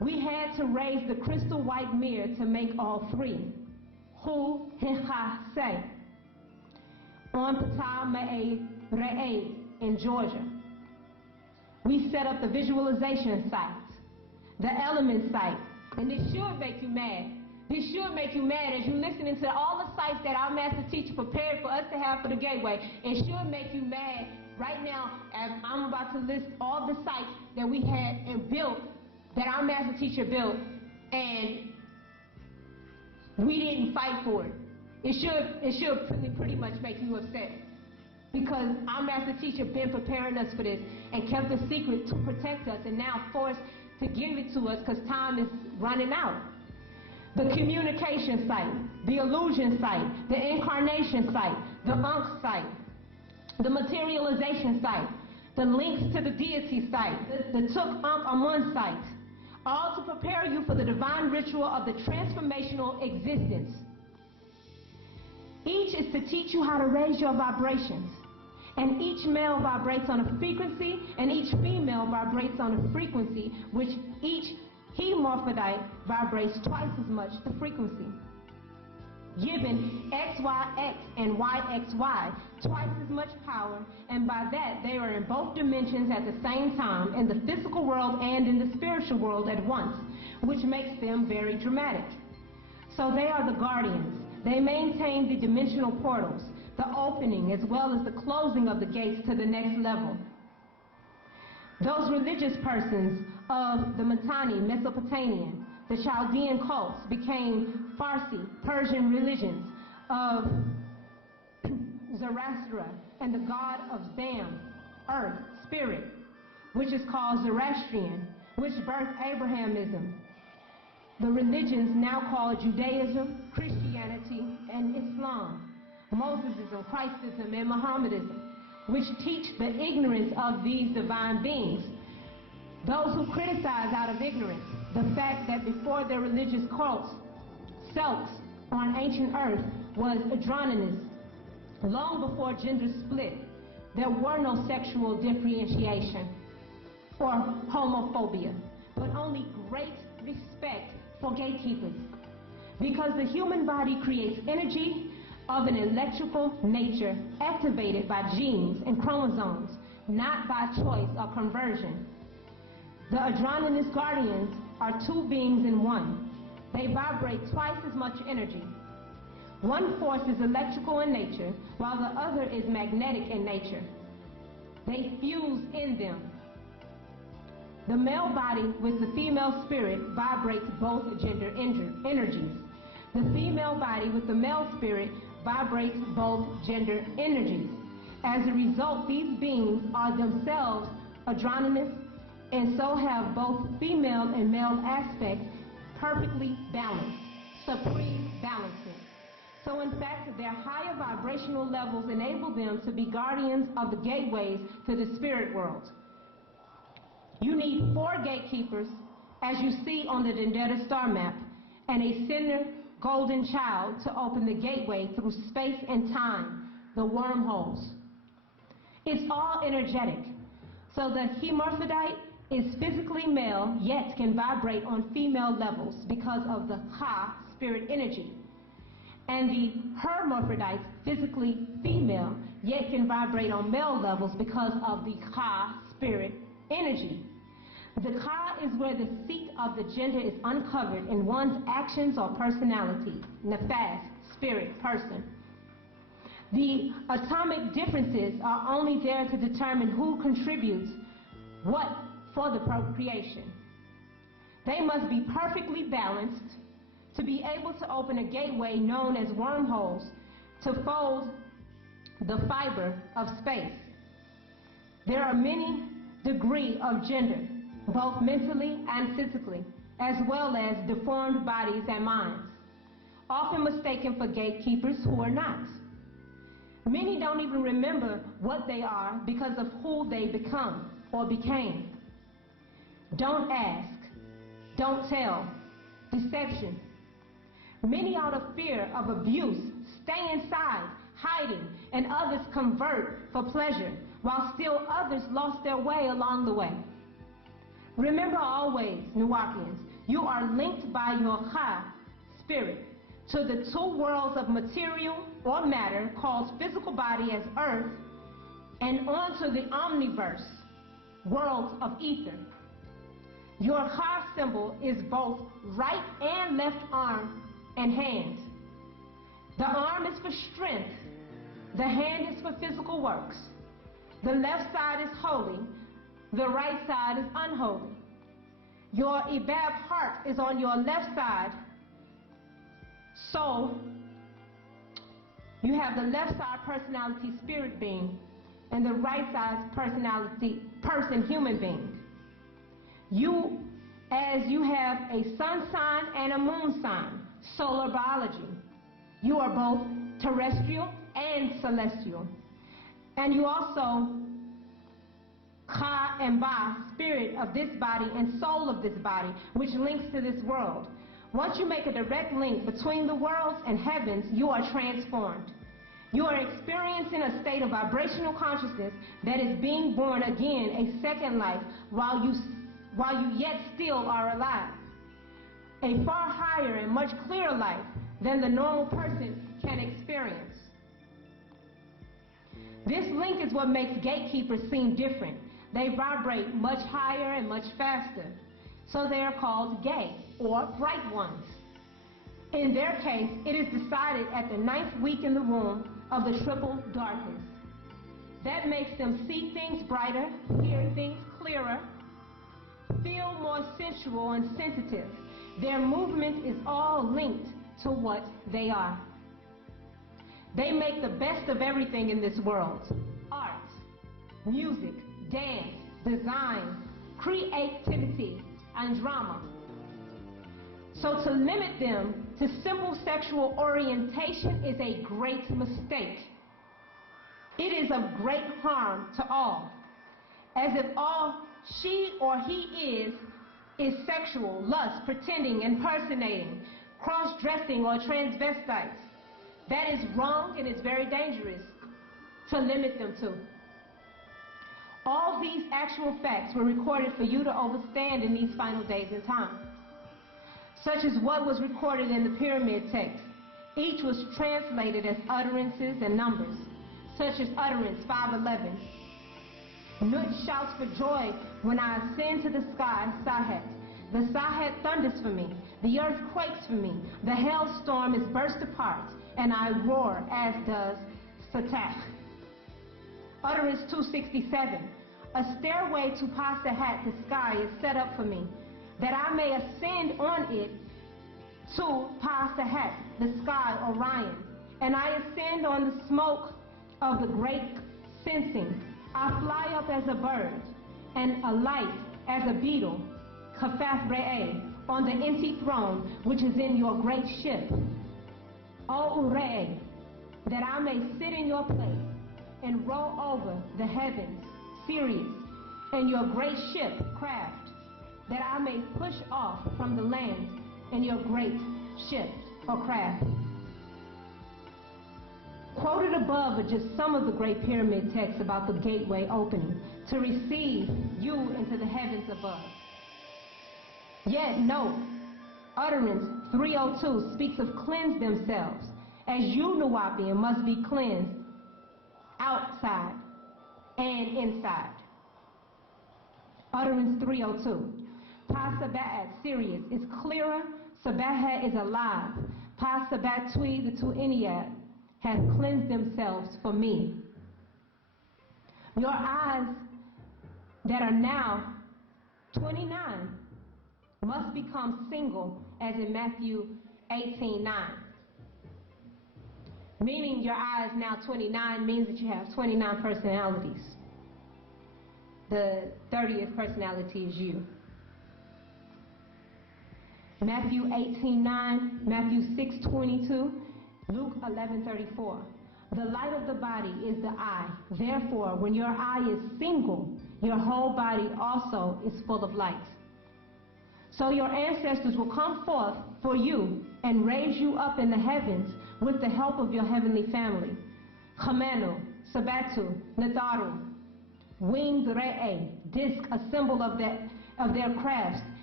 We had to raise the crystal white mirror to make all three. Hu, Hecha, Se. On Ptah Me'ed Re'ed in Georgia. We set up the visualization site, the element site, and this should make you mad. This should make you mad as you're listening to all the sites that our master teacher prepared for us to have for the gateway. It should make you mad right now as I'm about to list all the sites that we had and built, that our master teacher built, and we didn't fight for it. It should pretty much make you upset, because our master teacher been preparing us for this and kept the secret to protect us, and now forced to give it to us because time is running out. The communication site, the illusion site, the incarnation site, the Ankh site, the materialization site, the links to the deity site, the Tuk Ankh Amun site, all to prepare you for the divine ritual of the transformational existence. Each is to teach you how to raise your vibrations. And each male vibrates on a frequency, and each female vibrates on a frequency, which each hermaphrodite vibrates twice as much the frequency. Given XYX and YXY twice as much power, and by that they are in both dimensions at the same time, in the physical world and in the spiritual world at once, which makes them very dramatic. So they are the guardians. They maintain the dimensional portals, the opening as well as the closing of the gates to the next level. Those religious persons of the Mitanni, Mesopotamian, the Chaldean cults became Farsi, Persian religions of Zoroaster and the god of Zam, earth, spirit, which is called Zoroastrian, which birthed Abrahamism. The religions now called Judaism, Christianity, and Islam, Mosesism, Christism, and Mohammedism, which teach the ignorance of these divine beings. Those who criticize out of ignorance the fact that before their religious cults, Celts on ancient earth was androgynous. Long before gender split, there were no sexual differentiation or homophobia, but only great respect for gatekeepers. Because the human body creates energy of an electrical nature activated by genes and chromosomes, not by choice or conversion. The androgynous guardians are two beings in one. They vibrate twice as much energy. One force is electrical in nature, while the other is magnetic in nature. They fuse in them. The male body with the female spirit vibrates both gender energies. The female body with the male spirit vibrates both gender energies. As a result, these beings are themselves androgynous and so have both female and male aspects perfectly balanced, supreme balancing. So in fact, their higher vibrational levels enable them to be guardians of the gateways to the spirit world. You need 4 gatekeepers, as you see on the Dendera star map, and a center golden child to open the gateway through space and time, the wormholes. It's all energetic. So the hermaphrodite is physically male, yet can vibrate on female levels because of the Ha spirit energy. And the hermaphrodite, physically female, yet can vibrate on male levels because of the Ka spirit energy. The Ka is where the seat of the gender is uncovered in one's actions or personality, nefas, spirit, person. The atomic differences are only there to determine who contributes what for the procreation. They must be perfectly balanced to be able to open a gateway known as wormholes to fold the fiber of space. There are many degrees of gender, both mentally and physically, as well as deformed bodies and minds, often mistaken for gatekeepers who are not. Many don't even remember what they are because of who they become or became. Don't ask, don't tell, deception. Many out of fear of abuse stay inside, hiding, and others convert for pleasure, while still others lost their way along the way. Remember always, Nuwapians, You are linked by your Ka, spirit, to the two worlds of material or matter called physical body as earth, and onto the omniverse, world of ether. Your Ka symbol is both right and left arm and hand. The arm is for strength. The hand is for physical works. The left side is holy. The right side is unholy. Your Ibab heart is on your left side. So you have the left side personality, spirit being, and the right side personality, person, human being. You, as you have a sun sign and a moon sign, solar biology. You are both terrestrial and celestial. And you also Ka and Ba, spirit of this body and soul of this body, which links to this world. Once you make a direct link between the worlds and heavens, you are transformed. You are experiencing a state of vibrational consciousness that is being born again, a second life, while you yet still are alive. A far higher and much clearer life than the normal person can experience. This link is what makes gatekeepers seem different. They vibrate much higher and much faster. So they are called gay or bright ones. In their case, it is decided at the 9th week in the womb of the triple darkness. That makes them see things brighter, hear things clearer, feel more sensual and sensitive. Their movement is all linked to what they are. They make the best of everything in this world. Art, music, dance, design, creativity, and drama. So to limit them to simple sexual orientation is a great mistake. It is of great harm to all, as if all she or he is sexual, lust, pretending, impersonating, cross-dressing, or transvestites. That is wrong and it's very dangerous to limit them to. All these actual facts were recorded for you to understand in these final days in time, such as what was recorded in the pyramid text. Each was translated as utterances and numbers, such as utterance 511. Nut shouts for joy when I ascend to the sky, Sahet. The Sahet thunders for me, the earth quakes for me, the hailstorm is burst apart, and I roar, as does Satach. Utterance 267. A stairway to Pasahat, the sky, is set up for me, that I may ascend on it to Pasahat, the sky, Orion. And I ascend on the smoke of the great sensing. I fly up as a bird, and alight as a beetle, Kafaf Re'eh, on the empty throne which is in your great ship, O Ure, that I may sit in your place and roll over the heavens, Sirius, and your great ship, craft, that I may push off from the land in your great ship or craft. Quoted above are just some of the great pyramid texts about the gateway opening to receive you into the heavens above. Yet note, utterance 302 speaks of cleanse themselves, as you, Nuwapian, must be cleansed outside and inside. Utterance 302. Pa Sabat, Sirius, is clearer, Sabahat is alive. Pa Sabat Tui, the two Eniad, have cleansed themselves for me. Your eyes that are now 29 must become single, as in Matthew 18:9. Meaning your eyes now 29 means that you have 29 personalities. The 30th personality is you. Matthew 18:9, Matthew 6:22, Luke 11:34. The light of the body is the eye. Therefore, when your eye is single, your whole body also is full of light. So your ancestors will come forth for you and raise you up in the heavens with the help of your heavenly family. Chamenu, Sabatu, Natharu, winged Re'eh, disc, a symbol of their crafts,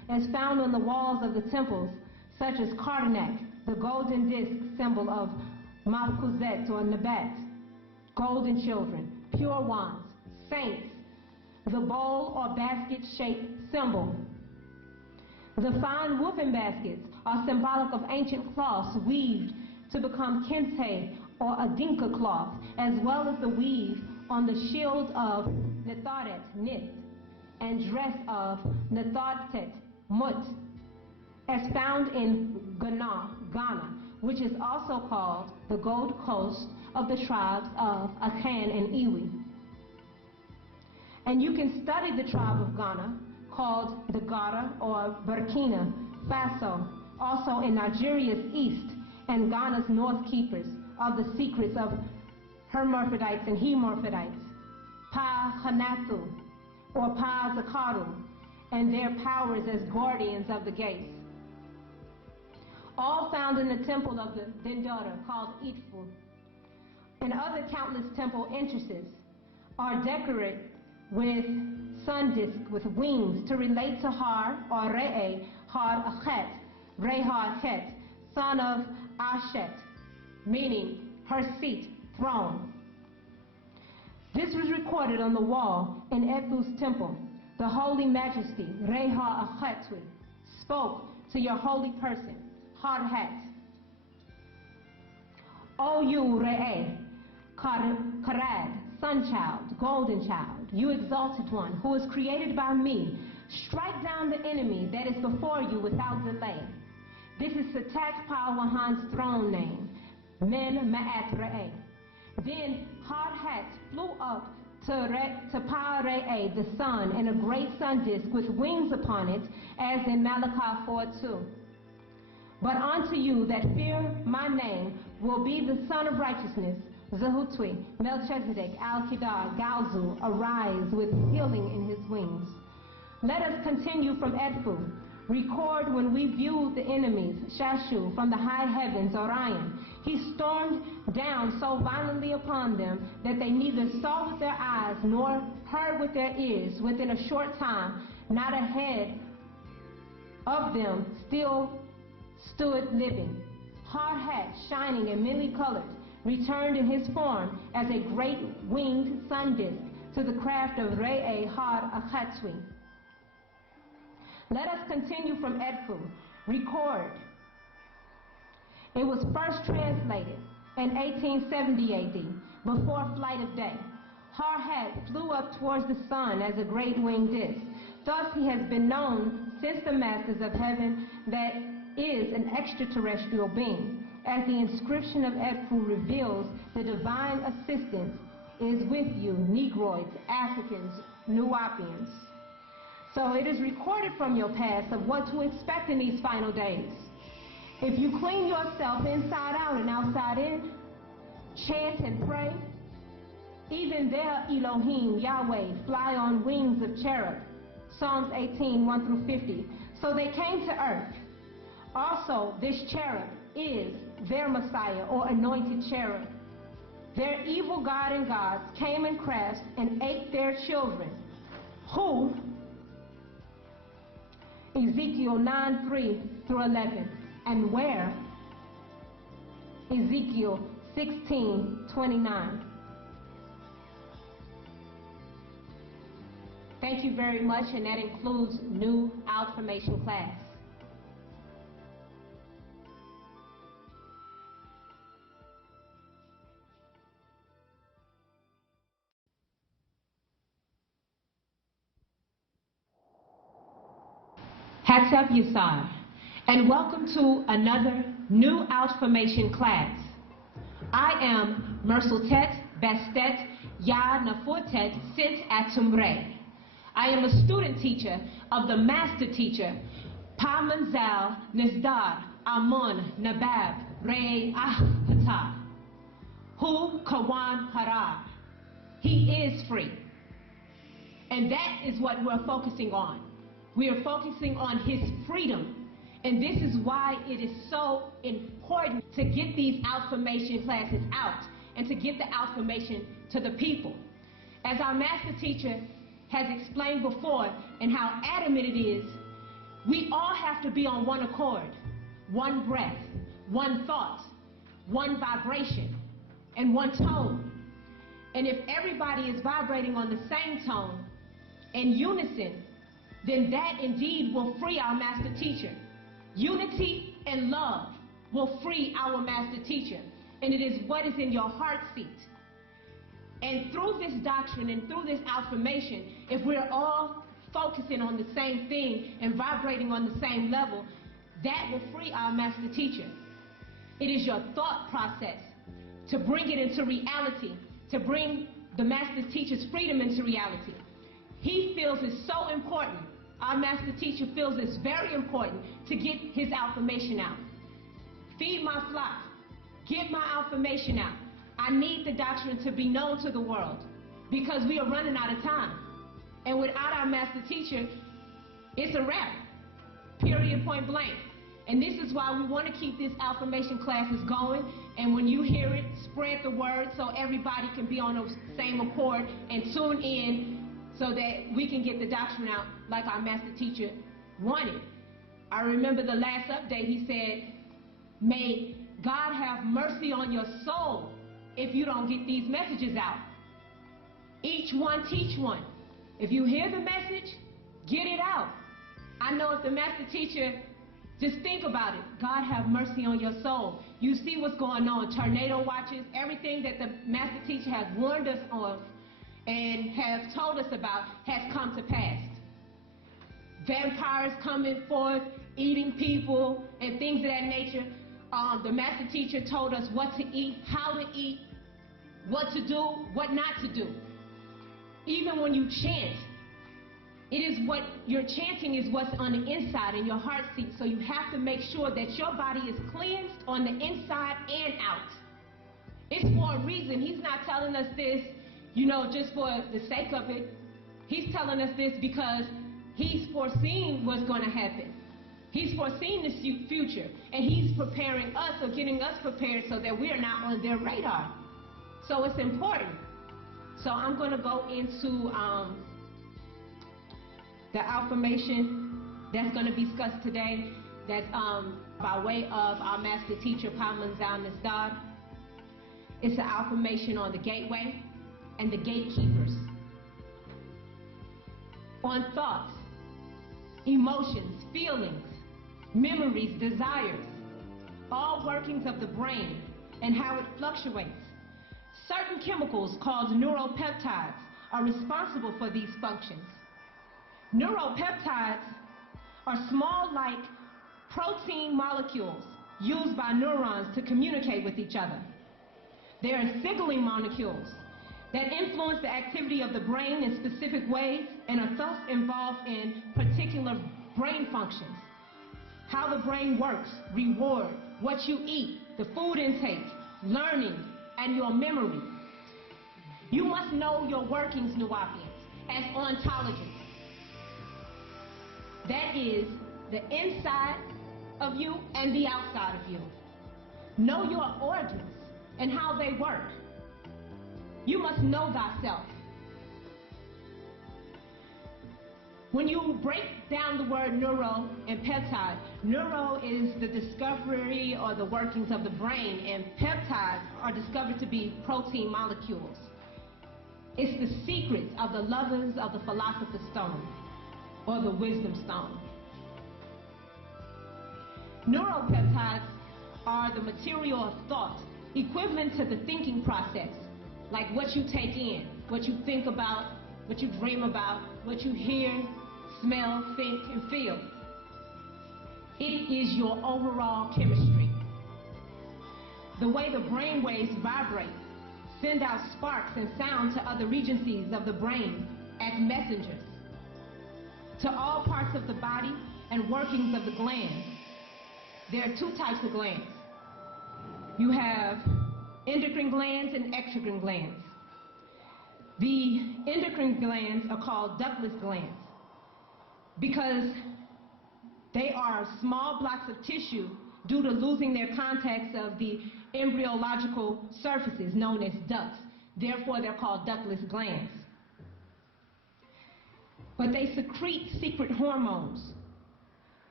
is found on the walls of the temples, such as Karnak, the golden disc symbol of Malkuzet or Nabat, golden children, pure ones, saints, the bowl or basket-shaped symbol. The fine woven baskets are symbolic of ancient cloths weaved to become kente or adinka cloth, as well as the weave on the shield of Netharet, Nith, and dress of Netharet, Mut, as found in Ghana, which is also called the Gold Coast of the tribes of Akan and Iwi. And you can study the tribe of Ghana, called the Gara or Burkina Faso, also in Nigeria's east and Ghana's north keepers of the secrets of hermaphrodites and hemaphrodites, Pa Hanathu or Pa Zakaru, and their powers as guardians of the gates. All found in the temple of the Dendota called Idfu, and other countless temple entrances are decorated with sun disk with wings to relate to Har or Re'e, Har Achet, Re-Har Het, son of Ashet, meaning her seat, throne. This was recorded on the wall in Edfu's temple. The Holy Majesty, Re-Har Achetwi, spoke to your holy person, Har Het. O you, Re'e, Karad, sun child, golden child, you exalted one, who is created by me, strike down the enemy that is before you without delay. This is Satak Pawahan's throne name, Men Ma'at Re'e. Then Har Het flew up to Pa Re'e, the sun, and a great sun disk with wings upon it, as in Malachi 4:2. But unto you that fear my name will be the Son of Righteousness, Zahutwi, Melchizedek, Al-Kedar, Galzu, arise with healing in his wings. Let us continue from Edfu. Record when we viewed the enemies, Shashu, from the high heavens, Orion. He stormed down so violently upon them that they neither saw with their eyes nor heard with their ears. Within a short time, not a head of them still stood living. Har Het, shining and many colored, returned in his form as a great winged sun disk to the craft of Re'e Har Achatwi. Let us continue from Edfu. Record. It was first translated in 1870 AD, before flight of day. Har Het flew up towards the sun as a great winged disk. Thus he has been known since the masters of heaven that is an extraterrestrial being. As the inscription of Edfu reveals, the divine assistance is with you, Negroids, Africans, Nuwapians. So it is recorded from your past of what to expect in these final days. If you clean yourself inside out and outside in, chant and pray, even there Elohim, Yahweh, fly on wings of cherub, Psalms 18, 1 through 50. So they came to earth. Also, this cherub is their Messiah or anointed cherub. Their evil god and gods came and crashed and ate their children, who, Ezekiel 9, 3 through 11, and where, Ezekiel 16, 29. Thank you very much, and that includes new Outformation class. Hatshep Yasar, and welcome to another new Outformation class. I am Mersultet Bastet Ya Nafortet Sit Atumre. I am a student teacher of the master teacher, Pamanzal Nisdar Amun Nabab Re Ahpata, Hu Kawan Harar. He is free. And that is what we're focusing on. We are focusing on his freedom. And this is why it is so important to get these Outformation classes out and to get the Outformation to the people. As our master teacher has explained before, and how adamant it is We all have to be on one accord, one breath, one thought, one vibration, and one tone. And if everybody is vibrating on the same tone, in unison, then that indeed will free our master teacher. Unity and love will free our master teacher. And it is what is in your heart seat. And through this doctrine and through this affirmation, if we're all focusing on the same thing and vibrating on the same level, that will free our master teacher. It is your thought process to bring it into reality, to bring the master teacher's freedom into reality. He feels it's so important. Our master teacher feels it's very important to get his affirmation out. Feed my flock. Get my affirmation out. I need the doctrine to be known to the world because we are running out of time. And without our master teacher, it's a wrap. Period, point blank. And this is why we want to keep these affirmation classes going. And when you hear it, spread the word so everybody can be on the same accord and tune in so that we can get the doctrine out like our master teacher wanted. I remember the last update, he said, may God have mercy on your soul if you don't get these messages out. Each one teach one. If you hear the message, get it out. I know if the master teacher, just think about it. God have mercy on your soul. You see what's going on, tornado watches, everything that the master teacher has warned us of and has told us about has come to pass. Vampires coming forth, eating people, and things of that nature. The master teacher told us what to eat, how to eat, what to do, what not to do. Even when you chant, it is what you're chanting is what's on the inside in your heart seat. So you have to make sure that your body is cleansed on the inside and out. It's for a reason. He's not telling us this, just for the sake of it. He's telling us this because he's foreseeing what's going to happen. He's foreseeing the future, and he's preparing us or getting us prepared so that we are not on their radar. So it's important. So I'm going to go into the affirmation that's going to be discussed today. That's by way of our master teacher, Pamanzal Nisdar. It's an affirmation on the gateway and the gatekeepers. On thoughts, emotions, feelings, memories, desires, all workings of the brain and how it fluctuates. Certain chemicals called neuropeptides are responsible for these functions. Neuropeptides are small like protein molecules used by neurons to communicate with each other. They are signaling molecules that influence the activity of the brain in specific ways and are thus involved in particular brain functions. How the brain works, reward, what you eat, the food intake, learning, and your memory. You must know your workings, Nuwapians, as ontologists. That is the inside of you and the outside of you. Know your organs and how they work. You must know thyself. When you break down the word neuro and peptide, neuro is the discovery or the workings of the brain, and peptides are discovered to be protein molecules. It's the secrets of the lovers of the philosopher's stone or the wisdom stone. Neuropeptides are the material of thought, equivalent to the thinking process, like what you take in, what you think about, what you dream about, what you hear, smell, think, and feel. It is your overall chemistry. The way the brain waves vibrate, send out sparks and sound to other regions of the brain as messengers to all parts of the body and workings of the glands. There are two types of glands. You have endocrine glands and exocrine glands. The endocrine glands are called ductless glands because they are small blocks of tissue due to losing their contacts of the embryological surfaces known as ducts. Therefore, they're called ductless glands. But they secrete secret hormones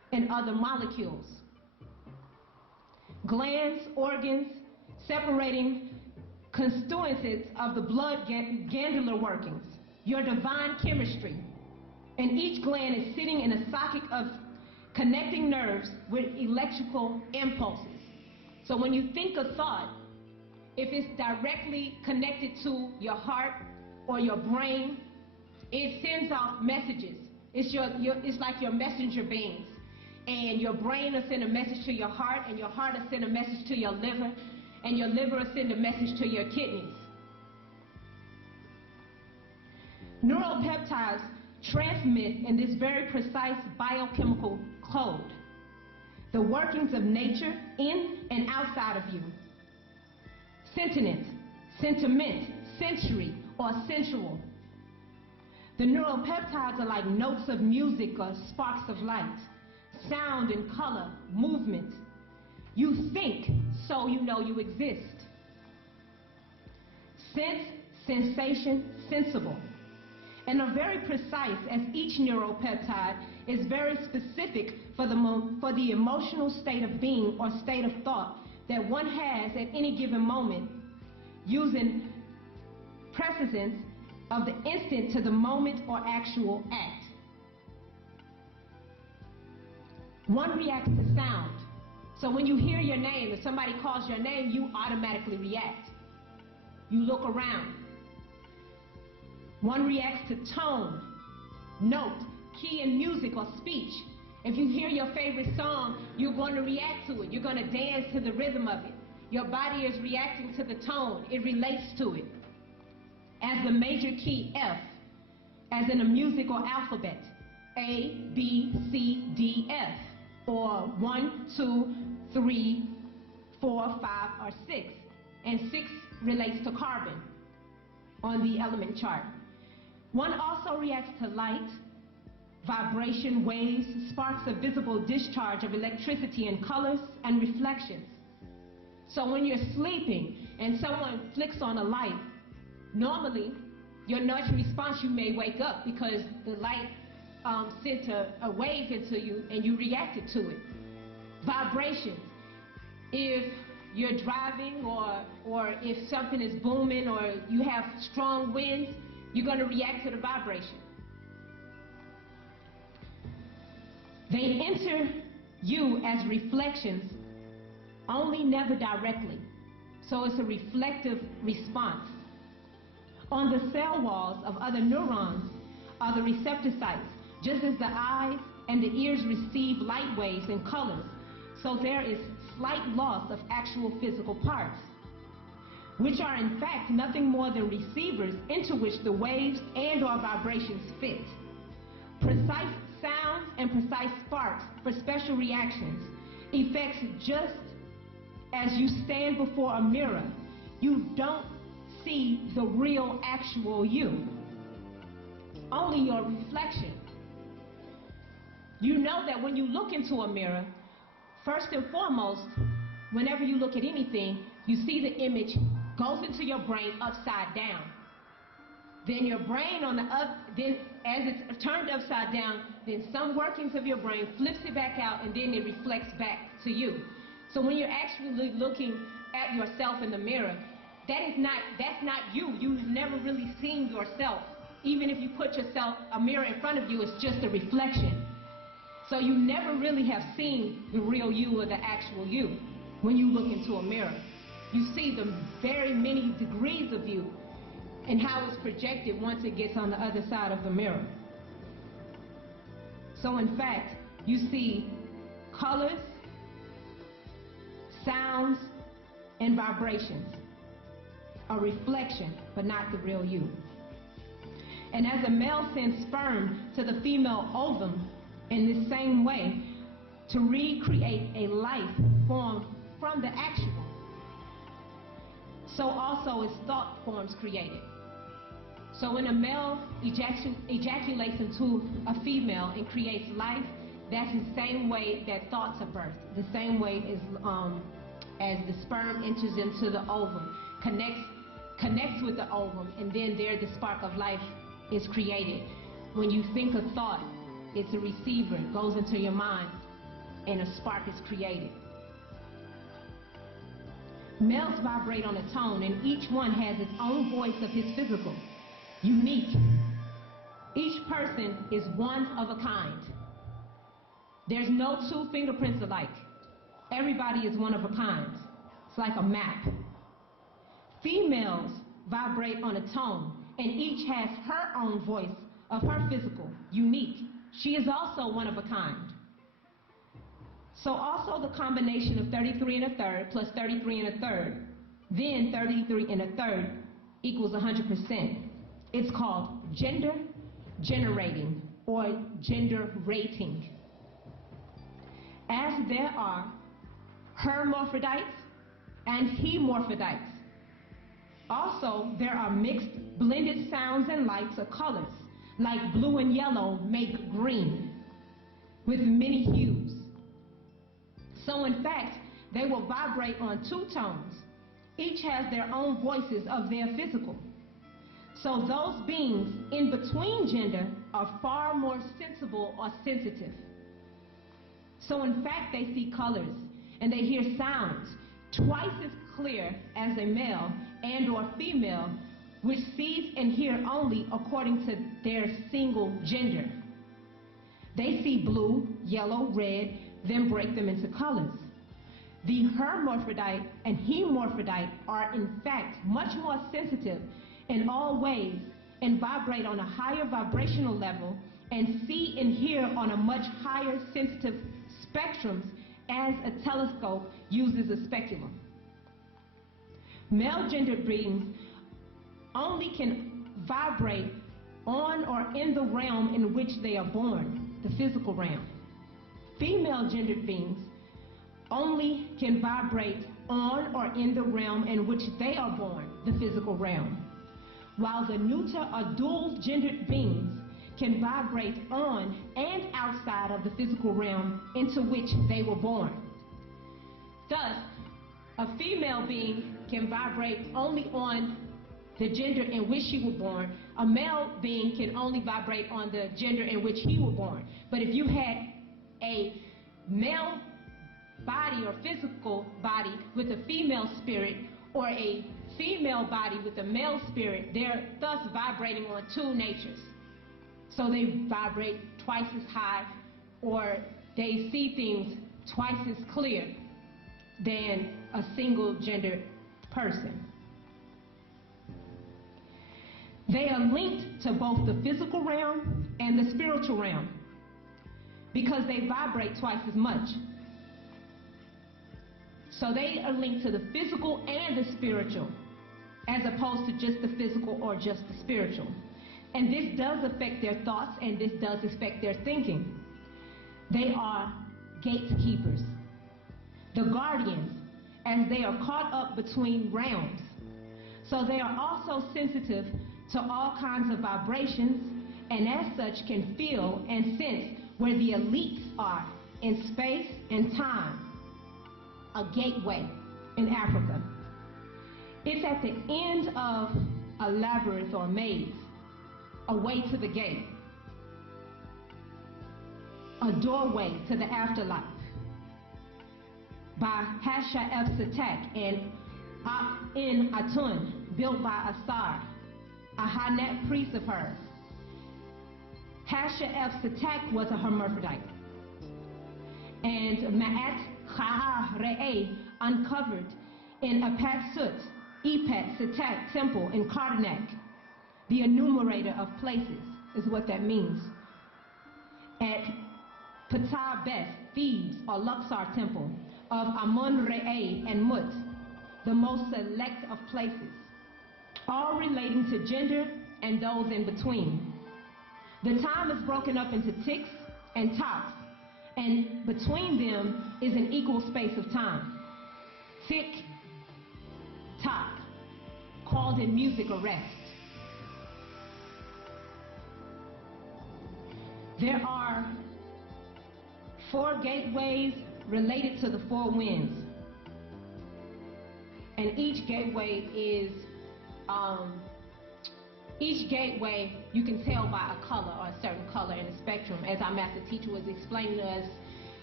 and other molecules. Glands, organs, separating constituents of the blood glandular workings, your divine chemistry. And each gland is sitting in a socket of connecting nerves with electrical impulses. So when you think a thought, if it's directly connected to your heart or your brain, it sends off messages. It's like your messenger beings. And your brain will send a message to your heart, and your heart will send a message to your liver, and your liver will send a message to your kidneys. Neuropeptides transmit in this very precise biochemical code the workings of nature in and outside of you. Sentient, sentiment, sensory, or sensual. The neuropeptides are like notes of music or sparks of light, sound and color, movement. You think, so you know you exist. Sense, sensation, sensible. And are very precise, as each neuropeptide is very specific for the emotional state of being or state of thought that one has at any given moment, using precedence of the instant to the moment or actual act. One reacts to sound. So when you hear your name, if somebody calls your name, you automatically react. You look around. One reacts to tone, note, key in music or speech. If you hear your favorite song, you're going to react to it. You're going to dance to the rhythm of it. Your body is reacting to the tone. It relates to it. As the major key F, as in a musical alphabet, A, B, C, D, F, or 1, 2, 3, 4, 5, or 6. And 6 relates to carbon on the element chart. One also reacts to light, vibration, waves, sparks of visible discharge of electricity and colors and reflections. So when you're sleeping and someone flicks on a light, normally your natural response, you may wake up because the light sent a wave into you and you reacted to it. Vibrations. If you're driving or if something is booming or you have strong winds, you're going to react to the vibration. They enter you as reflections, only never directly. So it's a reflective response. On the cell walls of other neurons are the receptor sites, just as the eyes and the ears receive light waves and colors. So there is slight loss of actual physical parts, which are in fact nothing more than receivers into which the waves and or vibrations fit. Precise sounds and precise sparks for special reactions, effects just as you stand before a mirror. You don't see the real actual you, only your reflection. You know that when you look into a mirror, first and foremost, whenever you look at anything, you see the image goes into your brain upside down. Then your brain then as it's turned upside down, then some workings of your brain flips it back out and then it reflects back to you. So when you're actually looking at yourself in the mirror, that's not you. You've never really seen yourself. Even if you put a mirror in front of you, it's just a reflection. So you never really have seen the real you or the actual you when you look into a mirror. You see the very many degrees of you and how it's projected once it gets on the other side of the mirror. So in fact, you see colors, sounds, and vibrations. A reflection, but not the real you. And as a male sends sperm to the female ovum in the same way to recreate a life formed from the actual, so also is thought forms created. So when a male ejaculates into a female and creates life, that's the same way that thoughts are birthed. The same way as the sperm enters into the ovum, connects with the ovum, and then there the spark of life is created. When you think a thought, it's a receiver, it goes into your mind, and a spark is created. Males vibrate on a tone, and each one has its own voice of his physical, unique. Each person is one of a kind. There's no two fingerprints alike. Everybody is one of a kind. It's like a map. Females vibrate on a tone, and each has her own voice of her physical, unique. She is also one of a kind. So also the combination of 33 1/3 plus 33 1/3, then 33 1/3 equals 100%. It's called gender generating or gender rating. As there are hermaphrodites and hemorphodites. Also, there are mixed, blended sounds and lights or colors, like blue and yellow make green, with many hues. So in fact, they will vibrate on two tones. Each has their own voices of their physical. So those beings in between gender are far more sensible or sensitive. So in fact, they see colors and they hear sounds twice as clear as a male and or female, which sees and hear only according to their single gender. They see blue, yellow, red, then break them into colors. The hermaphrodite and hemorphrodite are in fact much more sensitive in all ways and vibrate on a higher vibrational level and see and hear on a much higher sensitive spectrums as a telescope uses a speculum. Male gendered beings only can vibrate on or in the realm in which they are born, the physical realm. Female gendered beings only can vibrate on or in the realm in which they are born, the physical realm, while the neuter or dual gendered beings can vibrate on and outside of the physical realm into which they were born. Thus, a female being can vibrate only on the gender in which she was born. A male being can only vibrate on the gender in which he was born. But if you had a male body or physical body with a female spirit, or a female body with a male spirit, they're thus vibrating on two natures. So they vibrate twice as high, or they see things twice as clear than a single gendered person. They are linked to both the physical realm and the spiritual realm because they vibrate twice as much. So they are linked to the physical and the spiritual, as opposed to just the physical or just the spiritual. And this does affect their thoughts, and this does affect their thinking. They are gatekeepers, the guardians, as they are caught up between realms. So they are also sensitive to all kinds of vibrations, and as such can feel and sense where the elites are in space and time. A gateway in Africa. It's at the end of a labyrinth or maze, a way to the gate, a doorway to the afterlife, by Hasha-F-Satak and Ak-En-Atun, built by Asar, a Hanet priest of hers. Hasha-F-Satak was a hermaphrodite, and Ma'at Cha'a-Re'eh uncovered in Apat-Sut, Epet-Satak temple in Karnak, the enumerator of places is what that means. At Ptah-Best, Thebes, or Luxor temple of Amun-Re'eh and Mut, the most select of places, all relating to gender and those in between. The time is broken up into ticks and tops, and between them is an equal space of time. Tick, tock, called in music a rest. There are 4 gateways related to the 4 winds. And each gateway is, you can tell by a color or a certain color in the spectrum. As our master teacher was explaining to us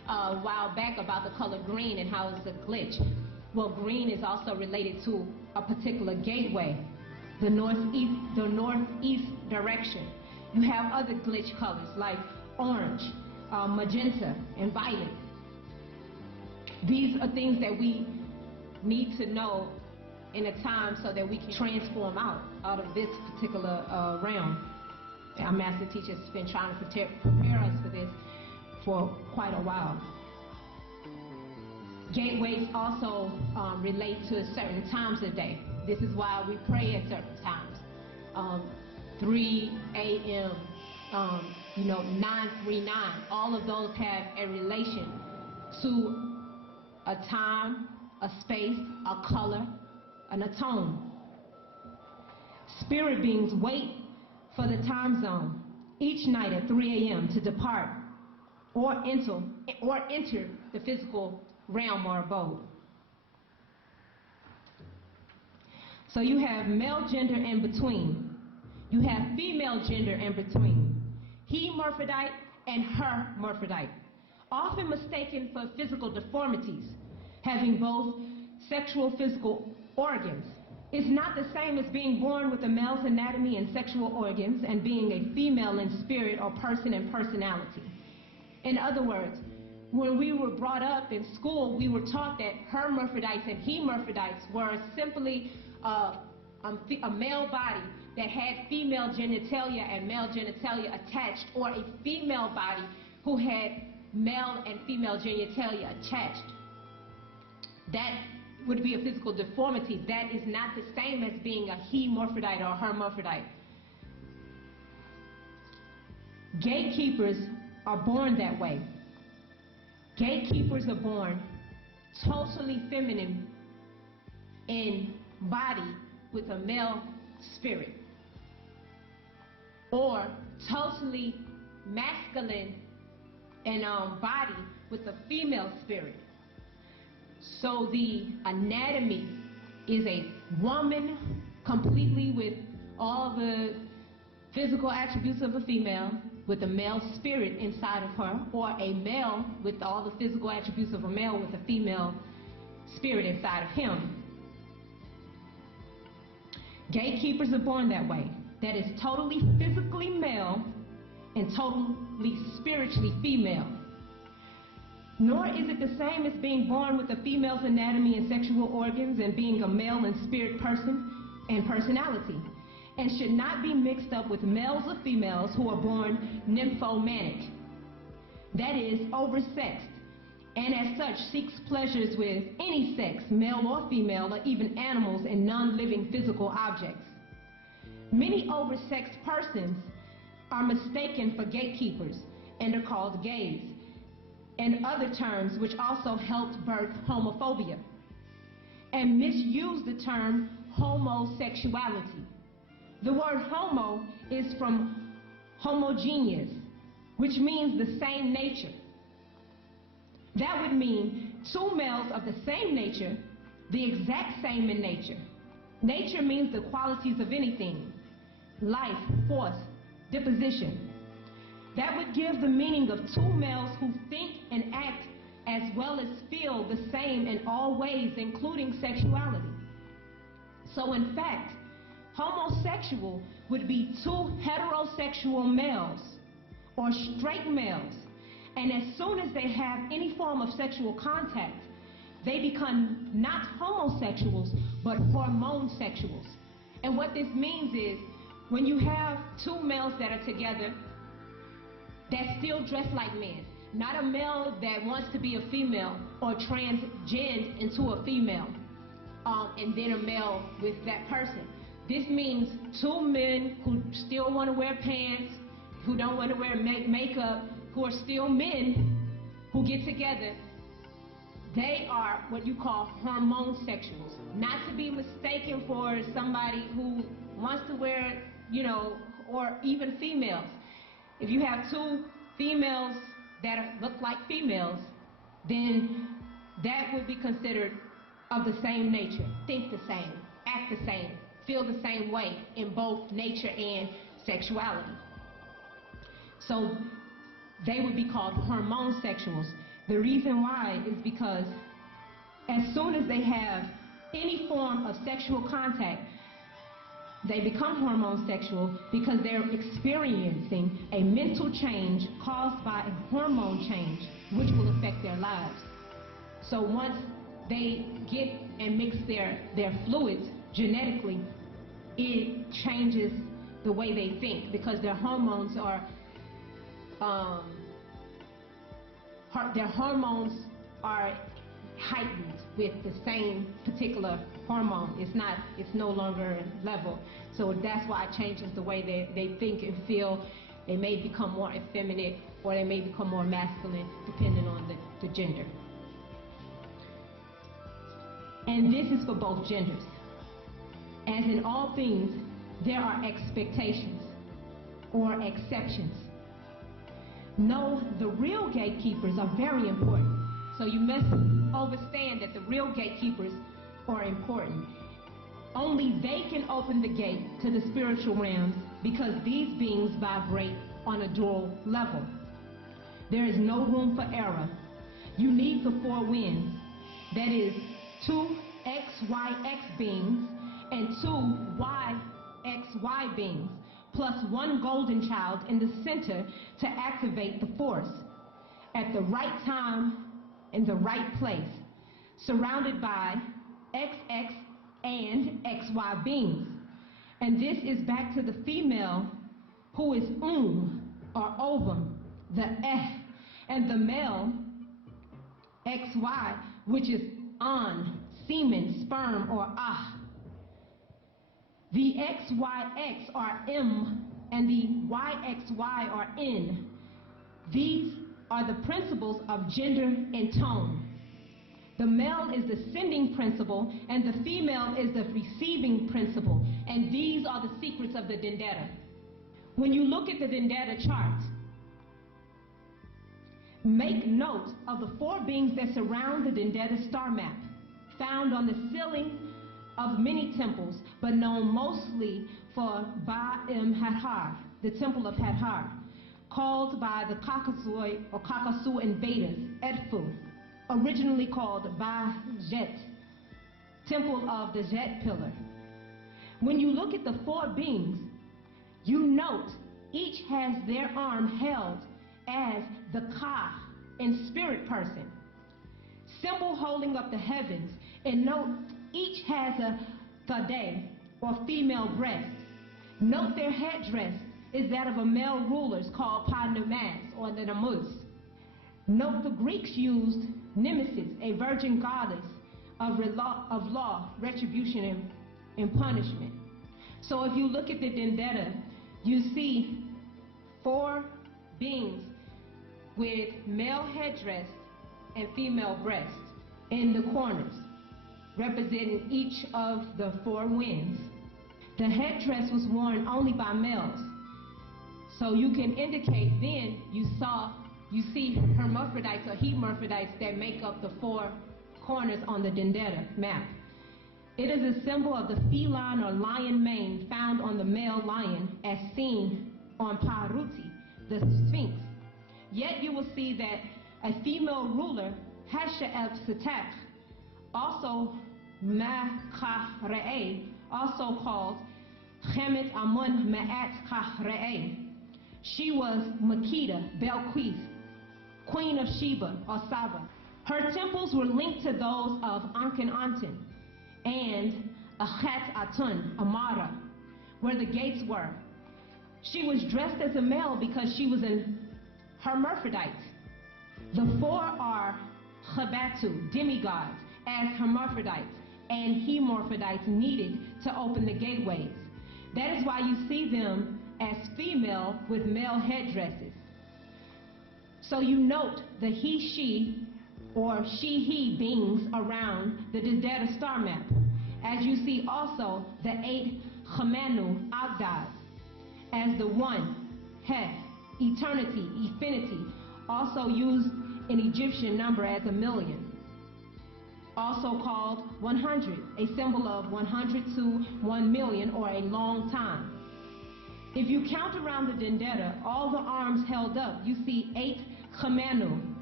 a while back about the color green and how it's a glitch. Well, green is also related to a particular gateway, the northeast direction. You have other glitch colors like orange, magenta, and violet. These are things that we need to know in a time so that we can transform out of this particular realm. Our master teacher's been trying to prepare us for this for quite a while. Gateways also relate to certain times of day. This is why we pray at certain times. 3 a.m., 939, all of those have a relation to a time, a space, a color, and a tone. Spirit beings wait for the time zone each night at 3 a.m. to depart or enter the physical realm or abode. So you have male gender in between. You have female gender in between. He hermaphrodite and her hermaphrodite, often mistaken for physical deformities, having both sexual physical organs. It's not the same as being born with a male's anatomy and sexual organs and being a female in spirit or person and personality. In other words, when we were brought up in school, we were taught that hermaphrodites and hemaphrodites were simply a male body that had female genitalia and male genitalia attached, or a female body who had male and female genitalia attached. That would be a physical deformity. That is not the same as being a hemorphodite or hermaphrodite. Gatekeepers are born that way. Gatekeepers are born totally feminine in body with a male spirit, or totally masculine in body with a female spirit. So the anatomy is a woman completely with all the physical attributes of a female with a male spirit inside of her, or a male with all the physical attributes of a male with a female spirit inside of him. Gatekeepers are born that way. That is totally physically male and totally spiritually female. Nor is it the same as being born with a female's anatomy and sexual organs and being a male and spirit person and personality, and should not be mixed up with males or females who are born nymphomanic. That is, oversexed, and as such seeks pleasures with any sex, male or female, or even animals and non-living physical objects. Many oversexed persons are mistaken for gatekeepers and are called gays, and other terms which also helped birth homophobia, and misuse the term homosexuality. The word homo is from homogeneous, which means the same nature. That would mean two males of the same nature, the exact same in nature. Nature means the qualities of anything: life, force, disposition. That would give the meaning of two males who think and act as well as feel the same in all ways, including sexuality. So in fact, homosexual would be two heterosexual males or straight males, and as soon as they have any form of sexual contact, they become not homosexuals but hormonesexuals. And what this means is, when you have two males that are together that still dress like men, not a male that wants to be a female or transgend into a female, and then a male with that person. This means two men who still want to wear pants, who don't want to wear makeup, who are still men, who get together. They are what you call hormonesexuals. Not to be mistaken for somebody who wants to wear, or even females. If you have two females that look like females, then that would be considered of the same nature, think the same, act the same, feel the same way in both nature and sexuality. So they would be called hormonesexuals. The reason why is because as soon as they have any form of sexual contact, they become hormone-sexual because they're experiencing a mental change caused by a hormone change, which will affect their lives. So once they get and mix their fluids genetically, it changes the way they think because their hormones are heightened with the same particular hormone. It's no longer level. So that's why it changes the way they think and feel. They may become more effeminate or they may become more masculine depending on the gender. And this is for both genders. As in all things, there are expectations or exceptions. No, the real gatekeepers are very important. So you must understand that the real gatekeepers are important. Only they can open the gate to the spiritual realms because these beings vibrate on a dual level. There is no room for error. You need the four winds. That is 2 XYX beings and 2 YXY beings, plus 1 golden child in the center to activate the force at the right time in the right place, surrounded by XX and XY beings. And this is back to the female, who is or ovum, the and the male, XY, which is semen, sperm, or The XYX are M and the YXY are N. These are the principles of gender and tone. The male is the sending principle and the female is the receiving principle. And these are the secrets of the Dendera. When you look at the Dendera chart, make note of the 4 beings that surround the Dendera star map, found on the ceiling of many temples, but known mostly for Ba-Im-Hathor, the temple of Hathor, called by the Caucasoid invaders, Edfu, originally called Ba-Jet, temple of the Jet pillar. When you look at the 4 beings, you note each has their arm held as the Ka in spirit person, symbol holding up the heavens, and note each has a Thade, or female breast. Note their headdress is that of a male ruler called Pa-Numas, or the Namus. Note the Greeks used Nemesis, a virgin goddess of law, retribution, and punishment. So if you look at the Dendera, you see 4 beings with male headdress and female breast in the corners, representing each of the 4 winds. The headdress was worn only by males. So you can indicate then you see hermaphrodites or hermaphrodites that make up the 4 corners on the Dendera map. It is a symbol of the feline or lion mane found on the male lion as seen on Paruti, the Sphinx. Yet you will see that a female ruler, Hasha-el-Satak, also Ma-Ka-Re'e, also called Chemet Amun Ma'at Ka-Re'e. She was Makeda, Belquis, Queen of Sheba or Saba. Her temples were linked to those of Akhenaten and Akhat Atun, Amara, where the gates were. She was dressed as a male because she was an hermaphrodite. The 4 are Khabatu, demigods, as hermaphrodites and hemorphodites needed to open the gateways. That is why you see them as female with male headdresses. So you note the he-she or she-he beings around the Dendera star map, as you see also the 8 Khamanu Agdad as the 1, Heth, eternity, infinity, also used in Egyptian number as 1,000,000. Also called 100, a symbol of 100 to 1,000,000 or a long time. If you count around the Dendera, all the arms held up, you see 8 Khamanu,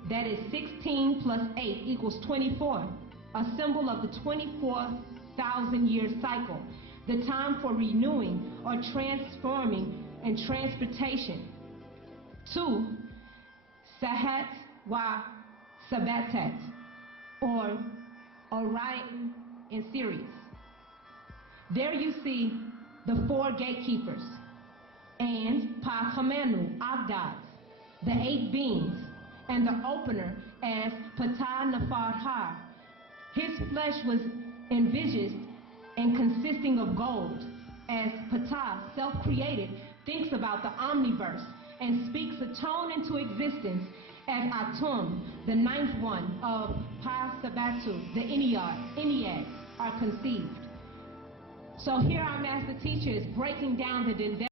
that is 16 plus 8 equals 24, a symbol of the 24,000-year cycle, the time for renewing or transforming and transportation. 2, Sahat wa Sabatat, or Orion in Sirius. There you see the 4 gatekeepers, and Pa Kamanu, of gods, the 8 beings, and the opener as Ptah Nafar Ha. His flesh was envisaged and consisting of gold, as Ptah, self-created, thinks about the omniverse and speaks a tone into existence as Atum, the 9th one of Pa Sabatu, the Enneads, are conceived. So here our master teacher is breaking down the